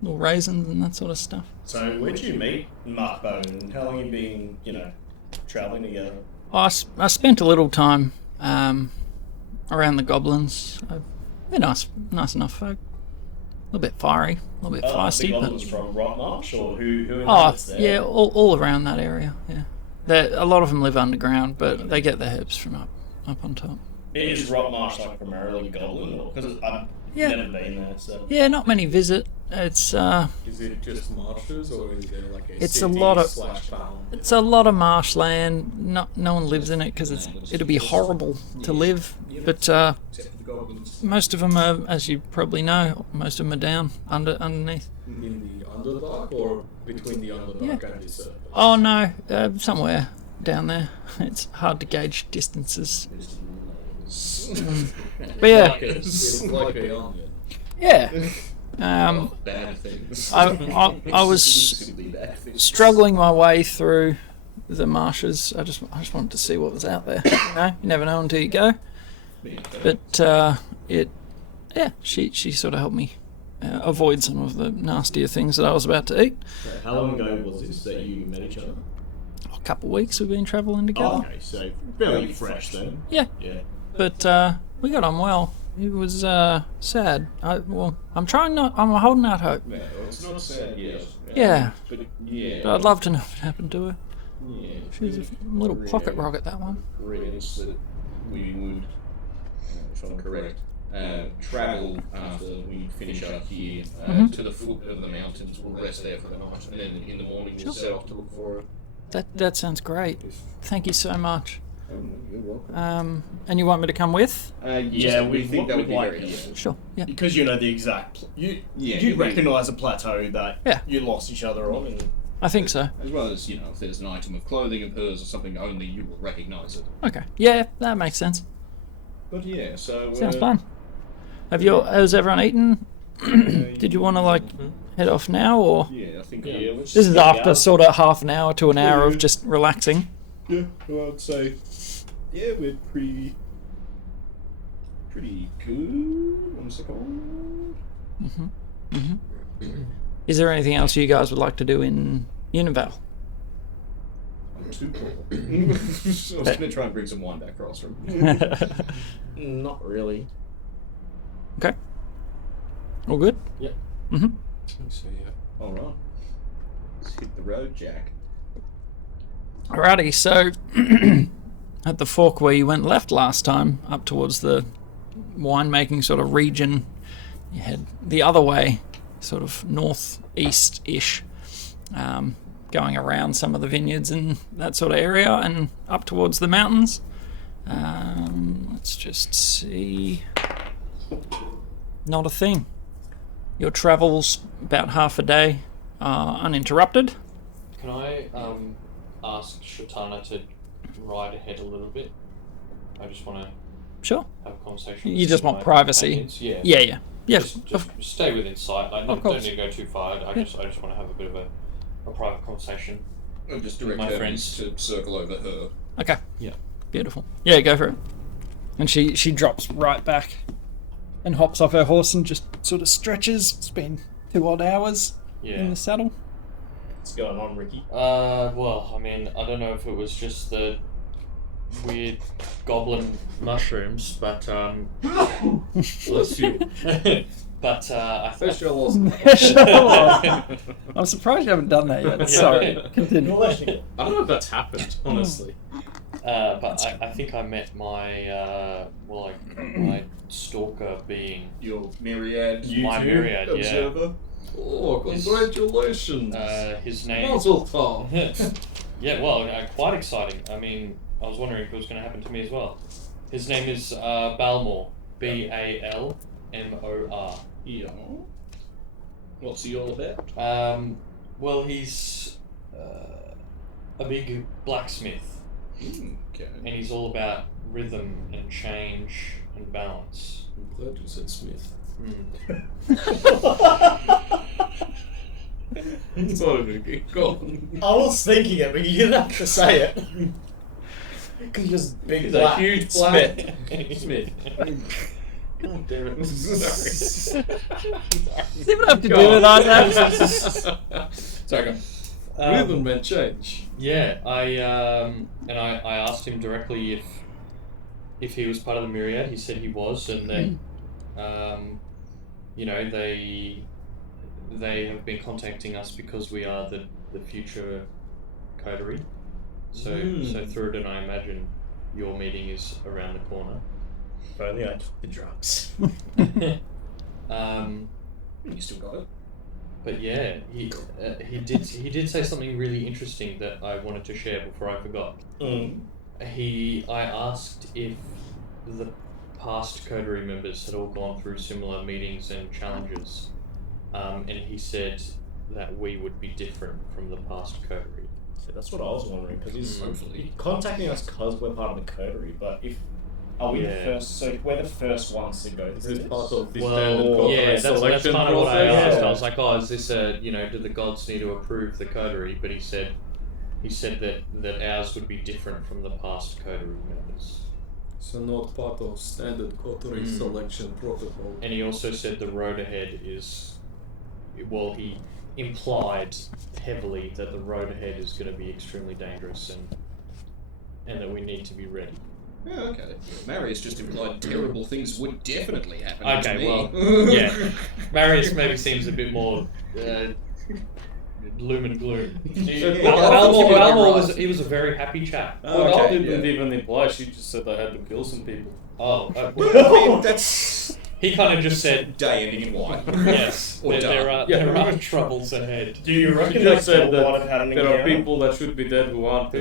little raisins and that sort of stuff. So, where'd you meet Mark Bone and how long you been, travelling together? I spent a little time around the goblins. They're nice enough folk. little bit fiery, a little bit The feisty. goblins But from Rock Marsh, or who oh, inhabits there? yeah, all around that area. Yeah, a lot of them live underground, but they get their herbs from up on top. Is Rock Marsh like primarily goblin? Because I've Yeah. never been there, so. Yeah, not many visit. It's Is it just marshes or is there like a It's a city lot of- slash farm? It's a lot of marshland. No one lives in it because it'd be horrible to live. But Except for the goblins. most of them are, as you probably know, most of them are down underneath. In the Underdark or between the Underdark and the surface? Oh no, somewhere down there. It's hard to gauge distances. But yeah, It's like a onion. yeah. Bad things. I was struggling my way through the marshes. I just wanted to see what was out there. You never know until you go. But she sort of helped me avoid some of the nastier things that I was about to eat. How long ago was this that you met each other? A couple of weeks we've been travelling together. Oh, okay, so fairly fresh then. Yeah, Yeah. but we got on well. It was sad. I'm holding out hope. No, it's not sad, yes. Yeah, But yeah. but I'd love to know what happened to her. Yeah. She was a little pocket rocket, that one. Agreements that we would, if I'm correct, travel after we finish up here to the foot of the mountains. We'll rest there for the night, and then in the morning we'll set off to look for her. That sounds great. Thank you so much. You're welcome. And you want me to come with? Yeah, we think that would be like very helpful. Sure. Yeah. because you know the exact. You Yeah, recognise a plateau that Yeah. you lost each other on, and I think so. As well as, if there's an item of clothing of hers or something, only you will recognise it. Okay. Yeah, that makes sense. But yeah, so... Sounds fun. Has everyone eaten? Did you want to head off now, or Yeah, I think... let's this is get after out. sort of half an hour to an hour of just relaxing? Yeah, well, I'd say... Yeah, we're pretty good. What's it called? Is there anything else you guys would like to do in Unival? I'm too cool. I was going to try and bring some wine back across from... Not really. Okay. All good? Yep. Mm-hmm. So yeah. Alright. Let's hit the road, Jack. Alrighty, so at the fork where you went left last time, up towards the winemaking sort of region, you head the other way, sort of northeast-ish, going around some of the vineyards and that sort of area, and up towards the mountains. Let's just see. Not a thing. Your travel's about half a day, uninterrupted. Can I ask Shatana to ride ahead a little bit? I just want to Sure. have a conversation. You with just some of want my privacy. companions. Yeah. Yeah. Just stay within sight. Like, Of don't course. need to go too far. I just want to have a bit of a private conversation. I'll just direct My her friends. to circle over her. Okay. Yeah. Beautiful. Yeah, go for it. And she drops right back and hops off her horse and just sort of stretches. It's been 2 odd hours in Yeah. the saddle. What's going on, Ricky? Well, I mean, I don't know if it was just the weird goblin mushrooms, but bless you. But I thought I'm surprised you haven't done that yet. Yeah. Sorry. Continue. I don't know if that's happened, honestly. but I think I met my my stalker being Your myriad. my myriad. observer. Oh, congratulations! His name. Mazel tov. Yeah, well, quite exciting. I mean, I was wondering if it was going to happen to me as well. His name is Balmor. Balmor. Yeah. What's he all about? Well, he's a big blacksmith, Okay. and he's all about rhythm and change and balance. I'm glad you said Smith. Sorry, go on. I was thinking it, but you didn't have to say it. Because you're just big He's black a huge black Smith. Smith. God damn it. Sorry. Does it have to do with that? Sorry, go. Rhythm and change. Yeah, I asked him directly if he was part of the myriad. He said he was, and then you know, they have been contacting us because we are the future coterie. So Thrud and I imagine your meeting is around the corner. If only I took the drugs. You still got it. But yeah, he did say something really interesting that I wanted to share before I forgot. I asked if the past coterie members had all gone through similar meetings and challenges, and he said that we would be different from the past coterie. So that's what I was wondering, because he's contacting us because we're part of the coterie, but if are we the first? So if we're the first ones to go through this? Part of the Well, yeah, that's kind selection of what I process. asked. I was like, oh, is this a, you know, do the gods need to approve the coterie? But he said that ours would be different from the past coterie members. So not part of standard coterie selection protocol. And he also said the road ahead is, well, he implied heavily that the road ahead is going to be extremely dangerous and that we need to be ready. Yeah, okay. Marius just implied terrible things would definitely happen to Okay, me. well, yeah. Marius maybe seems a bit more gloom and gloom. Balmor was a very happy chap. I didn't even imply, she just said I had to kill some people. Oh, I mean, that's he kind of just said, day ending in Y. yes, Or there are troubles ahead. Do you reckon She that just said Gil might have had that an there are encounter? people that should be dead who aren't.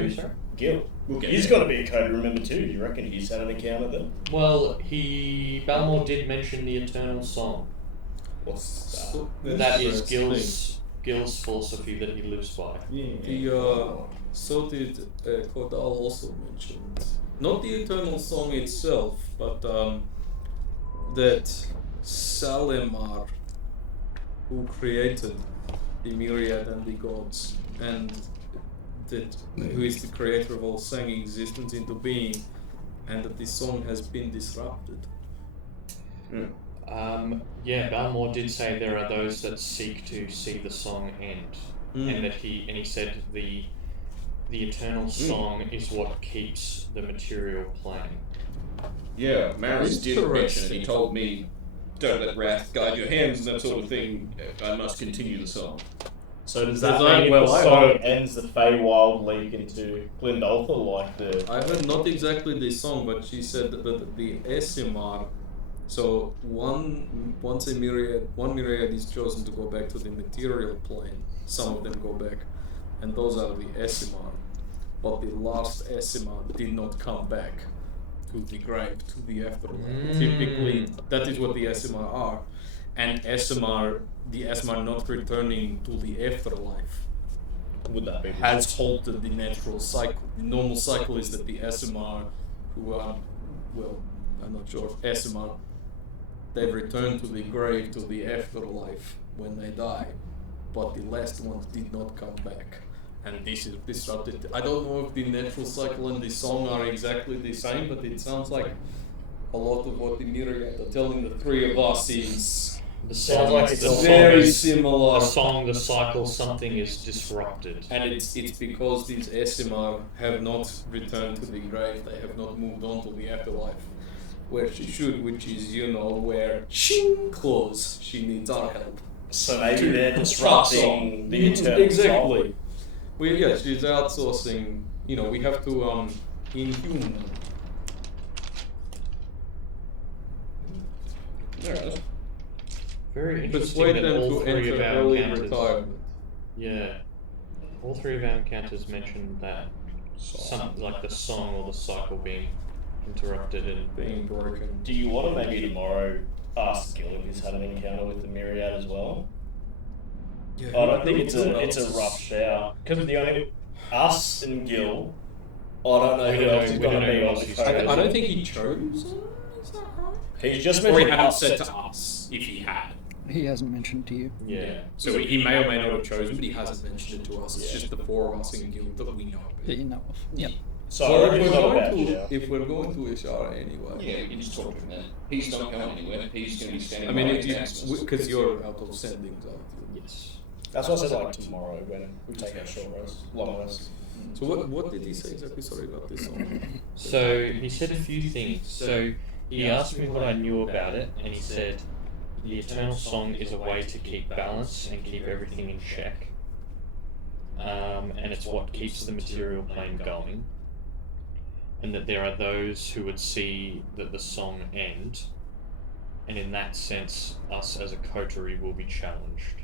Gil. He's got to be a code remember too. Do you reckon he's had an encounter then? Well, Balmor did mention the Eternal Song. What's That is Gil's philosophy that he lives by. So did Cordal also mentioned, not the Eternal Song itself, but that Salemar, who created the myriad and the gods, and who is the creator of all sang existence into being, and that this song has been disrupted. Balmor did say there are those that seek to see the song end, and that he said the Eternal Song is what keeps the material plane. Yeah, Marius did mention it. He told me, don't let wrath guide your hands and that sort of thing. I must continue the song. So does that mean if the song ends the Feywild League into Glendolfa like the... I heard not exactly the song, but she said that the Esimar, so one myriad is chosen to go back to the material plane, some of them go back, and those are the Esimar. But the last Esimar did not come back to the grave, to the afterlife. Typically, that is what the Esimar are. And the Esimar not returning to the afterlife Would that be has halted the natural cycle. The normal cycle is that the Esimar, who are, well, I'm not sure, Esimar, they return to the grave, to the afterlife when they die. But the last ones did not come back. And this is disrupted. I don't know if the natural cycle and the song are exactly the same, but it sounds like a lot of what the myriad are telling the three of us is The Sounds song, like it's very similar. the song, the cycle, something is disrupted. And it's because these Esimar have not returned to the grave, they have not moved on to the afterlife, where she should, which is, where close, she needs our help. So maybe they're disrupting the Eternal Exactly. She's outsourcing, we have to inhume them. Alright. Very interesting Persuade that them all to three enter of our early encounters. retirement. Yeah, all three of our encounters mentioned that like the song or the cycle being interrupted and Being broken. Do you want to maybe tomorrow ask Gil if he's had an encounter with the Myriad as well? Yeah, I don't think it's a rough shout because the only us and Gil. I don't know who else is going to be on the code. I don't think he chose. Is that right? He's just Or he mentioned hadn't us. said to us if he had. He hasn't mentioned to you. yeah. So he may or may not have chosen, but he hasn't mentioned it to us. It's just the four of us in guild that we know That about. you know of. Yep. So Well, it's not a bad shout. if we're going to Ishara anyway. Yeah, we can just talk to him then. He's not going anywhere. He's going to be standing I mean, by his because you're out of sendings, aren't you? Yes. That's what I said like tomorrow when we take our short rest, long rest. So what did he say exactly? Sorry about this song. So he said a few things. So he asked me what I knew about it, and he said the eternal song is a way to keep balance and keep everything in check. And it's what keeps the material plane going. And that there are those who would see that the song end, and in that sense, us as a coterie will be challenged.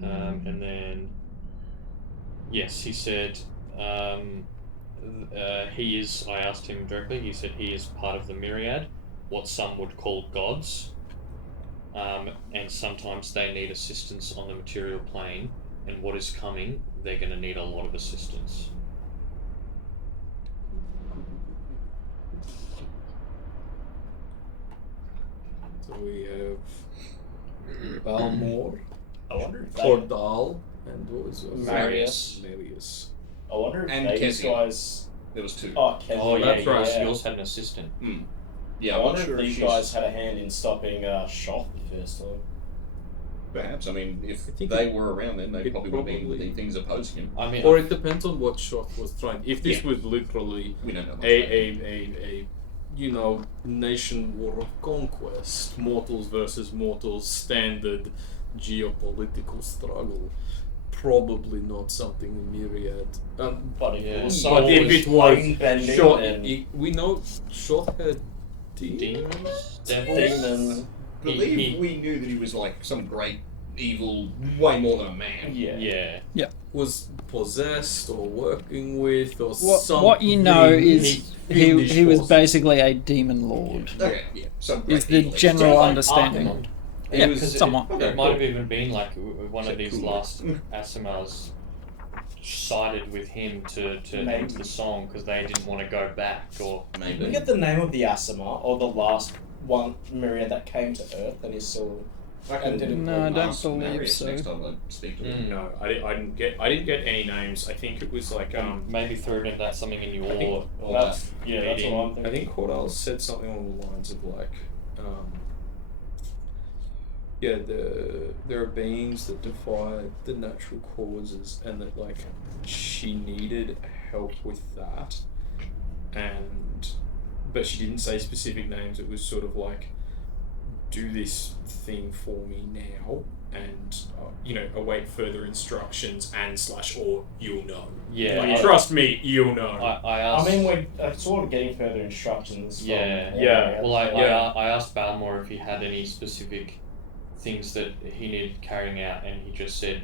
And then, yes, he said, he is, I asked him directly, he said he is part of the myriad, what some would call gods, and sometimes they need assistance on the material plane, and what is coming, they're going to need a lot of assistance. So we have Balmore, I wonder if they, Cordal, and what was it? Marius. Marius. I wonder if And these Kessie. guys. There was 2. Oh, Kessie, Oh, yeah, that's right. yes, yours had an assistant. Yeah, I I'm wonder not sure if these she's- guys had a hand in stopping Shoth the first time. Perhaps. I mean, if I think they were around then, they it probably would have been probably- the things opposing him. I mean, Or it depends on what shot was trying. If this Yeah. was literally We don't know much about a you know, nation war of conquest, mortals versus mortals, standard geopolitical struggle, probably not something in Myriad. But if Yeah. it was But if it was bending, shot, then we know shot had demons, devils. demons. I believe He- we knew that he was like some great evil, way more than a man. Yeah. Yeah. was possessed or working with or What something. you know is fiendish he was force. basically a demon lord. Okay, yeah. Some Is great the evil. general like understanding. Archimond. Yeah, was- somewhat. It might have even been like one of Is that these cool? last Asimars sided with him to Maybe. end the song because they didn't want to go back, or Did we Maybe. get the name of the Asimar or the last one Myriad that came to Earth and is still? And did it No, I don't ask believe Marius so. Next time I speak to him. Mm. No, I didn't get any names. I think it was like maybe threw in that something in your I think- or That's yeah, that's meeting. what I'm I thinking. think Cordell said something along the lines of like, there are beings that defy the natural causes, and that like she needed help with that, but she didn't say specific names. It was sort of like, do this thing for me now, and await further instructions or you'll know. Yeah. Like, Yeah. trust me, you'll know. I asked. I mean, we're sort of getting further instructions. From Yeah. Myriad, Well, so- I asked Balmore if he had any specific things that he needed carrying out, and he just said,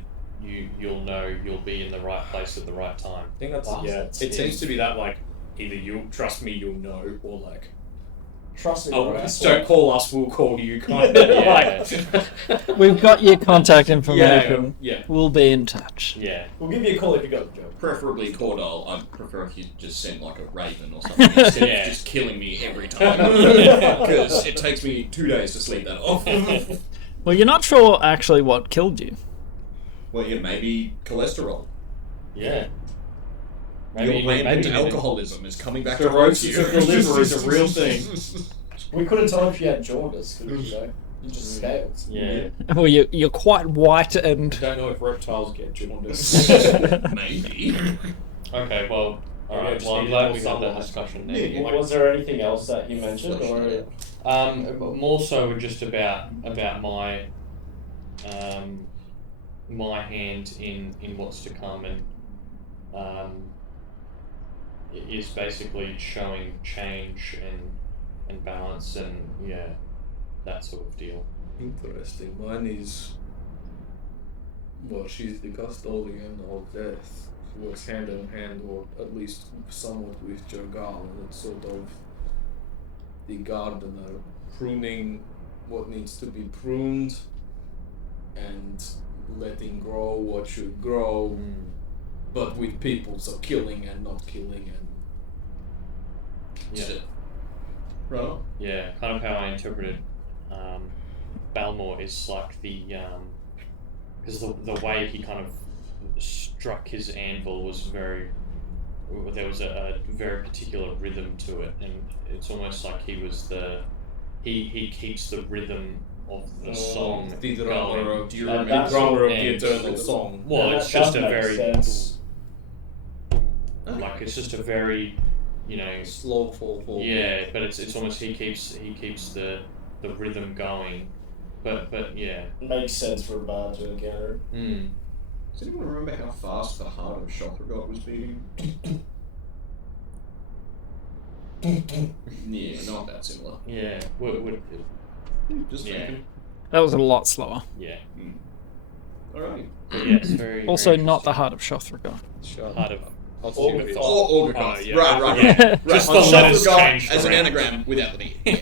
"You'll know. You'll be in the right place at the right time." I think that's Yeah, it seems to be that like either you'll trust me, you'll know, or like Trust me, oh, bro. don't call us, we'll call you kind of like We've got your contact information. yeah. We'll be in touch. Yeah. We'll give you a call if you got the job. Preferably Cordal. I'd prefer if you just sent like a raven or something instead Yeah. of just killing me every time. Because it takes me 2 days to sleep that off. Well, you're not sure actually what killed you. Well, yeah, maybe cholesterol. Yeah. Your rampant maybe alcoholism is coming back to haunt Cirrhosis you. of the liver is a real thing. We couldn't tell if you had jaundice because you just scales. Yeah. Well, you're quite white and Don't know if reptiles get jaundice. Maybe. Okay. Well. All Yeah, right. just Well, I'm need glad to we know had that something. discussion Yeah. there. Was there anything else that you mentioned, or More so just about my my hand in what's to come, and it is basically showing change and balance and that sort of deal. Interesting. Mine is, well, she's the custodian of death. She works hand in hand, or at least somewhat, with Jogal, and it's sort of the gardener, pruning what needs to be pruned and letting grow what should grow, but with people, so killing and not killing, and Yeah. Right. Yeah, kind of how I interpreted Balmore is like because the way he kind of struck his anvil was there was a very particular rhythm to it, and it's almost like he was he keeps the rhythm of the song the drummer going. of, Do you the remember? drummer of the And- eternal song. Well, Yeah, it's that just does a make very sense. like it's just a very you know, Slow fall forward. yeah, but it's almost he keeps the rhythm going, but yeah. Makes sense for a bard to encounter. Mm. Does anyone remember how fast the heart of Shothragot was beating? Yeah, not that similar. Yeah, Just Yeah. thinking. That was a lot slower. yeah. Alright. But yeah, it's very Also, very not the interesting. heart of Shothragot. Heart of Orgoth. Oh, Oh, yeah. Right. yeah. Just On the letters Shothragot changed as an around. anagram without the B. Yeah,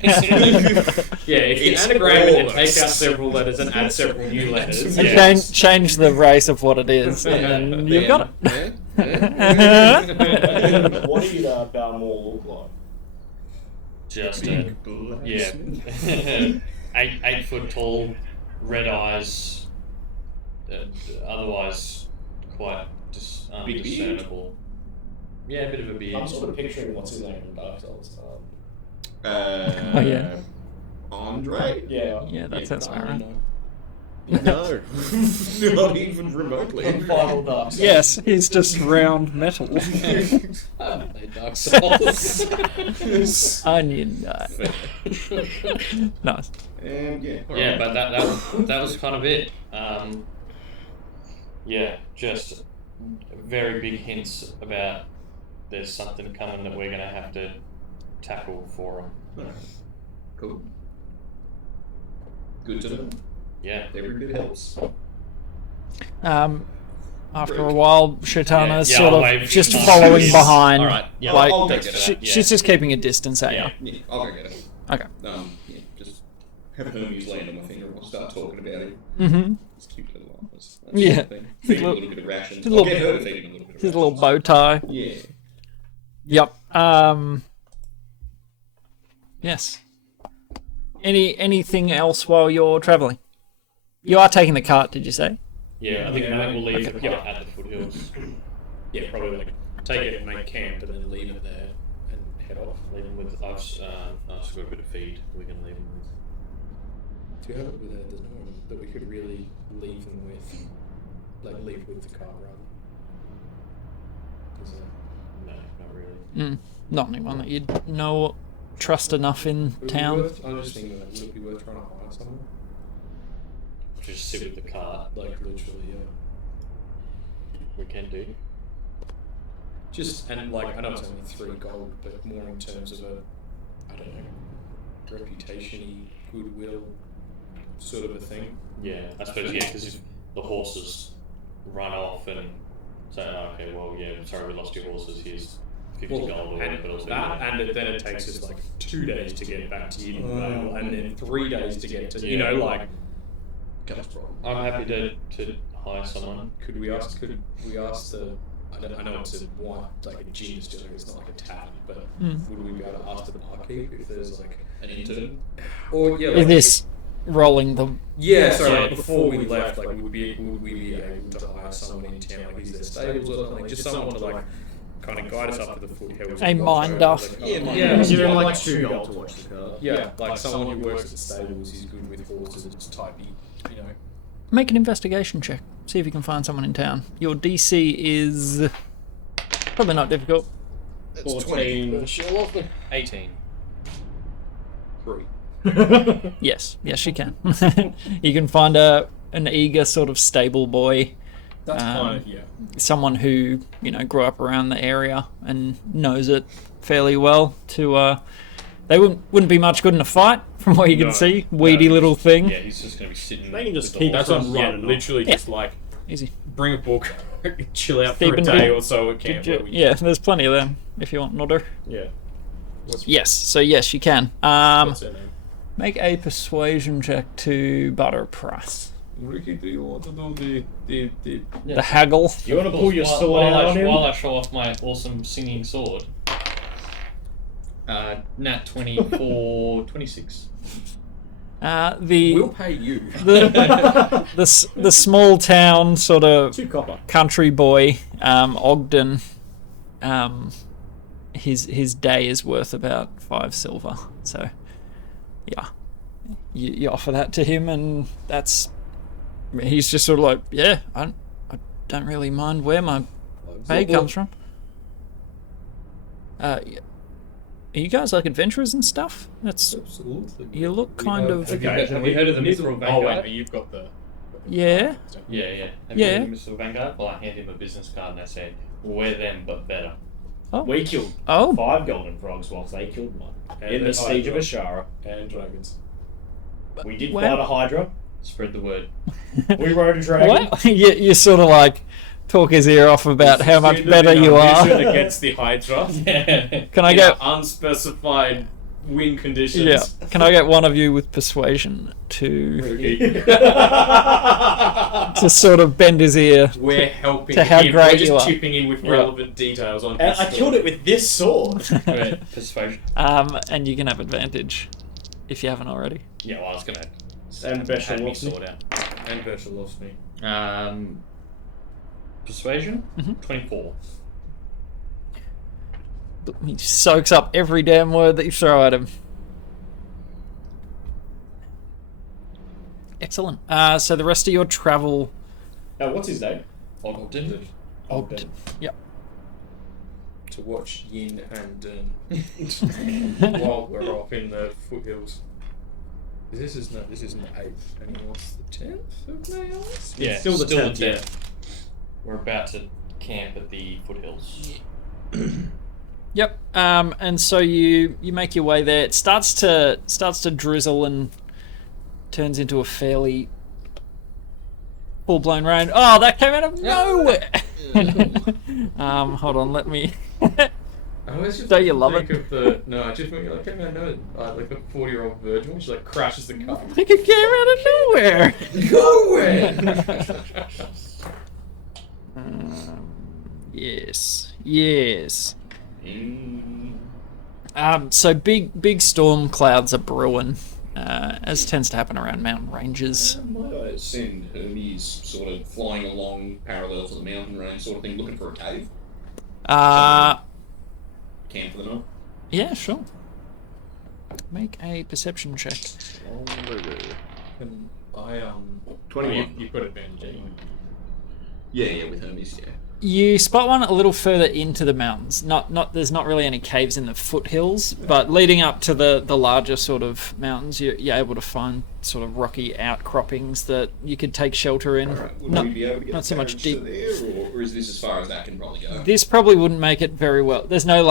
if you It's anagram it and Orgoth. take out several letters and add several new letters. And Yeah. change the race of what it is, and then you've got it. What did Balmore look like? Just Big yeah, blacksmith. 8 foot tall, red eyes, otherwise quite Big beard? discernible. Yeah, a bit of a beard. I'm sort of picturing what's his name in Dark Souls. Oh, yeah. Andre? Yeah. Yeah, that sounds about right. No. Not even remotely. In Final Dark Souls. Yes, he's just round metal. Dark Souls. Onion nut. Nice. Yeah. Yeah, but that was kind of it. Yeah, just very big hints about there's something coming that we're going to have to tackle for them. Cool. Good to know. Yeah. Every bit helps. After a while, Shatana's Yeah, sort I'll of wave just Shatana. following Yes. behind. Alright, yeah. Like, I'll go get it. Yeah. she's just keeping a distance at Yeah. you. Yeah, I'll go get it. Okay. Yeah, just have Hermes land on my finger and we'll start talking about it. Mm-hmm. It's cute little office. Yeah. Feed him a little bit of ration. His little- I'll get her to feed him a little bit of His ration. little bow tie. Yeah. Yep. Yes. Anything else while you're traveling? You are taking the cart, did you say? Yeah, I think Yeah. we'll leave Okay. at the foothills. Yeah, probably like take it, make camp, and then leave it there and head off. Leave them with. I've just got a bit of feed. We can leave them with. Do you have it with there's no one that we could really leave them with? Like, leave with the car, rather? Is there? No, not really. Not anyone that you'd know or trust enough in Would it be town. worth- I'm just thinking, like, would it be worth trying to hire someone? Just sit with the cart. Like, literally, yeah. We can do. Just, and like, I know it's only 3 gold, but more in terms of a, I don't know, reputation-y, goodwill sort of a thing. Yeah, I suppose, yeah, because if the horses run off and say, oh, okay, well, yeah, sorry, we lost your horses, here's 50 gold or whatever, but also, Then it takes us like 2 days to get back to Edenvale, and then 3 days to get to, you know, like. I'm happy to hire someone. Could we ask the, I know it's a wine, like a gin distillery, it's not like a tap, but would we be able to ask the barkeep if there's like An intern? or yeah, Is like, this rolling the... yeah, sorry, Yeah, like before we left, like would we be able to hire someone in town, like is there stables or something, like just someone to like kind of guide us up to the foothills. A and watch minder. over the car. Yeah, Give him like 2 gold to watch the car. Yeah, like someone who works at the stables, is good with horses, it's typey, you know. Make an investigation check. See if you can find someone in town. Your DC is... probably not difficult. It's 20. 18. 3. Yes, you can. You can find an eager sort of stable boy. That's kind of, yeah. Someone who, grew up around the area and knows it fairly well to... They wouldn't be much good in a fight, from what you can No, see. Weedy no. little thing. Yeah, he's just going to be sitting. They can just with the keep horses. that's on run, literally just like Easy. bring a book, chill out for Deep a in day the- or so at camp. where we- Yeah, there's plenty of them, if you want another. Yeah. Yes, so yes, you can. What's her name? Make a persuasion check to Butter Price. Ricky, do you want to do the The haggle. You want to pull your sword while out on him? while I show off my awesome singing sword. Nat 20 for 26. We'll pay you. The small town sort of 2 copper. country boy, Ogden, his day is worth about 5 silver. So, yeah, you offer that to him, and he's just sort of like, yeah, I don't really mind where my pay comes from. you guys like adventurers and stuff? That's Absolutely. you look kind of Have you heard of the Mythical Vanguard? Oh wait, you've got the. yeah. Yeah. Have Yeah. you heard of Mr. Vanguard? Well, I handed him a business card and I said, we're them but better. We killed Oh, 5 golden frogs whilst they killed 1 in the siege of Ashara. And dragons. We did Wow. fight a hydra. Spread the word. We rode a dragon. what? you sort of like talk his ear off about how much better you are. Against the Hydra. Yeah. Can I get Unspecified win conditions. yeah? Can I get one of you with persuasion to sort of bend his ear? We're helping To how him. great We're just you are. chipping in with Yeah. relevant details on And his I killed it with this sword. Persuasion. And you can have advantage if you haven't already. Yeah, well, I was gonna And Veshel add me lost me. sword out. And Virtual lost me. Persuasion? Mhm. 24. He soaks up every damn word that you throw at him. Excellent. So the rest of your travel. What's his name? Ogden? Ogden. Yep. To watch Yin and while we're up in the foothills. This isn't the 8th anymore. It's the 10th of May. Yeah, still the 10th, yeah. We're about to camp at the foothills. Yep. And so you make your way there. It starts to drizzle and turns into a fairly full-blown rain. Oh, that came out of nowhere. Hold on, let me. I always just Don't you love think it? of the no. I just think like I know like the 40-year-old virgin, which like crashes the car. Like it came out of nowhere. Yes. So big storm clouds are brewing, as tends to happen around mountain ranges. Might I send Hermes sort of flying along parallel to the mountain range sort of thing, looking for a cave? Camp for the night? Yeah, sure. Make a perception check. And I 21. You've got advantage anyway. Yeah, with Hermes, yeah. You spot one a little further into the mountains. There's not really any caves in the foothills, but leading up to the larger sort of mountains, you're able to find sort of rocky outcroppings that you could take shelter in. Alright, would Not- we be able to get not so much carriage deep. to there, or is this as far as that can probably go? This probably wouldn't make it very well. There's no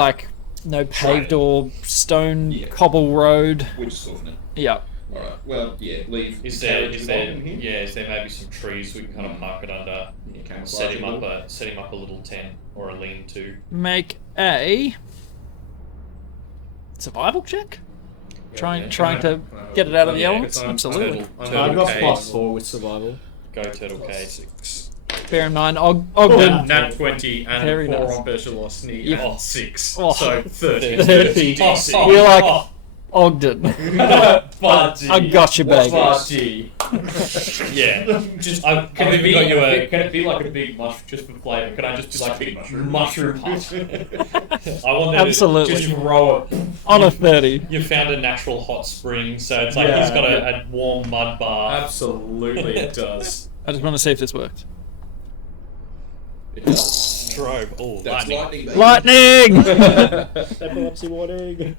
paved or stone Yeah. cobble road. We're just sorting it. Yeah. Alright, well, yeah, leave. Is the there carriage involved in here? is there maybe some trees we can kind of mark it under? Yeah, camouflage Set him a little. up a little tent or a lean-to. Make a survival check. Trying to get it out of the elements. Absolutely. I've got +4 with survival. Go Turtle Cage. Bear in mind, Ogden. Nat 20 and Very 4 nice. on Berchelosny You- and 6. Oh. So 30. 30. You're like Ogden. I got you, baby. Budgie. Yeah. Just I've Can it be got you can it be like a big mushroom just for flavour? Can I just be like big a mushroom. mushroom hut? I want them Absolutely. to just row it. On a 30. You found a natural hot spring, so it's like Yeah. he's got a warm mud bath. Absolutely it does. I just want to see if this worked. Strobe. Oh, That's lightning. lightning, baby. Lightning! Epilepsy warning.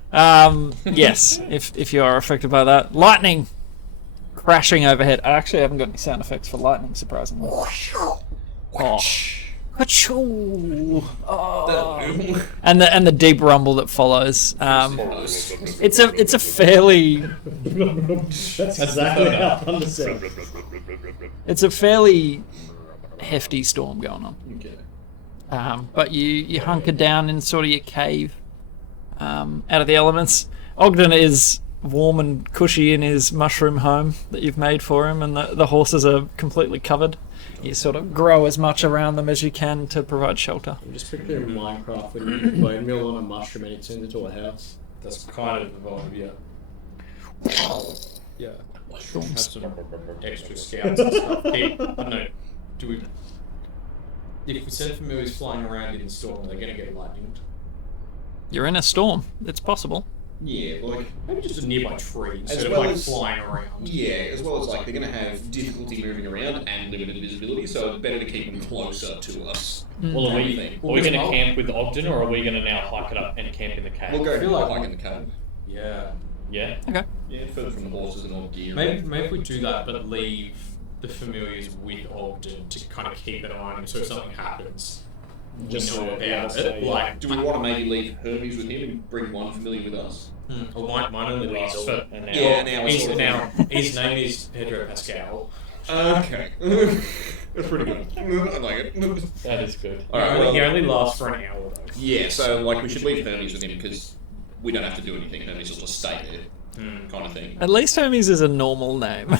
Yes, if you are affected by that. Lightning crashing overhead. I actually haven't got any sound effects for lightning, surprisingly. Oh. Achoo. Oh. And the deep rumble that follows. It's a fairly That's exactly how thunder sounds. it's a fairly hefty storm going on. Okay. But you hunker down in sort of your cave, out of the elements. Ogden is warm and cushy in his mushroom home that you've made for him, and the horses are completely covered. You sort of grow as much around them as you can to provide shelter. I'm just picturing Minecraft when you put bone meal on a mushroom and it turns into a house. That's kind of the vibe, yeah. Yeah. Have some extra scouts and stuff. Hey, I don't know. Do we? If we send familiars flying around in the storm, they're going to get lightninged. You're in a storm. It's possible. Yeah, like Maybe just a nearby tree instead As of well like as- flying around. yeah, as well as like they're going to have difficulty moving around and limited visibility, so it's better to keep them closer to us. Well, are Kind of we, thing. are we going to camp with Ogden, or are we going to now hike it up and camp in the cave? We'll go feel like- like in the cave. Yeah. Yeah. Yeah, further from the horses and all the gear. Maybe if we do that, but leave the familiars with Ogden to kind of keep an eye on him, so if something happens, Just we know so- about yeah, it. so, yeah. Like, Do we want to maybe leave Hermes with him and bring one familiar with us? Well, mine only lasts for an hour. Yeah, an hour. His, sort of now, his name is Pedro Pascal. Okay. That's pretty good. I like it. That is good. Alright, He well, only lasts for an hour though. yeah, so like we should leave Hermes with him because we don't have to do anything. Hermes will just stay there, kind of thing. At least Hermes is a normal name.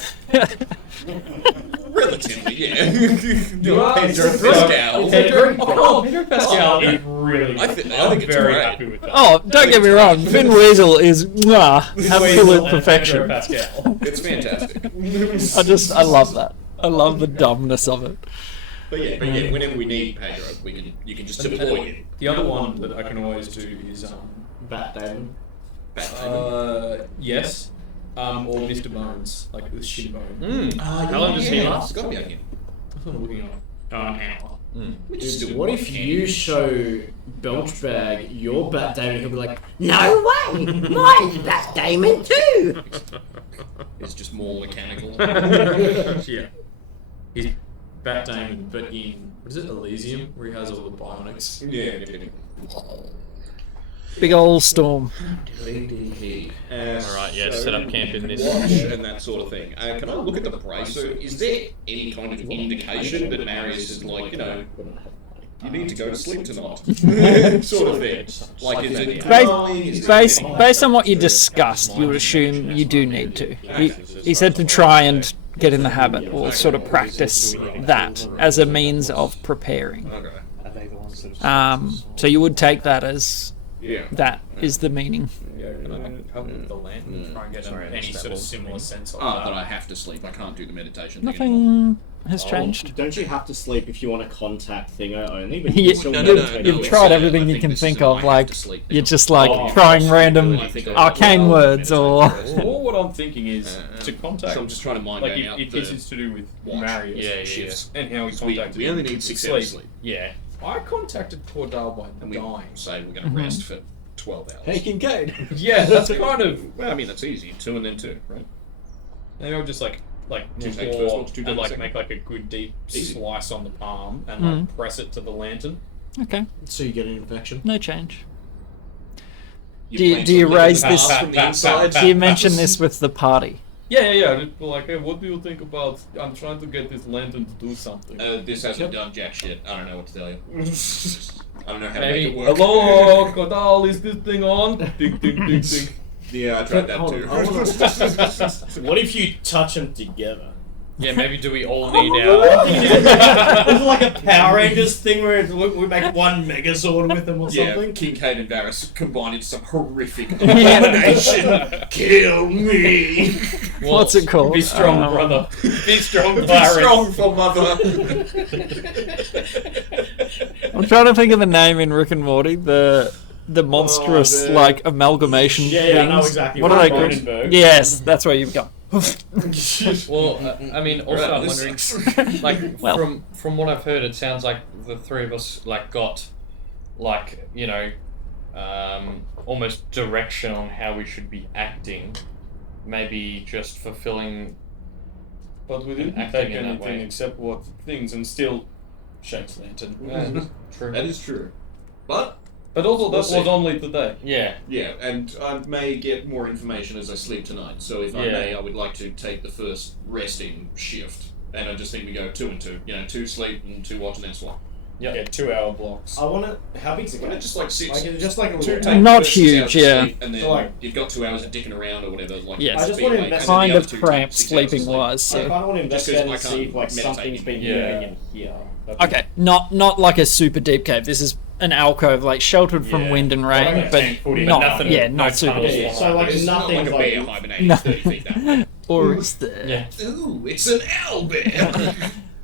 Relatively, yeah. are- Pedro Pedro- Pascal. Pedro Pascal is really. I think it's very great. happy with that. Oh, don't get me wrong. Finn Weasel is absolute perfection. Pascal. It's fantastic. I love that. I love the dumbness of it. But yeah, whenever we need Pedro, you can just deploy him. The other one that I can always do is Bat Damon. yes, or Mr. Bones, like with Shinbone. How long does he last? It's got to be on him. That's what I'm looking at. An hour. Which is still What if you show Belchbag your Bat Damon? He'll be like, "No way, mine's Bat Damon too." It's just more mechanical. Yeah. He's Bat Damon, but in what is it, Elysium, where he has all the bionics. Yeah. Big old storm. Alright, yeah, set up camp in this. Watch and that sort of thing. Can I look at the bracer? Is there any kind of indication that Marius is like, you need to go to sleep tonight? Sort of thing. Like, is it Based on what you discussed, you would assume you do need to. He said to try and get in the habit or sort of practice that as a means of preparing. Okay. So you would take that as Yeah. that is the meaning. Yeah, can I have a look at the lantern and try and get any sort of similar sense of That that? I have to sleep. I can't do the meditation thing Nothing has changed. Don't you have to sleep if you want to contact Thingo only? But You- you can still meditate. You've tried everything you can think of, like you're just like Oh, trying random I think arcane words or. Or what I'm thinking is to contact. So I'm just trying to mind like out if the this is to do with watch. Marius Yeah, shifts and how he We, contacted we him only need 6 hours sleep. Yeah. I contacted Cordell by And we dying. say we're going to rest for 12 hours. Hey, Kincaid. Yeah, that's kind of. Well, I mean, that's easy. 2 and then 2, right? Maybe I'll just like Two take pour first watch, 2 and take like second. make like a good deep Easy. slice on the palm and like press it to the lantern. Okay, So you get an infection. no change. You Do you- plant do you something raise in the this- past from the inside. Do you mention this with the party? Yeah. Just be like, hey, what do you think about? I'm trying to get this lantern to do something. This hasn't done jack shit. I don't know what to tell you. I don't know how to Maybe. make it work. Hello, Cordell, is this thing on? Ding, ding, ding, ding. Yeah, I tried that Hold too. on, I wanna- What if you touch them together? Yeah, maybe do we all need our? It's like a Power Rangers thing where we make one Megazord with them or Yeah, something. Kincaid and Varys combined into some horrific abomination. Kill me! What's it called? Be strong, brother. Be strong, Be pirate. strong for mother. I'm trying to think of the name in Rick and Morty. The monstrous like amalgamation Yeah, things. I know exactly What what are they Cronenberg. called? Yes, that's where you've gone. Well, I mean, also Right, I'm this wondering, sucks. like, Well. from what I've heard, it sounds like the three of us like got, like, almost direction on how we should be acting. Maybe just fulfilling. But we didn't Acting take in that anything way. except what things and still shakes lantern. True. That is true. But, But also that We'll was see. only today. Yeah. yeah, and I may get more information as I sleep tonight. So if I Yeah. may, I would like to take the first resting shift. And I just think we go 2 and 2. 2 sleep and 2 watch and then swap. Yeah, 2-hour blocks. I want to. How big's it? Why not just like 6? Like, it's just like a 2 little. take Not the first 6 huge, hours of yeah. sleep, and then So, like- you've got 2 hours of dicking around or whatever. Like Yes. I just speed want to weight, and invest- then the Kind other of 2 take cramped 6 hours of sleeping sleep. wise. I kind So. of want to Just investigate 'cause and I see if can't like meditate something's been anymore. moving in here. Okay, not like a super deep cave. This is an alcove, like sheltered from Yeah. wind and Like rain, a but 10-footy, not nothing- yeah, no not super tunnels. deep. Yeah, so like It's not nothing's like a bear hibernating No. 30 feet that way. Or is there? Yeah. Ooh, it's an owlbear!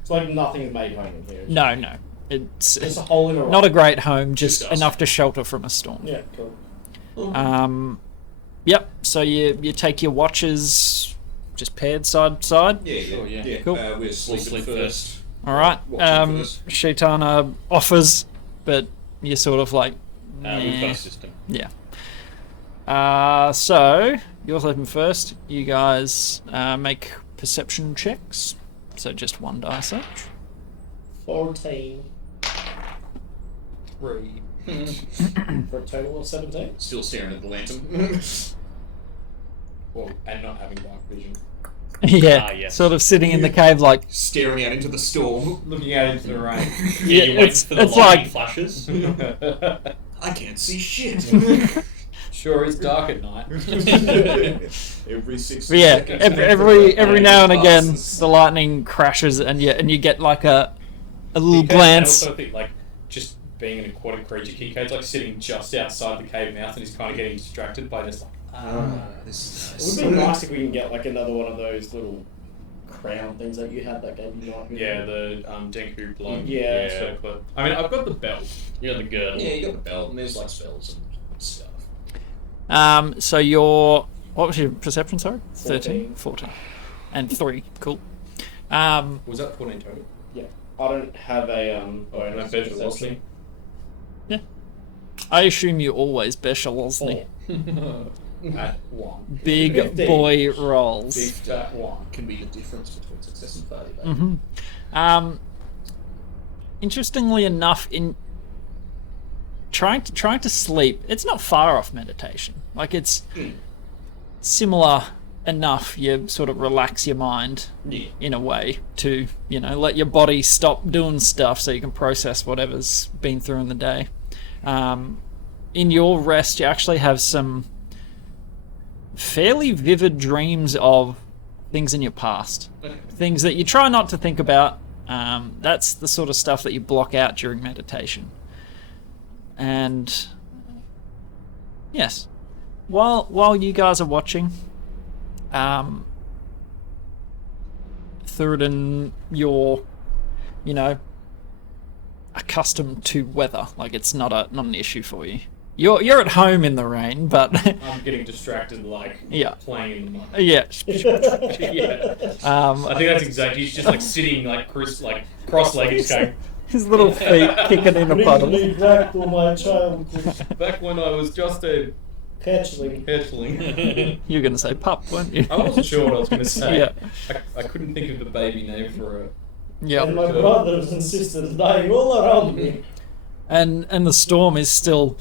It's like nothing's made home in here. No. It's It's a hole in a rock. not a great home, just Just us. enough to shelter from a storm. Yeah, cool. Yep. So you take your watches, just paired side to side. Yeah. Cool. We're sleeping first. All right. Watching first. Shaitana offers, but you're sort of like, We've got "Nah." a system. Yeah. So you're sleeping first. You guys make perception checks. So just one dice each. 14 3. for a total of 17. Still staring at the lantern. Well, and not having dark vision. Yeah. Ah, yes. Sort of sitting in the cave, like Staring out into the storm. Looking out into the rain. Yeah, you wait it's- for the it's lightning like- flashes. I can't see shit. Sure, it's dark at night. Every 6 yeah. seconds. Every now and again, passes. the lightning crashes, and you get like a little And glance. also, I think, like, just being an aquatic creature, Kincaid's like sitting just outside the cave mouth and he's kind of getting distracted by just like, This It is would be nice if we can get like another one of those little crown things that you had that gave you night vision. yeah, the Denku blood. Yeah. circlet. I mean, I've got the belt. You got the girdle. Yeah, you got the belt, and there's like spells and stuff. So what was your perception? Sorry, 13, 14, and 3. Cool. Was that 14 total? Yeah. I don't have a Oh, and I bet you lost me. I assume you always Beshalosny. At 1. Big 15. boy rolls. Big fat 1. Can be the difference between success and failure. Mm-hmm. Interestingly enough, in trying to sleep, it's not far off meditation. Like it's similar enough. You sort of relax your mind in a way to let your body stop doing stuff so you can process whatever's been through in the day. In your rest, you actually have some fairly vivid dreams of things in your past, things that you try not to think about. That's the sort of stuff that you block out during meditation. And yes, while you guys are watching, Thuridin, you're accustomed to weather. Like it's not an issue for you. You're at home in the rain, but I'm getting distracted, like, yeah. playing in the mud. Yeah. Yeah. I think that's exactly. He's just like sitting, like, cross-legged, just going, His little feet kicking in a Bring puddle. me back to my childhood. back when I was just a Hatchling. hatchling. You were going to say pup, weren't you? I wasn't sure what I was going to say. Yeah. I couldn't think of the baby name for a. And Yeah. my brothers and sisters dying all around me. And the storm is still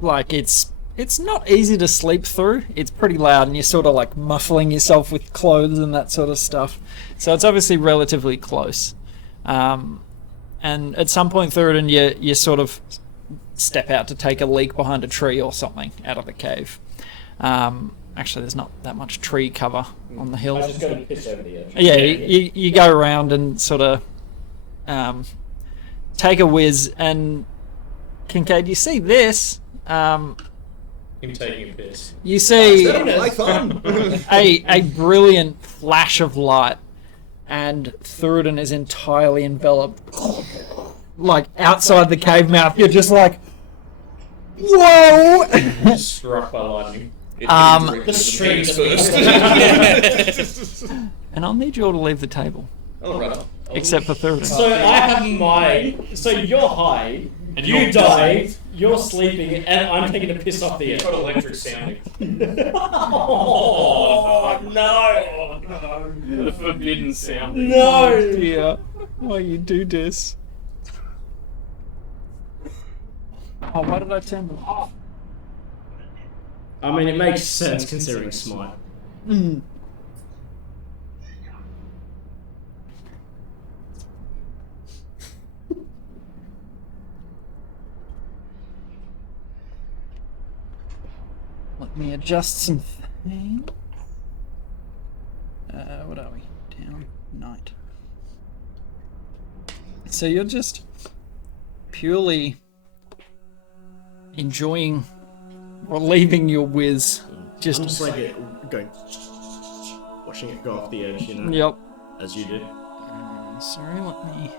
like it's not easy to sleep through. It's pretty loud, and you're sort of like muffling yourself with clothes and that sort of stuff. So it's obviously relatively close. And at some point through it, and you sort of step out to take a leak behind a tree or something out of the cave. Actually, there's not that much tree cover on the I hill. just got to piss over the edge. Yeah, you go around and sort of take a whiz, and Kincaid, you see this. Him taking a piss. You see Python. a brilliant flash of light, and Thuridin is entirely enveloped. Like outside the cave mouth, you're just like, whoa! Struck by lightning. The street first. And I'll need you all to leave the table, Oh, right. except for Thuridin. So I have my. So you're high, And you you're died, you're sleeping, and I'm taking a piss off the edge. Got electric sounding. Oh no! The forbidden sound. No! Dear, why you do this? Oh, why did I turn them off? I mean, it makes sense considering Smite. Let me adjust some things. What are we? Down, night. So you're just purely enjoying relieving your whiz. I'm Just just like going, watching it go off the edge, you know, yep. as you do. Sorry, let me.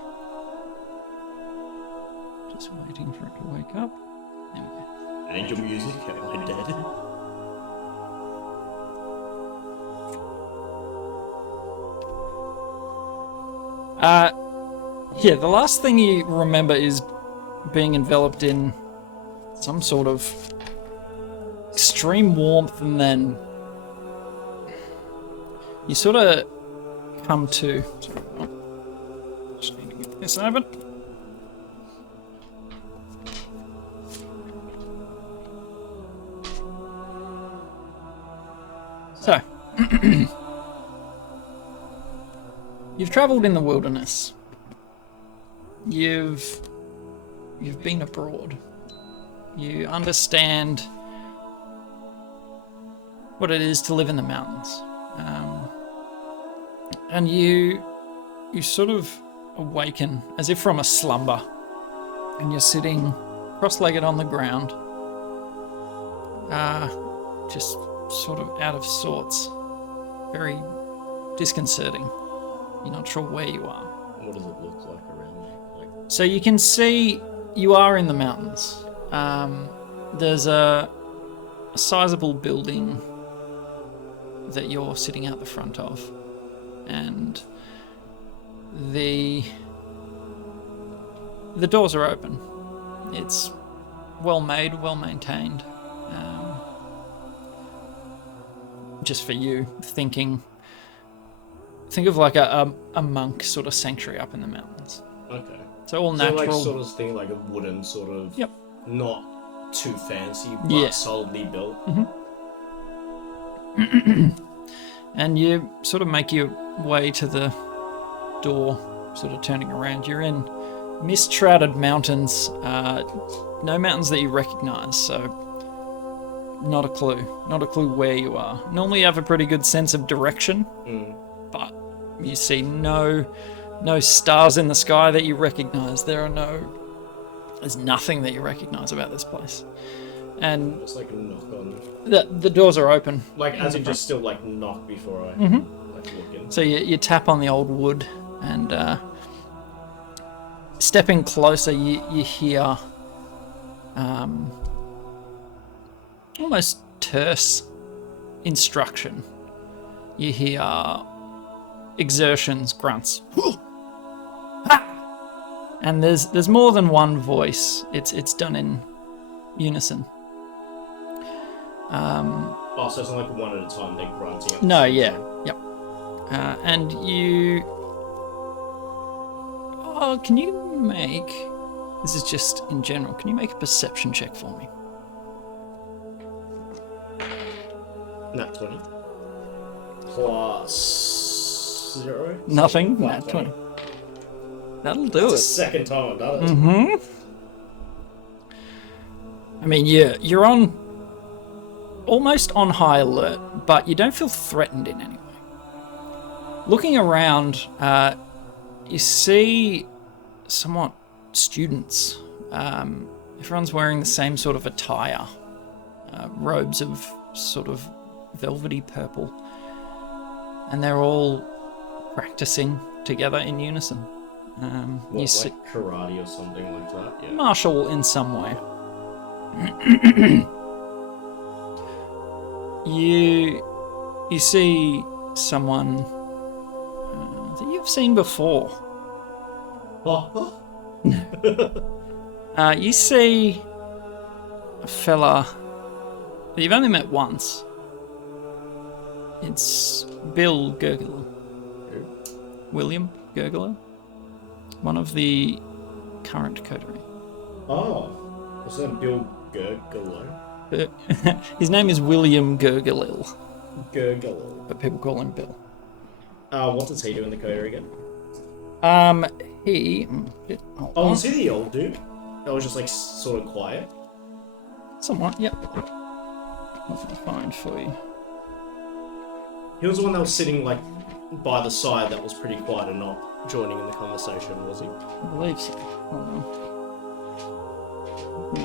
Just waiting for it to wake up. There we go. Angel music, am I dead? Yeah, the last thing you remember is being enveloped in some sort of extreme warmth, and then you sort of come to... Just need to get this open. So, you've travelled in the wilderness. You've been abroad. You understand what it is to live in the mountains. And you sort of awaken as if from a slumber, and you're sitting cross-legged on the ground, just sort of out of sorts, very disconcerting. You're not sure where you are. What does it look like around me? So you can see you are in the mountains. There's a sizable building that you're sitting out the front of, and the doors are open. It's well made, well maintained. Just for you, think of like a monk sort of sanctuary up in the mountains. Okay. So all So natural. like sort of thing, like a wooden sort of. Yep. Not too fancy, but Yeah. solidly built. And you sort of make your way to the door, sort of turning around. You're in mist-shrouded mountains, no mountains that you recognize, so not a clue where you are. Normally you have a pretty good sense of direction, but you see no stars in the sky that you recognize. There's nothing that you recognize about this place. And It's like a knock on. the doors are open. Like, as in just still like knock before I like look in. So you tap on the old wood, and stepping closer, you hear almost terse instruction. You hear exertions, grunts. And there's more than one voice. It's done in unison. Oh, so it's not like one at a time, they're grunting. at the No, same yeah, time. yep. And you... Oh, can you make... This is just in general. Can you make a perception check for me? Nat 20. Plus 0. Nothing? So, Nat 20. That'll do It's the it. second time I've done it. Mm-hmm. I mean, you're on... almost on high alert, but you don't feel threatened in any way. Looking around, you see somewhat students. Everyone's wearing the same sort of attire. Robes of sort of velvety purple. And they're all practicing together in unison. What, You see like karate or something like that? Yeah. martial in some way. You see someone that you've seen before. You see a fella that you've only met once. It's Bill Gurgler. William Gurgler. One of the current coterie. Oh, what's that? Bill Gurgler? His name is William Gurglil, Gurgler. but people call him Bill. What does he do in the coterie again? He... hold on. Was he the old dude? That was just like sort of quiet. Somewhat, yep. What can I find for you? He was the one that was sitting like by the side that was pretty quiet and not joining in the conversation, was he? I believe so. Hold on.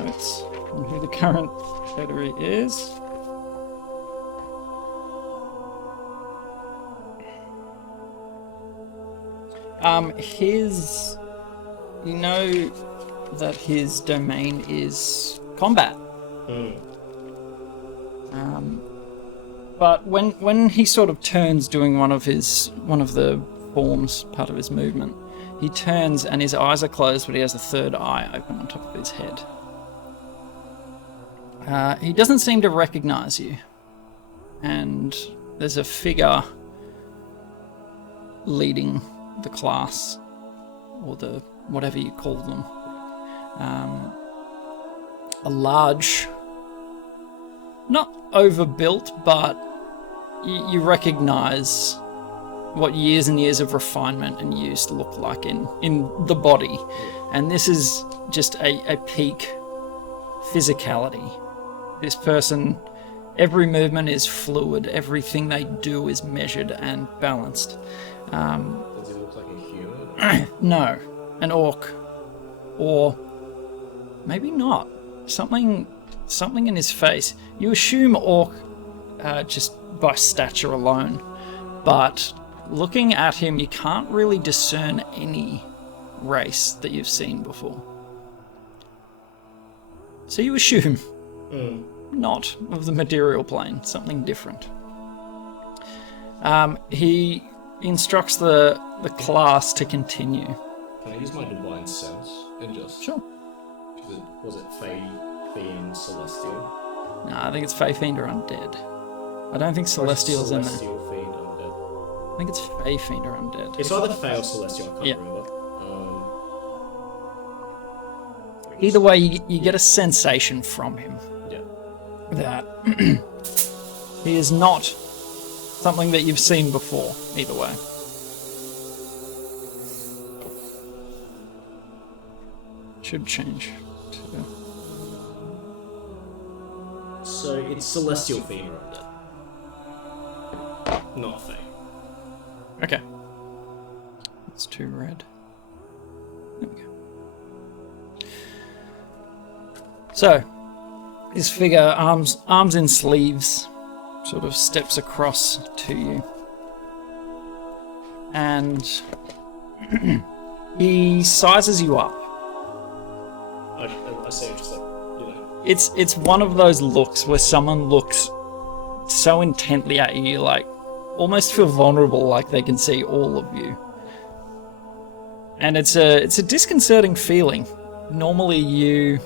Notes on who the current coterie is. His... You know that his domain is combat. But when he sort of turns doing one of the forms, part of his movement, He turns and his eyes are closed, but he has a third eye open on top of his head. He doesn't seem to recognize you. And there's a figure leading the class, or the whatever you call them. A large, not overbuilt, but you recognize what years and years of refinement and use look like in the body. And this is just a peak physicality. This person, every movement is fluid, everything they do is measured and balanced. Does he look like a human? No, an orc. Or maybe not. Something in his face. You assume orc just by stature alone, but looking at him, you can't really discern any race that you've seen before. So you assume not of the material plane, something different. He instructs the class to continue. Can I use my divine sense and just... Sure. Was it Fiend Celestial? No, I think it's Fey Fiend or Undead. I don't think Celestial's in there. Celestial Fiend Undead. I think it's Fey Fiend or Undead. It's either Fey or Celestial, I can't remember. Either way, you get a sensation from him that he is not something that you've seen before, either way. Should change to... So it's Celestial Fiend or Undead. Not Fey. Okay. It's too red. There we go. So, this figure, arms in sleeves, sort of steps across to you. And he sizes you up. I say just like, you know. It's one of those looks where someone looks so intently at you, you like almost feel vulnerable, like they can see all of you. And it's a disconcerting feeling. Normally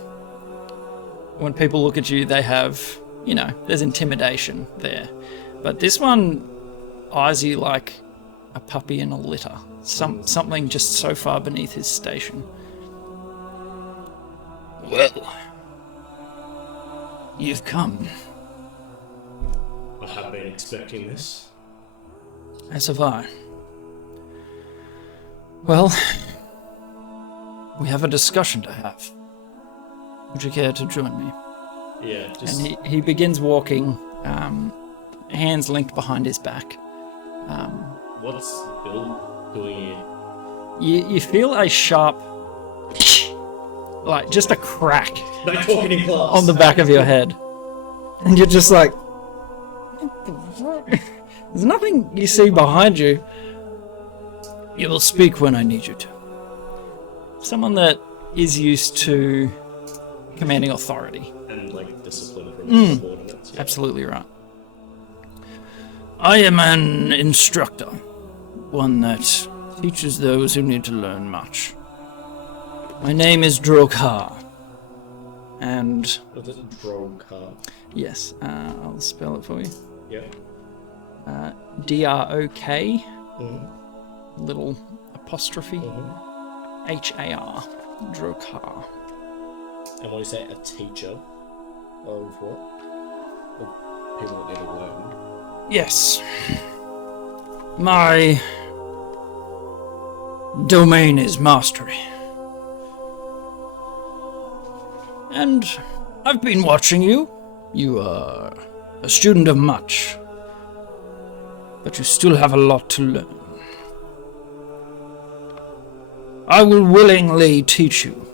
when people look at you, they have, you know, there's intimidation there. But this one eyes you like a puppy in a litter. Something just so far beneath his station. Well, you've come. I have been expecting this. As have I. Well, we have a discussion to have. Would you care to join me? Yeah, just... And he begins walking, hands linked behind his back. What's Bill doing here? You feel a sharp, like just a crack No talking in class. on the back of your head. And you're just like, there's nothing you see behind you. You will speak when I need you to. Someone that is used to commanding authority. And like discipline from subordinates. Yeah. Absolutely right. I am an instructor, one that teaches those who need to learn much. My name is Drokar, and... Was it Drokar? Yes, I'll spell it for you. Yeah. D-R-O-K, little apostrophe, H-A-R, Drokar. And what do you say, a teacher of what? Of people that need to learn. Yes. My domain is mastery. And I've been watching you. You are a student of much. But you still have a lot to learn. I will willingly teach you,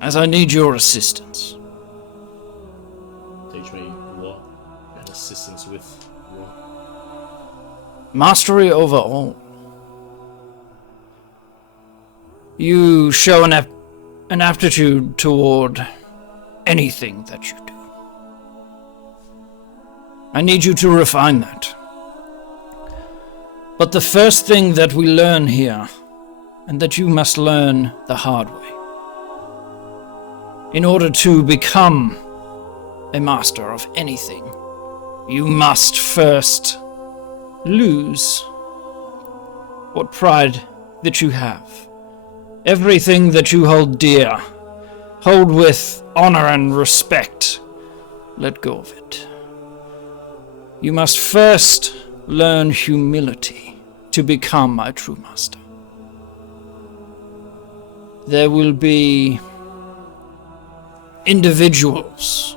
as I need your assistance. Teach me what? And assistance with what? Mastery over all. You show an aptitude toward anything that you do. I need you to refine that. But the first thing that we learn here, and that you must learn the hard way, in order to become a master of anything, you must first lose what pride that you have. Everything that you hold dear, hold with honor and respect, let go of it. You must first learn humility to become a true master. There will be individuals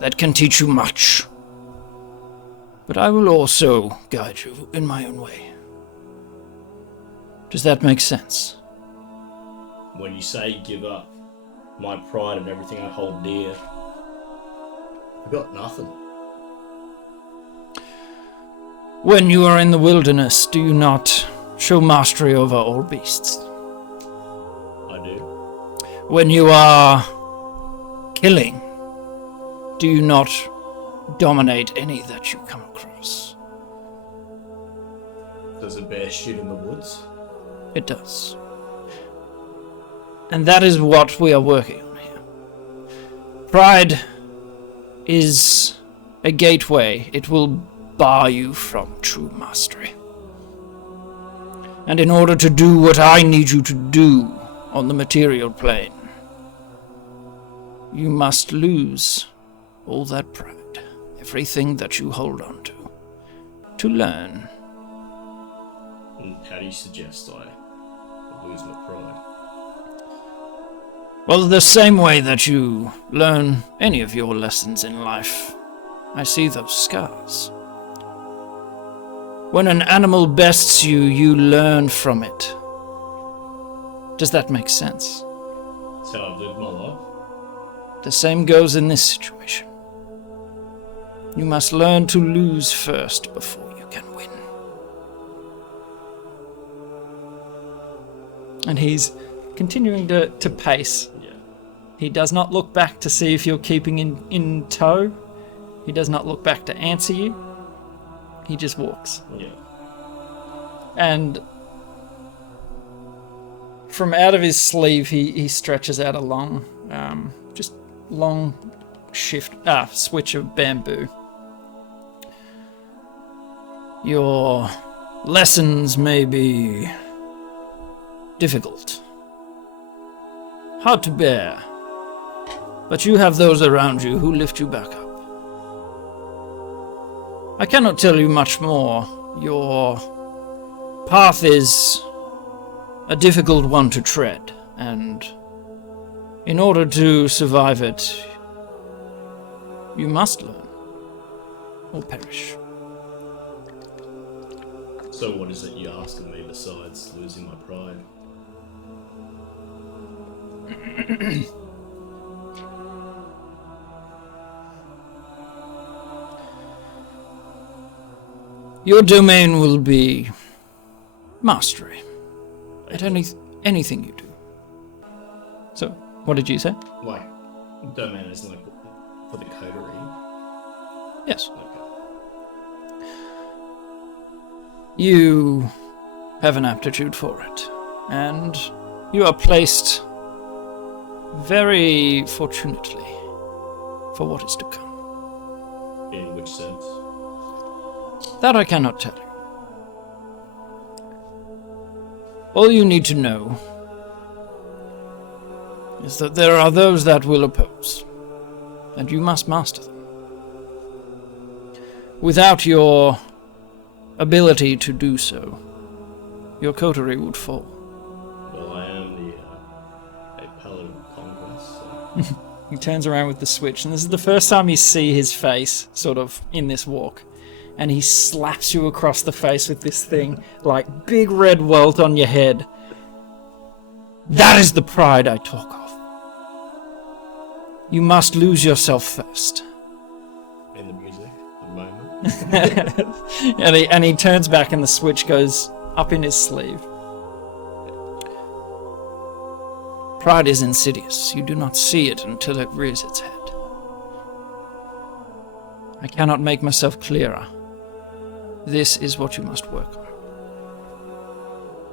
that can teach you much, but I will also guide you in my own way. Does that make sense? When you say give up my pride and everything I hold dear, I've got nothing. When you are in the wilderness, do you not show mastery over all beasts? I do. When you are killing, do you not dominate any that you come across? Does a bear shit in the woods? It does. And that is what we are working on here. Pride is a gateway. It will bar you from true mastery. And in order to do what I need you to do on the material plane, you must lose all that pride, everything that you hold on to learn. And how do you suggest I lose my pride? Well, the same way that you learn any of your lessons in life. I see those scars. When an animal bests you, you learn from it. Does that make sense? That's how I've lived my life. The same goes in this situation. You must learn to lose first before you can win. And he's continuing to pace. Yeah. He does not look back to see if you're keeping in tow. He does not look back to answer you. He just walks. Yeah. And from out of his sleeve, he stretches out a long, switch of bamboo. Your lessons may be difficult, hard to bear, but you have those around you who lift you back up. I cannot tell you much more. Your path is a difficult one to tread, and in order to survive it, you must learn or perish. So what is it you're asking me besides losing my pride? Your domain will be mastery at anything you do. So, what did you say? Like, domain is like for the coterie? Yes. Okay. You have an aptitude for it, and you are placed very fortunately for what is to come. In which sense? That I cannot tell you. All you need to know is that there are those that will oppose, and you must master them. Without your ability to do so, your coterie would fall. Well, I am a paladin of conquest, so... He turns around with the switch, and this is the first time you see his face, sort of, in this walk. And he slaps you across the face with this thing, like big red welt on your head. That is the pride I talk of. You must lose yourself first. In the music, at the moment. and he turns back and the switch goes up in his sleeve. Pride is insidious. You do not see it until it rears its head. I cannot make myself clearer. this is what you must work on.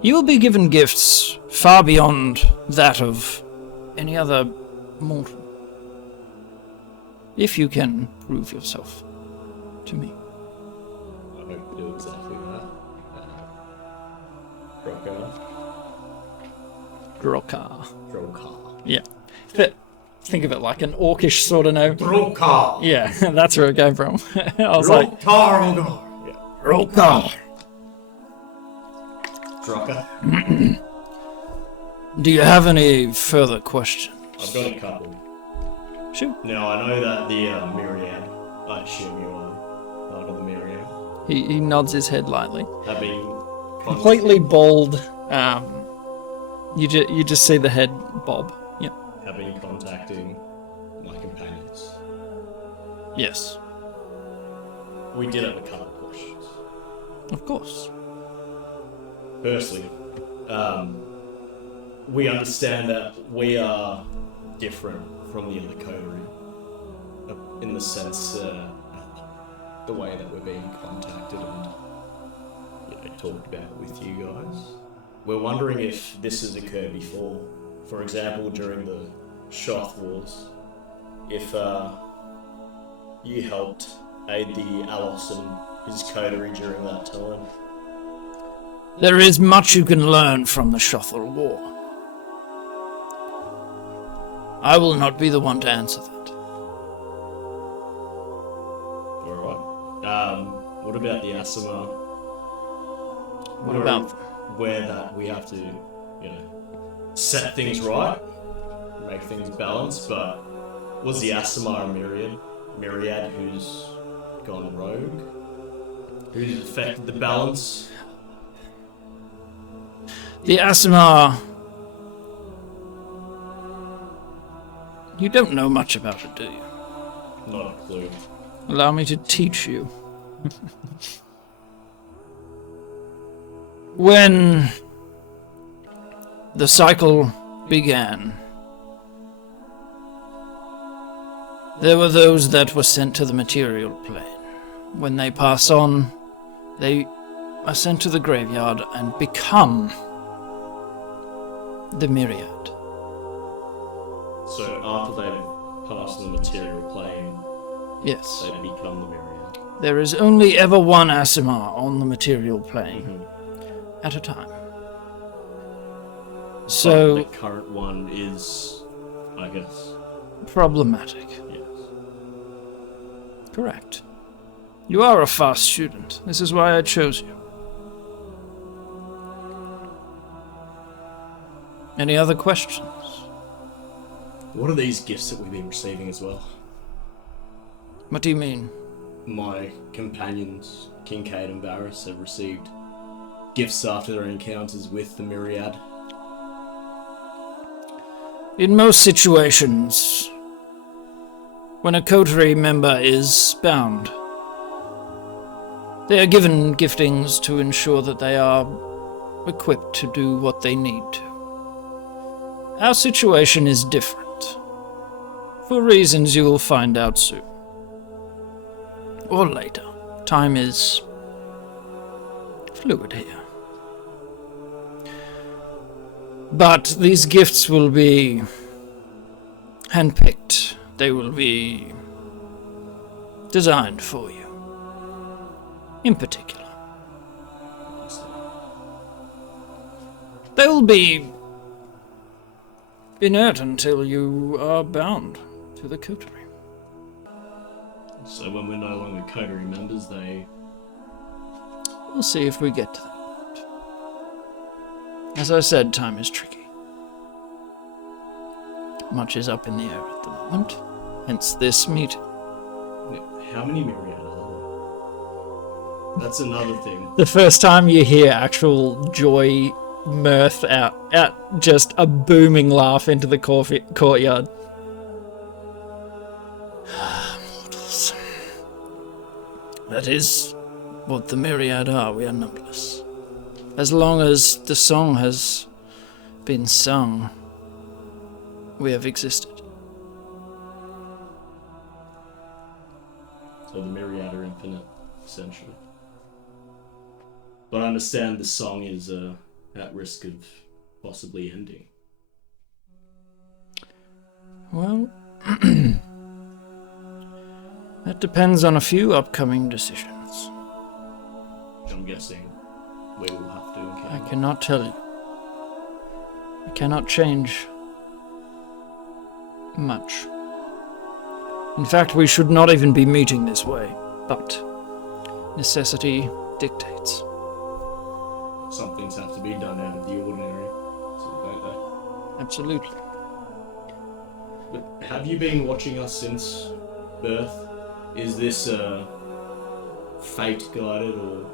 You will be given gifts far beyond that of any other mortal, if you can prove yourself to me. I hope to do exactly that. Drokar. Yeah. Think of it like an orcish sort of name. Drokar. Yeah, that's where it came from. I was like, Drokar. Droka. Do you have any further questions? I've got a couple. Shoot. Now, I know that the Myriad, I assume you're part of the Myriad, He nods his head lightly. have been Completely bald. You just see the head bob. Yep. have been contacting my companions. Yes. We did have a couple of questions. Of course. Firstly, we understand that we are different from the other coterie in the sense the way that we're being contacted and talked about with you guys. We're wondering if this has occurred before. For example, during the Shoth Wars, if you helped aid the Alos and his coterie during that time. There is much you can learn from the Shothal War. I will not be the one to answer that. Alright. What about the Asima? What about where that we have to, set things right, make things balanced, but was the Asima a Myriad who's gone rogue? Who's affected the balance? the Asimar? You don't know much about it, do you? Not a clue. Allow me to teach you. When the cycle began, there were those that were sent to the material plane. When they pass on, they are sent to the graveyard and become the Myriad. So after they pass the material plane, Yes. they become the Myriad. There is only ever one Asimar on the material plane Mm-hmm. at a time. So, But the current one is, I guess, problematic. yes. Correct. You are a fast student. This is why I chose you. Any other questions? What are these gifts that we've been receiving as well? What do you mean? My companions, Kincaid and Varys, have received gifts after their encounters with the Myriad. In most situations, when a coterie member is bound, they are given giftings to ensure that they are equipped to do what they need to. Our situation is different, for reasons you will find out soon. Or later. Time is fluid here. But these gifts will be handpicked. They will be designed for you. In particular. They will be inert until you are bound to the coterie. So when we're no longer coterie members, We'll see if we get to that point. As I said, time is tricky. Much is up in the air at the moment, hence this meeting. How many Myriad are there? That's another thing. The first time you hear actual joy, mirth out just a booming laugh into the courtyard. Mortals. That is what the Myriad are. We are numberless. As long as the song has been sung, we have existed. So the Myriad are infinite, essentially. But I understand the song is at risk of possibly ending. Well, that depends on a few upcoming decisions. Which I'm guessing we will have to encounter. I cannot tell you. I cannot change much. In fact, we should not even be meeting this way, but necessity dictates. Some things have to be done out of the ordinary, so don't Absolutely. they? But have you been watching us since birth? Is this fate guided or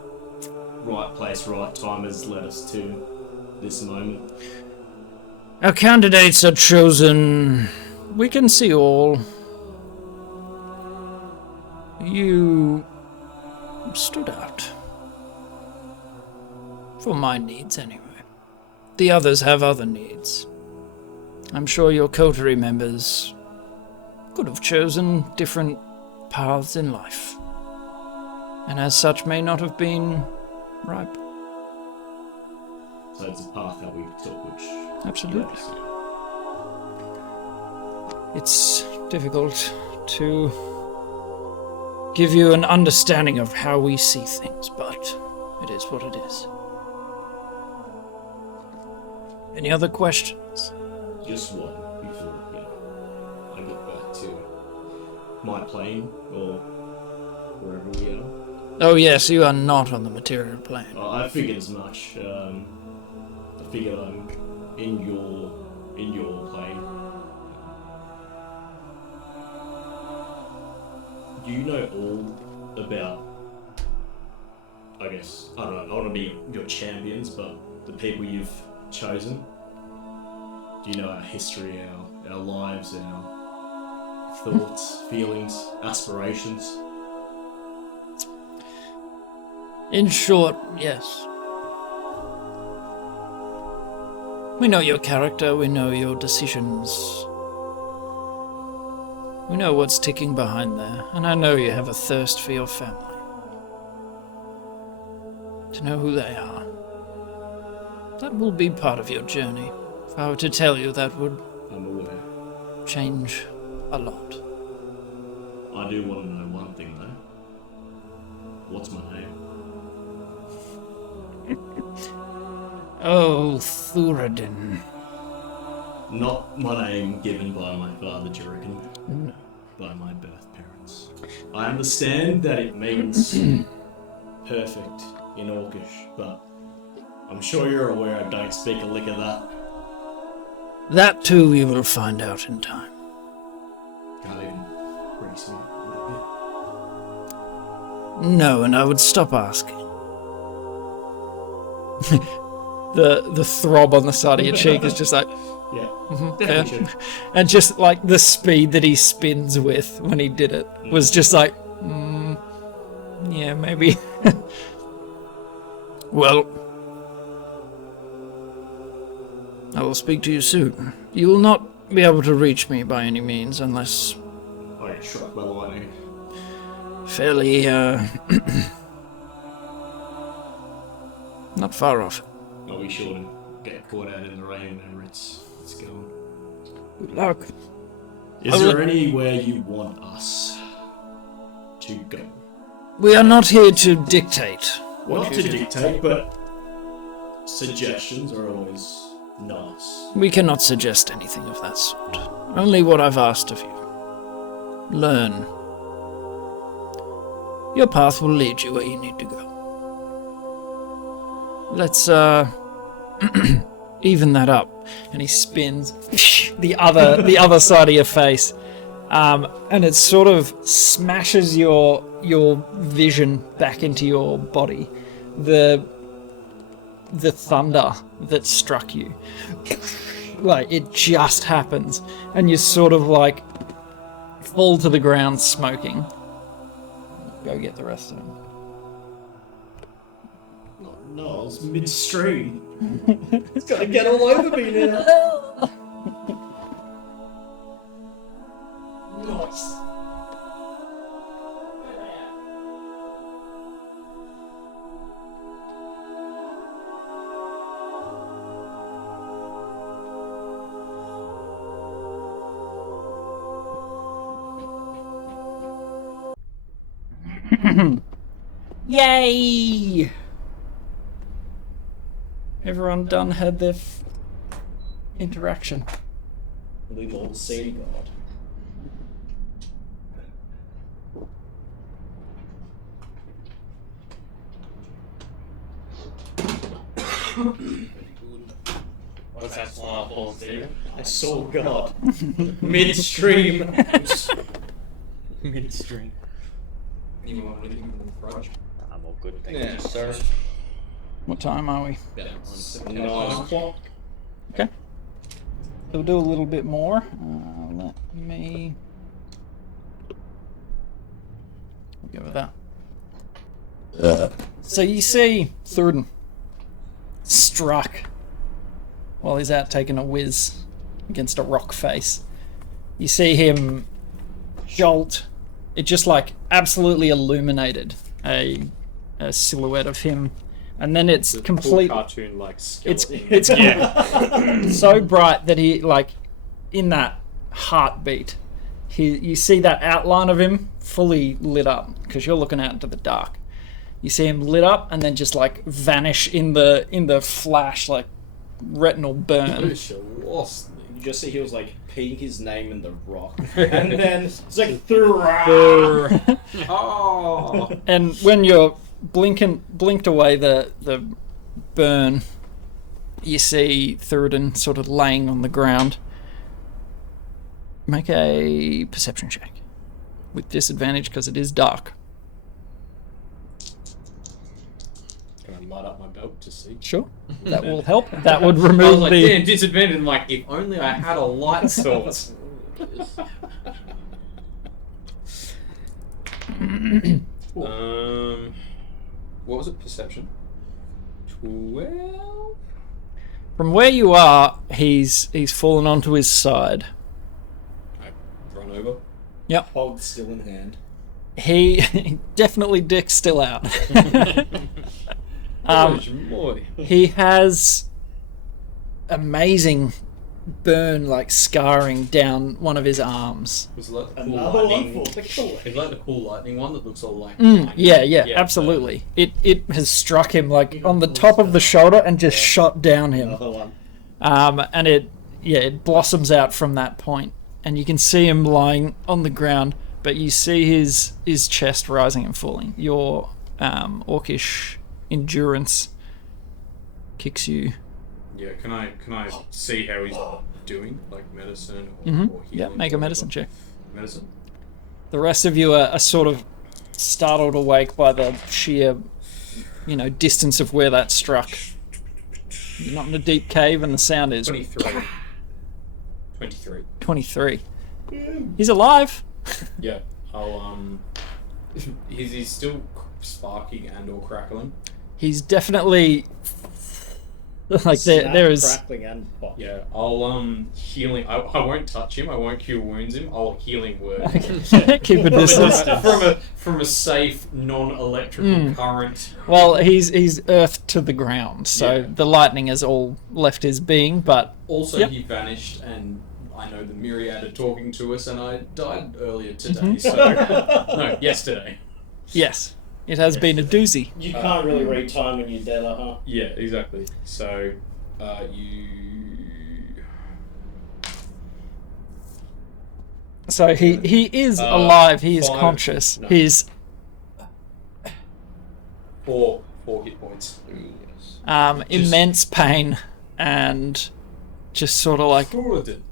right place, right time has led us to this moment? Our candidates are chosen. We can see all. You stood out. For my needs, anyway. The others have other needs. I'm sure your coterie members could have chosen different paths in life, and as such may not have been ripe. So it's a path that we took, which Absolutely. led us here. It's difficult to give you an understanding of how we see things, but it is what it is. Any other questions? Just one before I get back to my plane or wherever we are. Oh yes, you are not on the material plane. I figured as much. I figured I'm in your plane. Do you know all about? I guess I don't know. I want to be your champions, but the people you've chosen. Do you know our history, our lives, our thoughts, feelings, aspirations? In short, yes. We know your character, we know your decisions. We know what's ticking behind there, and I know you have a thirst for your family. To know who they are. That will be part of your journey. If I were to tell you, that would I'm aware. change a lot. I do want to know one thing though. What's my name? Oh, Thuradin. Not my name given by my father, do you reckon? No. By my birth parents. I understand that it means perfect in Orcish, but I'm sure you're aware I don't speak a lick of that. That too we will find out in time. Can't even race me. No, and I would stop asking. The throb on the side of your cheek is just like, Yeah, yeah. definitely should. And just like the speed that he spins with when he did it was just like, yeah, maybe. Well, I will speak to you soon. You will not be able to reach me by any means unless I get struck by lightning. fairly, not far off. I'll be sure to get caught out in the rain whenever it's going. Good luck. Is there anywhere you want us to go? We are not here to dictate. Not to dictate, but suggestions are always nice. We cannot suggest anything of that sort. Only what I've asked of you. Learn. Your path will lead you where you need to go. Let's, even that up. And he spins the other side of your face. And it sort of smashes your vision back into your body. The thunder that struck you. Like, it just happens. And you sort of, like, fall to the ground smoking. Go get the rest of them. No, I was midstream. It's gonna get all over me now. Nice. Yay! Everyone done had their interaction. Leave all the sea god. What's that small I saw God. Midstream. Midstream. Anyone want anything from the fridge? I'm all good, thank Yeah, you. sir. What time are we? Yeah. 9 o'clock. Okay. We'll do a little bit more. Let me... We'll go with that. So you see Thurden struck while he's out taking a whiz against a rock face. You see him jolt. It just like absolutely illuminated a silhouette of him. And then it's complete. Cartoon like It's skeleton. so bright that he like in that heartbeat, you see that outline of him fully lit up because you're looking out into the dark. You see him lit up and then just like vanish in the flash, like retinal burn. You just see he was like peeing his name in the rock, and then it's like Oh! And when you're blinked away the burn, you see Thurden sort of laying on the ground. Make a perception check with disadvantage because it is dark. Can I light up my belt to see? Sure, that will help. That would I remove was like, the. damn, disadvantage. I'm like, if only I had a light source. What was it? Perception. 12. From where you are, he's fallen onto his side. I run over. Yep. hog still in hand. He definitely dick's still out. Boy. He has amazing burn, like scarring down one of his arms. Was it like the cool Another one lightning? for the killer. It's like the cool lightning one that looks all like. Yeah, absolutely. It has struck him like on the top of the shoulder and just shot down him. Another one. And it blossoms out from that point, and you can see him lying on the ground, but you see his chest rising and falling. Your orcish endurance kicks you. Yeah. Can I see how he's doing, like medicine or Mm-hmm. healing? Yeah, make a medicine check. Medicine. The rest of you are sort of startled awake by the sheer, distance of where that struck. You're not in a deep cave, and the sound is 23. 23. 23. He's alive. Yeah. I'll Is he still sparking and or crackling? He's definitely like there is. Crackling and pop. Yeah. I'll healing. I won't touch him. I won't cure wounds him. I'll healing word. Keep a distance. from a safe non-electrical current. Well, he's earthed to the ground, so Yeah. the lightning has all left his being. But Also, Yep. he vanished, and I know the myriad are talking to us, and I died earlier today. So no, yesterday. yes, it has been a doozy. You can't really read time when you're dead, huh? Yeah, exactly. So, you. So he is alive. He is 5. conscious. No. He's 4 hit points. immense pain and just sort of like Gordon.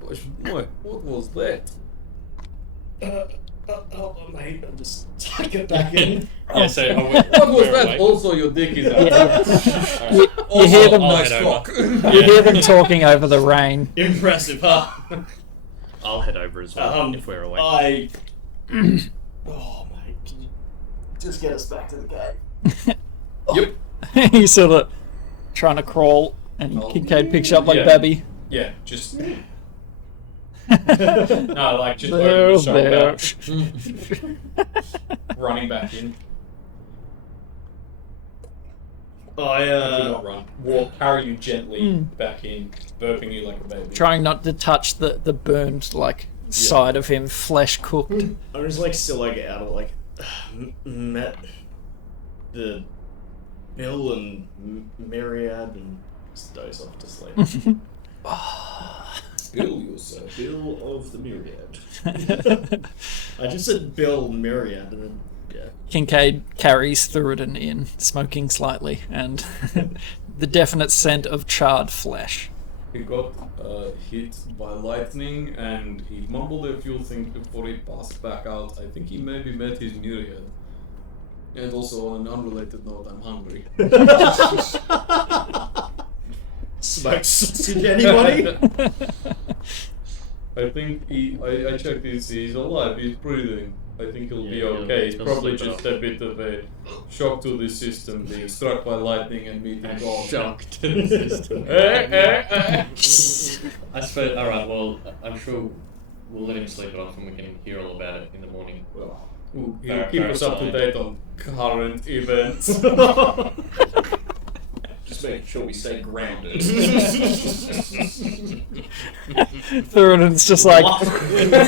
What was that? Hold on, mate. I'll just tuck it back in. Yeah, so What was that? Also, your dick is out. you hear them. Nice cock. You hear them talking over the rain. Impressive, huh? I'll head over as well if we're awake. Oh, mate. Can you just get us back to the cave? Yep. He's sort of trying to crawl, and Kincaid picks you up like Yeah. Babby. Yeah, just. No, like just over the shoulder, running back in. Do not run. Walk, carry you gently back in, burping you like a baby. Trying not to touch the burned like side of him, flesh cooked. I'm just like still like out of like met the Bill and Myriad and just doze off to sleep. Bill, you sir. Bill of the Myriad. I just said Bill and Myriad and then, yeah. Kincaid carries through it and in, smoking slightly, and the definite scent of charred flesh. He got hit by lightning and he mumbled a few things before he passed back out. I think he maybe met his Myriad. And also, on an unrelated note, I'm hungry. Smoked sausage, anybody? I think I checked he's alive, he's breathing. I think he'll be okay. It's probably just a bit of a shock to the system, being struck by lightning and meeting God. Shock to the system. I suppose. All right. Well, I'm sure we'll let him sleep it off, and we can hear all about it in the morning. Ooh, he'll keep us up to date on current events. Just making sure we stay grounded. Thurin's just like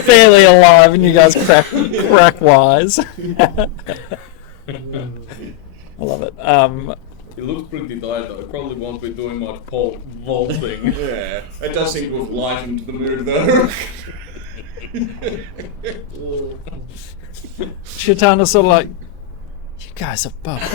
fairly alive, and you guys crack wise. I love it. He looks pretty tired though. He probably won't be doing much pole vaulting. Yeah, it does seem to have lightened the mood though. Chitana's sort of like, you guys are bugged. I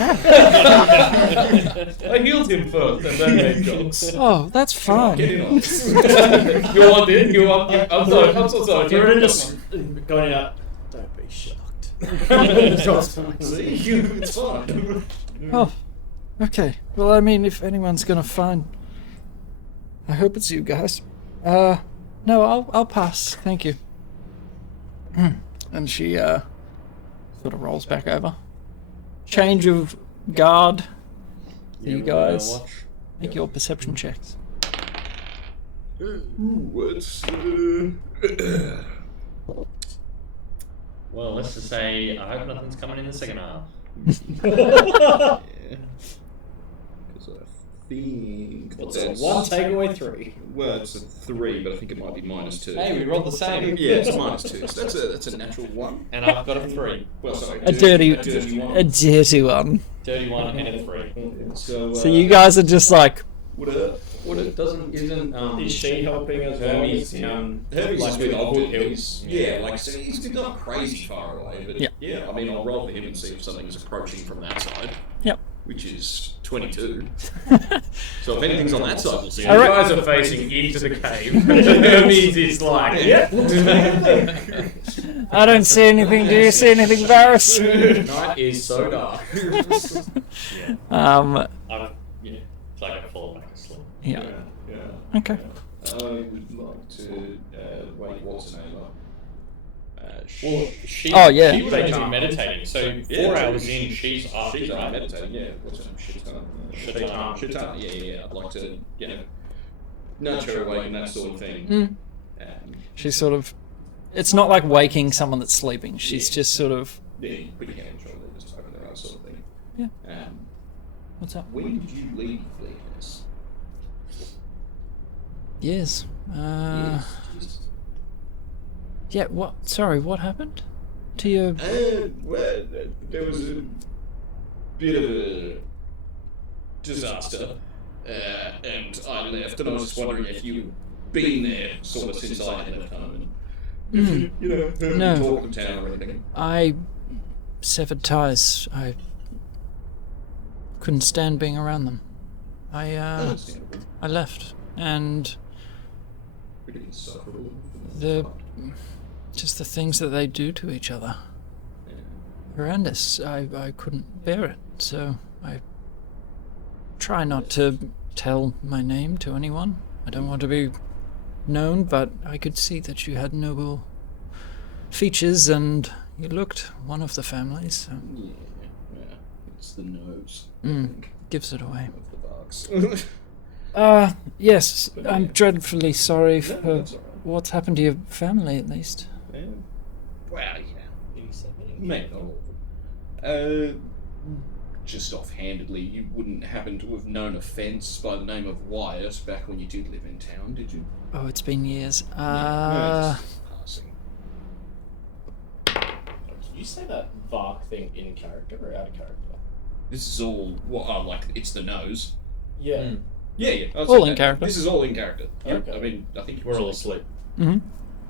healed him first and then made jokes. Oh, that's fine. Get in on this. You want it? You want it? I'm sorry, I'm so sorry. You're just going out. Don't be shocked. See, it's fine. Oh, okay. Well, I mean, if anyone's gonna find, I hope it's you guys. No, I'll pass. Thank you. And she sort of rolls back over. Change of guard. You guys make your perception checks. Well, let's just say I hope nothing's coming in the second half. Because I think What's a 1 takeaway 3? Well, it's a 3, but I think it might be -2. Hey, we rolled the same. Yeah, it's -2. So that's a natural 1. And I've got a 3. Well, sorry, A dirty one. a dirty one. Dirty 1 and a 3. So you guys are just like, Isn't Is she helping as well? Hermes Hermes like is with with the Ogden. foothills? Yeah, like so he's not crazy far away, but Yeah. I mean, I'll roll for him and see if something's approaching from that side. Yep. Which is 22. So if anything's on that side, we'll see. All right. You guys are facing into the cave. Hermes is like, I don't see anything. Do you see anything, Varys? night is so dark. I've, it's like I fall back asleep. Yeah. Yeah. Okay. I would like to wait. What's her name up? Well, she yeah. she was actually meditating, so 4 hours in, she's after, She's right? meditating. Yeah. What's her name? Shaitan. Yeah. I'd like to, nudge her awake and that sort of thing. She's sort of. It's not like waking someone that's sleeping. She's just sort of. Yeah, put your hand on the shoulder, just open her eyes, sort of thing. Yeah. What's up? When did you leave Fleetness? Yes. Yes. Yeah. What? Sorry. What happened to your? Well, there was a bit of a disaster, and I left, and I was just wondering if you'd been there sort of since I had left home, and if you heard No. me talk of town or anything. I severed ties. I couldn't stand being around them. Understandable. I left, and Pretty insufferable. just the things that they do to each other. Horrendous. I couldn't bear it, so I try not to tell my name to anyone. I don't want to be known, but I could see that you had noble features and you looked one of the families, so Yeah. It's the nose. I think, gives it away. of the bugs. Yes, I'm dreadfully sorry for That's all right. what's happened to your family, at least. Well, maybe not all of them. Just offhandedly, you wouldn't happen to have known a fence by the name of Wyatt back when you did live in town, did you? Oh, it's been years. No, it's passing. Did you say that Vark thing in character or out of character? This is all like it's the nose. Yeah. Yeah. All in character. This is all in character. Okay. I mean, I think We're all asleep. Mm-hmm.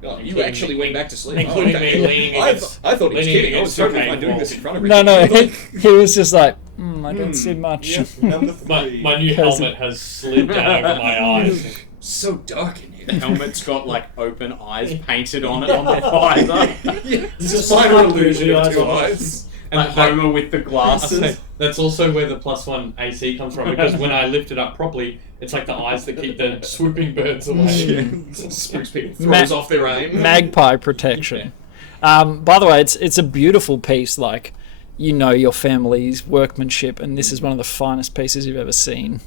Oh, you actually went back to sleep. Including okay. me leaning I against- thought he was leaning kidding. I was against totally the fine doing wall. this in front of No, everybody. he was just like, I don't see much. Yeah, number My, 3. my new Because- helmet has slid down over my eyes. So dark in here. The helmet's got like open eyes painted on it on the visor. Yeah, It's just just minor like illusion of eyes 2 on it. eyes. And Homer with the I'll glasses. say, that's also where the +1 AC comes from, because when I lift it up properly, it's like the eyes that keep the swooping birds away. Spooks people, throws off their aim. Magpie protection. By the way, it's a beautiful piece. Like, you know your family's workmanship, and this is one of the finest pieces you've ever seen.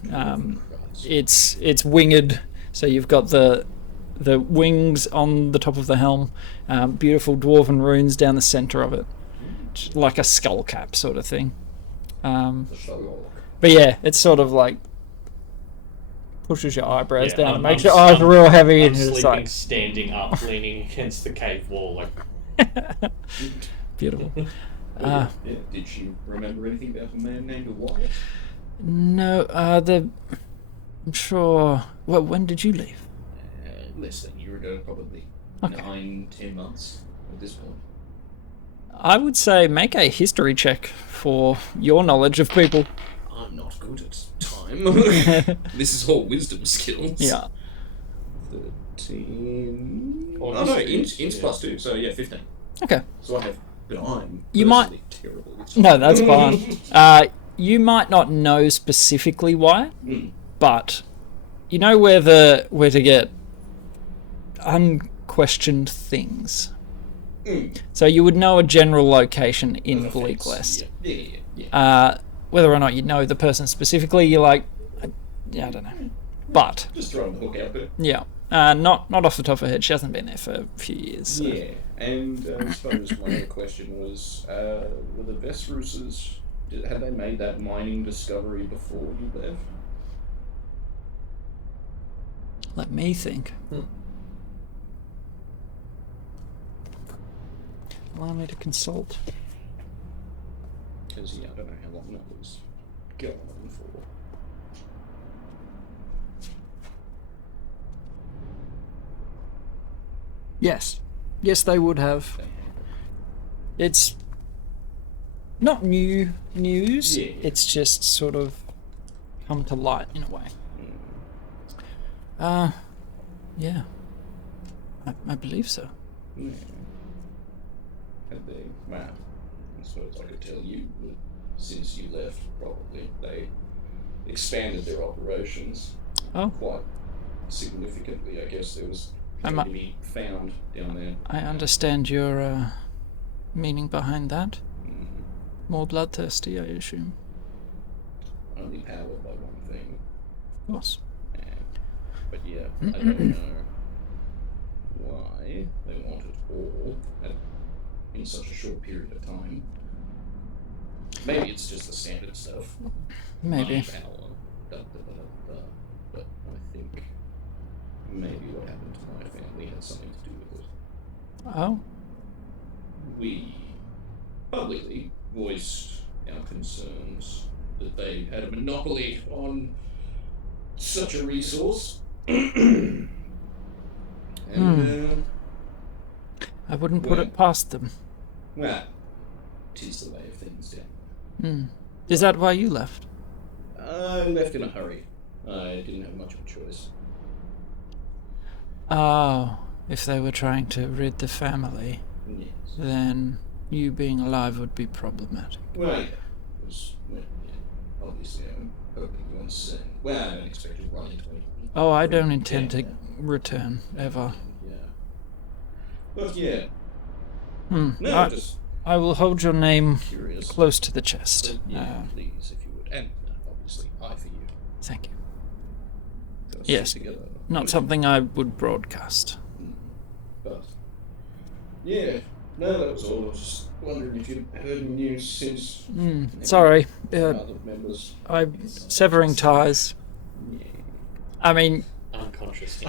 It's winged, so you've got the wings on the top of the helm, beautiful dwarven runes down the center of it, like a skull cap sort of thing. But yeah, it's sort of like pushes your eyebrows down and makes your eyes real heavy, I'm and you're just sleeping like standing up, leaning against the cave wall. Like, beautiful. Yeah. Did she remember anything about the man named Wyatt? No, I'm sure. Well, when did you leave? Less than a year ago, probably. Okay. 9-10 months at this point. I would say make a history check for your knowledge of people. I'm not good at time. This is all wisdom skills. Yeah. 13. Or Oh no, just- int yeah. +2, so yeah, 15. Okay. So I have. But I'm You might- personally terrible with No, that's fine. You might not know specifically why, but you know where to get unquestioned things. So you would know a general location in Bleak West. Yeah. Whether or not you know the person specifically, you're like, I don't know. But Just throwing the hook out there. yeah, not off the top of her head. She hasn't been there for a few years. So. Yeah, and I suppose my other question was, were the Vesruses, had they made that mining discovery before you left? Let me think. Allow me to consult. Because, yeah, I don't know how long that was going on for. Yes, they would have. It's not new news. Yeah. It's just sort of come to light in a way. Yeah. I believe so. Yeah. Had they, well, I suppose I could tell you that since you left, probably, they expanded their operations Oh, quite significantly. I guess there was I'm going to be found down there. I understand your meaning behind that. More bloodthirsty, I assume. Only powered by one thing. Of course. But yeah, I don't know why they want it all in such a short period of time. Maybe it's just the standard stuff. Maybe. Money, power, da, da, da, da, da. But I think maybe what happened to my family had something to do with it. Oh, We publicly voiced our concerns that they had a monopoly on such a resource. And I wouldn't put it past them. well, 'tis the way of things down. Is that why you left? I left in a hurry. I didn't have much of a choice. Oh, if they were trying to rid the family, Yes. then you being alive would be problematic. Well, yeah. It was, well, yeah. Obviously, I'm hoping you understand. Well, I don't expect you to run into anything. Oh, I don't intend to return, ever. Yeah. But yeah. Hmm. No, just I will hold your name curious. close to the chest. Yeah, please, if you would. And obviously, I for you. Thank you. So let's Yes. stick together. Not something I would broadcast. But yeah, no, that was all. I was just wondering if you'd heard any news since. Sorry, Other members. I'm severing ties. Yeah. I mean, Unconscious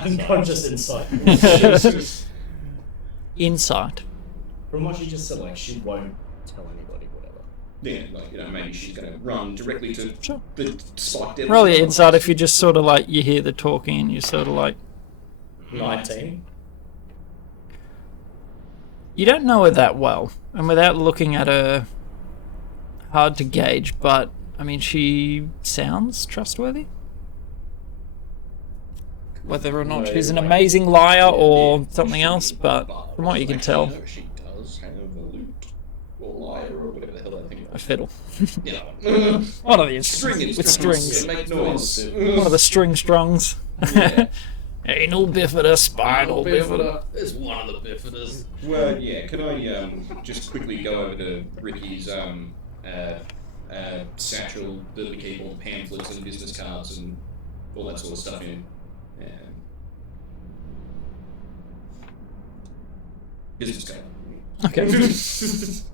insight. From what she just said, like, she won't tell anybody, whatever. Yeah, like, maybe she's going to run directly to Sure. the slight devil. Roll your insight if you just sort of like, you hear the talking and you're sort of like... 19. You don't know her that well, and without looking at her, hard to gauge, but, I mean, she sounds trustworthy. Whether or not she's an amazing liar or something else, but from what you can tell, She does have a lute, or lyre, or whatever the hell that thing a is. fiddle. Yeah. One of the String with instruments strings. that make noise. One of the string strungs. Anal bifida, spinal bifida. It's one of the bifidus. Well, yeah, can I just quickly go over to Ricky's satchel that we keep all the pamphlets and business cards and all that sort of stuff in? Business card. Okay. Just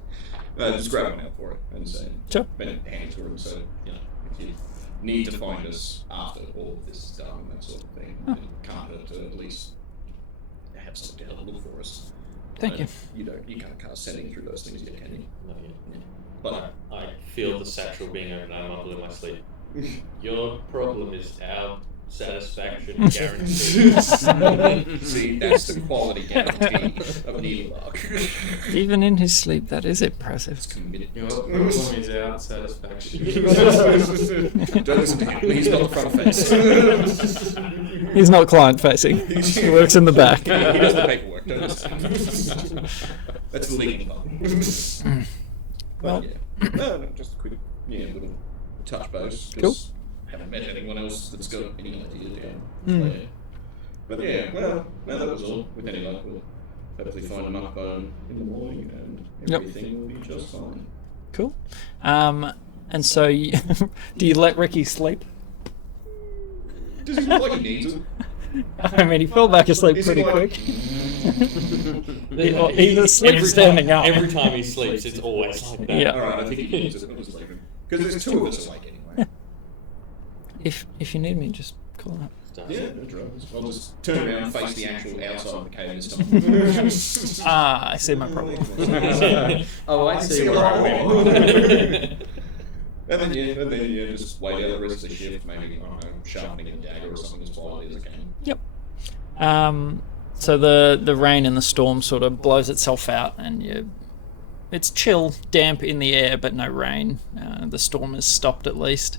grab one out for it and say, Sure. hand it to her and say, if you need to find us after all of this is done, that sort of thing, it can't hurt to at least have something to have a look for us. Thank you. You can't cast setting through those things yet, can you? Not yet. But I feel the satchel being open. I muffle in my sleep. Your problem is our satisfaction guaranteed. see, that's the quality guarantee of Needlebark. Even in his sleep, that is impressive. Committed. Your problem is our satisfaction. Don't listen to him. He's not the front face. He's not client facing. He works in the back. He does the paperwork. Don't listen. That's the legal part. Well, no, just a quick, little touch base. Cool. Haven't met anyone else that's got any idea. Mm. But yeah, well, that was all. With any luck, we'll hopefully find them up in the morning and everything will be just fine. Cool. And so, do you let Ricky sleep? Does he look like he needs it? I mean, he fell back asleep Is he pretty like- quick. He's asleep standing up. Every time he sleeps, it's always like that. Yeah. Alright, I think he needs it. I'll just leave him. Because there's two of us awake anyway. If you need me, just call up. Yeah, no dramas. I'll just turn around and face the actual outside of the cave this time. Ah, I see my problem. Oh, I see what what I I mean. And then just wait out the rest of the shift, maybe, I don't know, sharpening a dagger or something as quietly as I can. Yep. So the rain and the storm sort of blows itself out, and it's chill, damp in the air, but no rain. The storm has stopped at least,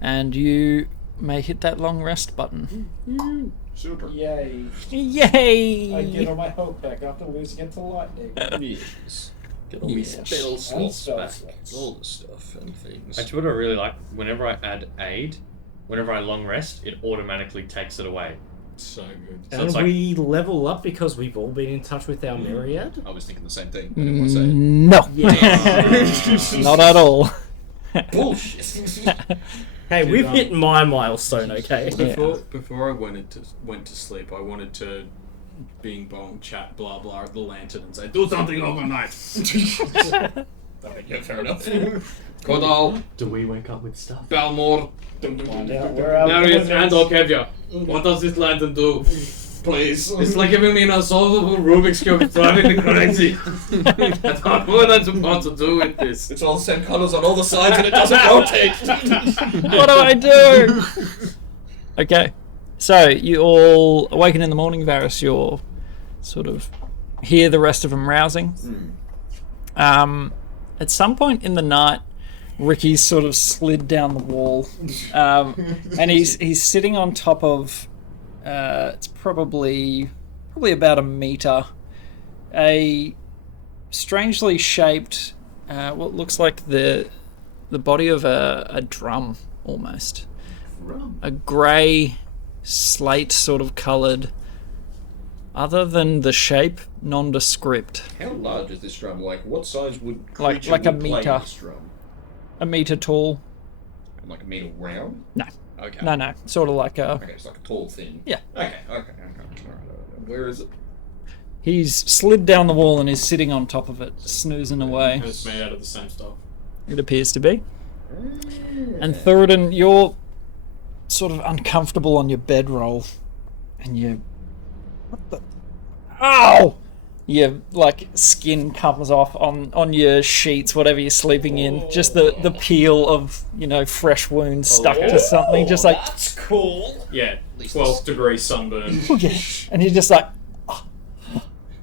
and you may hit that long rest button. Super. Yay. Yay! I get all my health back after losing it to lightning. Yes. Get all these Yes. spell And slots spell back. slots. All the stuff and things. Actually, what I really like, whenever I add aid, whenever I long rest, it automatically takes it away. So good. So And it's like- we level up because we've all been in touch with our myriad. I was thinking the same thing. I didn't want to say it. No. Not at all. Bullshit. Hey, we've hit my milestone, okay? Before I went to sleep, I wanted to bing bong chat blah blah at the lantern and say do something overnight. Yeah, fair enough. Kodal, Do we wake up with stuff? Balmore, Find out where our Narius, and coordinates- Orkevia. What does this lantern do? Please. It's like giving me an unsolvable Rubik's Cube. It's driving me crazy. I don't know what I'm supposed to do with this. It's all the same colours on all the sides and it doesn't rotate. What do I do? Okay. So, you all awaken in the morning, Varys. You're sort of hear the rest of them rousing. At some point in the night, Ricky's sort of slid down the wall. And he's sitting on top of... it's probably about a meter. A strangely shaped, what looks like the body of a drum, almost. A grey, slate sort of coloured. Other than the shape, nondescript. How large is this drum? Like, what size would Like creature a would play meter. this drum? A meter tall. And like a meter round? No. Okay. No. Sort of like a... Okay, it's like a tall thing. Yeah. Okay. Alright. Where is it? He's slid down the wall and is sitting on top of it, snoozing away. It's made out of the same stuff. It appears to be. And Thoradin, you're sort of uncomfortable on your bedroll. And you... What the... Ow! your like skin comes off on your sheets, whatever you're sleeping in. Just the peel of fresh wounds stuck to something. Just like That's cool. Yeah, 12 degree sunburn. yeah. And you're just like,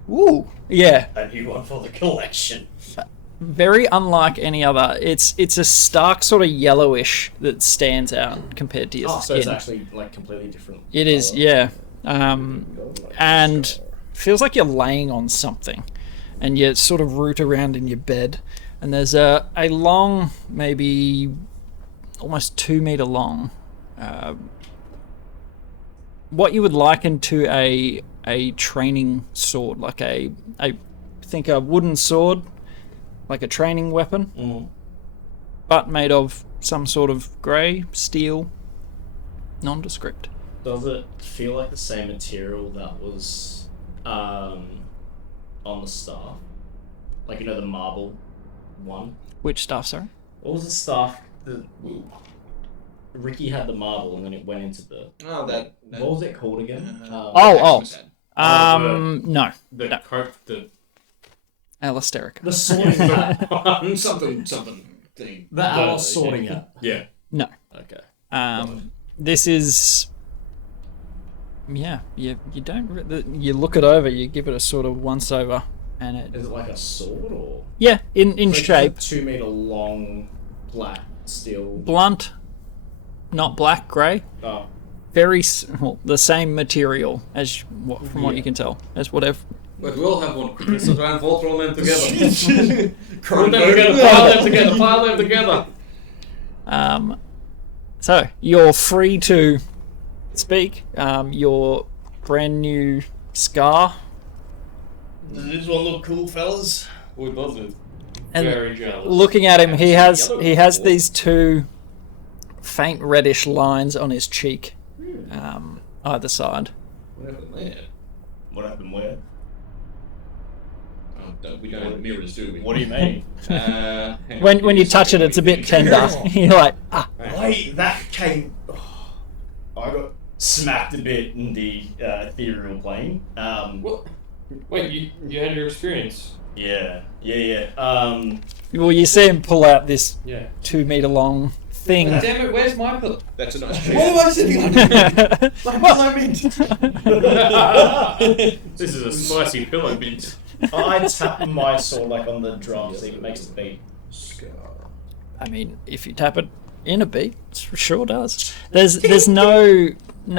ooh, yeah. A new one for the collection. Very unlike any other. It's a stark sort of yellowish that stands out compared to your So skin. it's actually like completely different. It is, yeah. And feels like you're laying on something, and you sort of root around in your bed. And there's a long, maybe almost 2 meter long, what you would liken to a training sword, like I think a wooden sword, like a training weapon, but made of some sort of grey steel, nondescript. Does it feel like the same material that was on the staff? Like, the marble one? Which stuff, sorry? What was the staff? Ricky had the marble and then it went into the... Oh, that What was it called again? No. The cope, the Alisterica. The sorting hat. something thing. The Alice sorting hat. yeah. No. Okay. This is... Yeah, you don't... You look it over, you give it a sort of once-over, and it... Is it like a sword or... Yeah, in So shape. it's a 2 meter long black steel... Blunt, not black, grey. Oh. The same material as from what you can tell as whatever. But we'll have one quickly, so try and vault roll them together. Put them together, pile them together. So you're free to speak. Your brand new scar. Does this one look cool, fellas? Boy, does it. And Very jealous. looking at him, he has Yellow. these two faint reddish lines on his cheek, either side. What happened there? What happened where? We don't have mirrors, do we? What do you mean? When you touch it, it's a bit tender. You're like, Wait, that came... I got smacked a bit in the ethereal plane. What? Wait, you had your experience? Yeah. well, you see him pull out this Yeah. 2 meter long thing. Damn it, where's my pillow? That's a nice What am I sitting on? This is a spicy pillow mint. I tap my sword like on the drum so it makes the beat. I mean, if you tap it in a beat, it sure does. There's no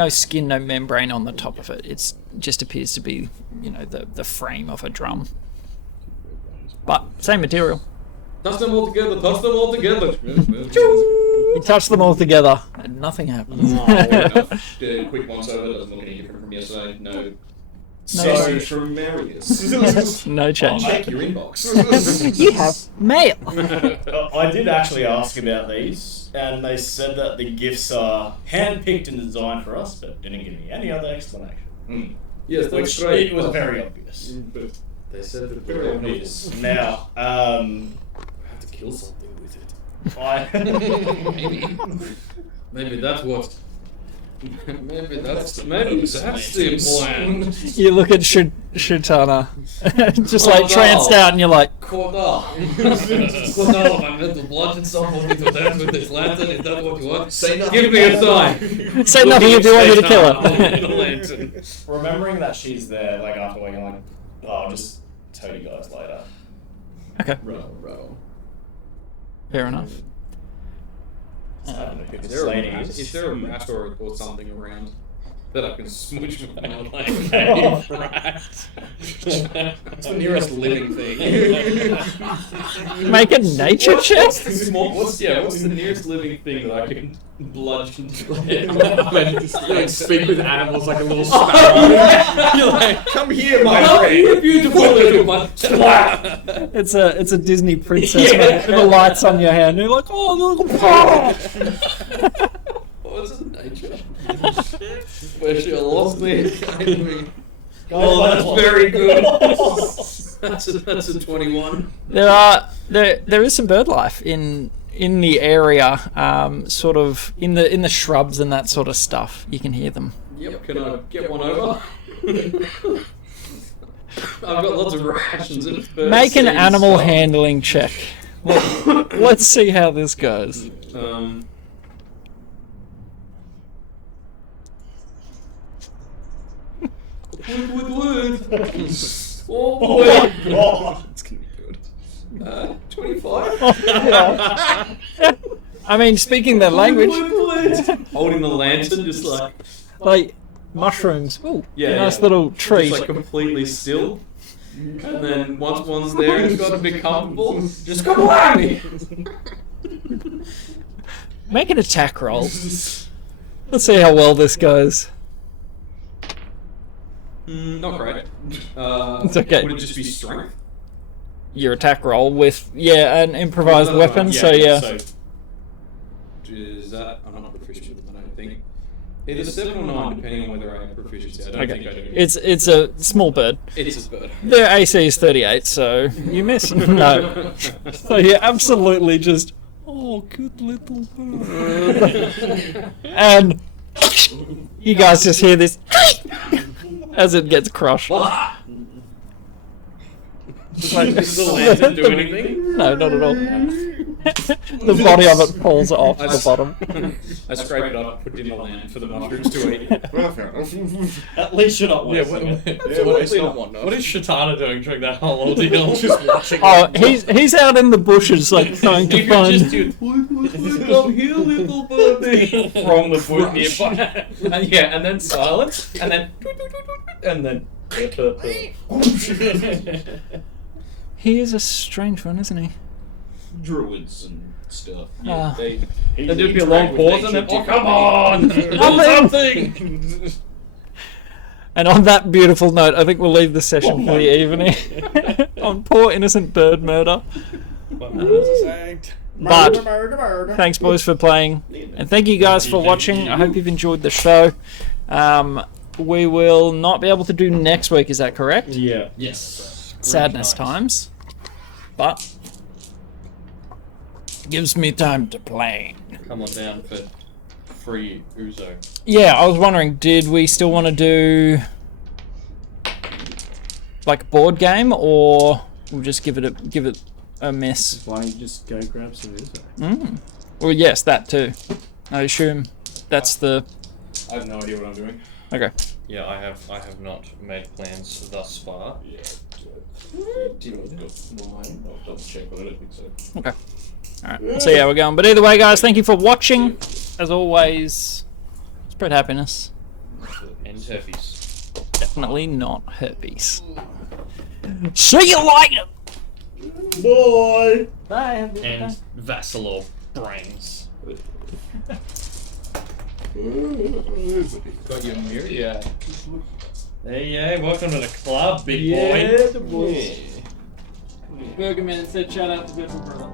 skin, no membrane on the top of it. It just appears to be, the frame of a drum. But same material. Touch them all together, You touch them all together, and nothing happens. The quick once over doesn't look any different from yesterday. No. So- Message from Marius. No change. Check your inbox. You have mail. I did actually ask about these, and they said that the gifts are hand-picked and designed for us, but didn't give me any other explanation. Yes, that's Which great. it was very obvious. But they said that Very obvious. Now, I have to kill something with it. Maybe that's what. Maybe that's the plan. You look at Shutana, just like tranced out, and you're like, Koda. My mental bludgeon someone to dance with this lantern. Is that what you want? Say nothing. Give me a sign. say nothing if you want me to kill her. Lantern. remembering that she's there, like after waiting, like, I'll just tell you guys later. Okay, Row. fair enough. Is there a mat or something around that I can smooch with my leg? It's the nearest living thing. Make a nature check. What's the nearest living thing that I can bludgeon to like speak with animals like a little sparrow? You're like, come here, my friend. You're beautiful little one. It's a Disney princess with the lights on your hand. You're like, oh, little paw. What's in nature? Where she lost me. Oh, that's very good. That's a 21. There is some bird life in the area, sort of in the shrubs and that sort of stuff. You can hear them. Yep. Can I get one over? I've got lots of rations. And it's Make an bird animal seed, handling check. Let's see how this goes. Wood. Oh my god. It's gonna be good. 25? I mean, speaking their language. Holding the lantern, just Like mushrooms. Ooh, Yeah, nice yeah. little treat. just completely still. And then once one's there, it's got to be comfortable. Just come at me. Make an attack roll. Let's see how well this goes. Not great. It's okay. Would it just be strength? Your attack roll with an improvised weapon. So yeah. So is that? I'm not proficient with them, I don't think. Either 7 or 9, depending on whether I have proficiency. I don't think I do. It's a small bird. It is a bird. Their AC is 38, so you miss. No. So you're absolutely just, oh, good little bird. And you guys just hear this as it gets crushed. Does the lantern do anything? No, not at all. The body of it falls off the bottom. I scrape it up, put it in the land for the mushrooms to eat. At least you're not Yeah, wasting it. what is Shatana doing during that whole ordeal? Just watching. Oh, he's out in the bushes, like trying to find. Come here, little birdie. From the foot nearby. And then silence, and then. He is a strange one, isn't he? Druids and stuff. Ah. They There'd be a long pause, and then come on, do something. And on that beautiful note, I think we'll leave the session for the evening. On poor innocent bird murder. But thanks, boys, for playing, and thank you guys for watching. I hope you've enjoyed the show. We will not be able to do next week. Is that correct? Yeah. Yes. Sadness times, but gives me time to play. Come on down for free Uzo. Yeah, I was wondering, did we still want to do like a board game, or we'll just give it a miss? Why don't you just go grab some Uzo? Well, yes, that too. I assume that's the. I have no idea what I'm doing. Okay. Yeah, I have not made plans thus far. Yeah. I'll double check, but I don't think so. Okay. Alright, we'll see how we're going. But either way, guys, thank you for watching. As always, spread happiness. And herpes. Definitely not herpes. See you later! Bye! Bye. And Vassalor brains. Got your mirror? Yeah. Hey, welcome to the club, big boy. The boy. Burgerman said shout out to Bedford Brother.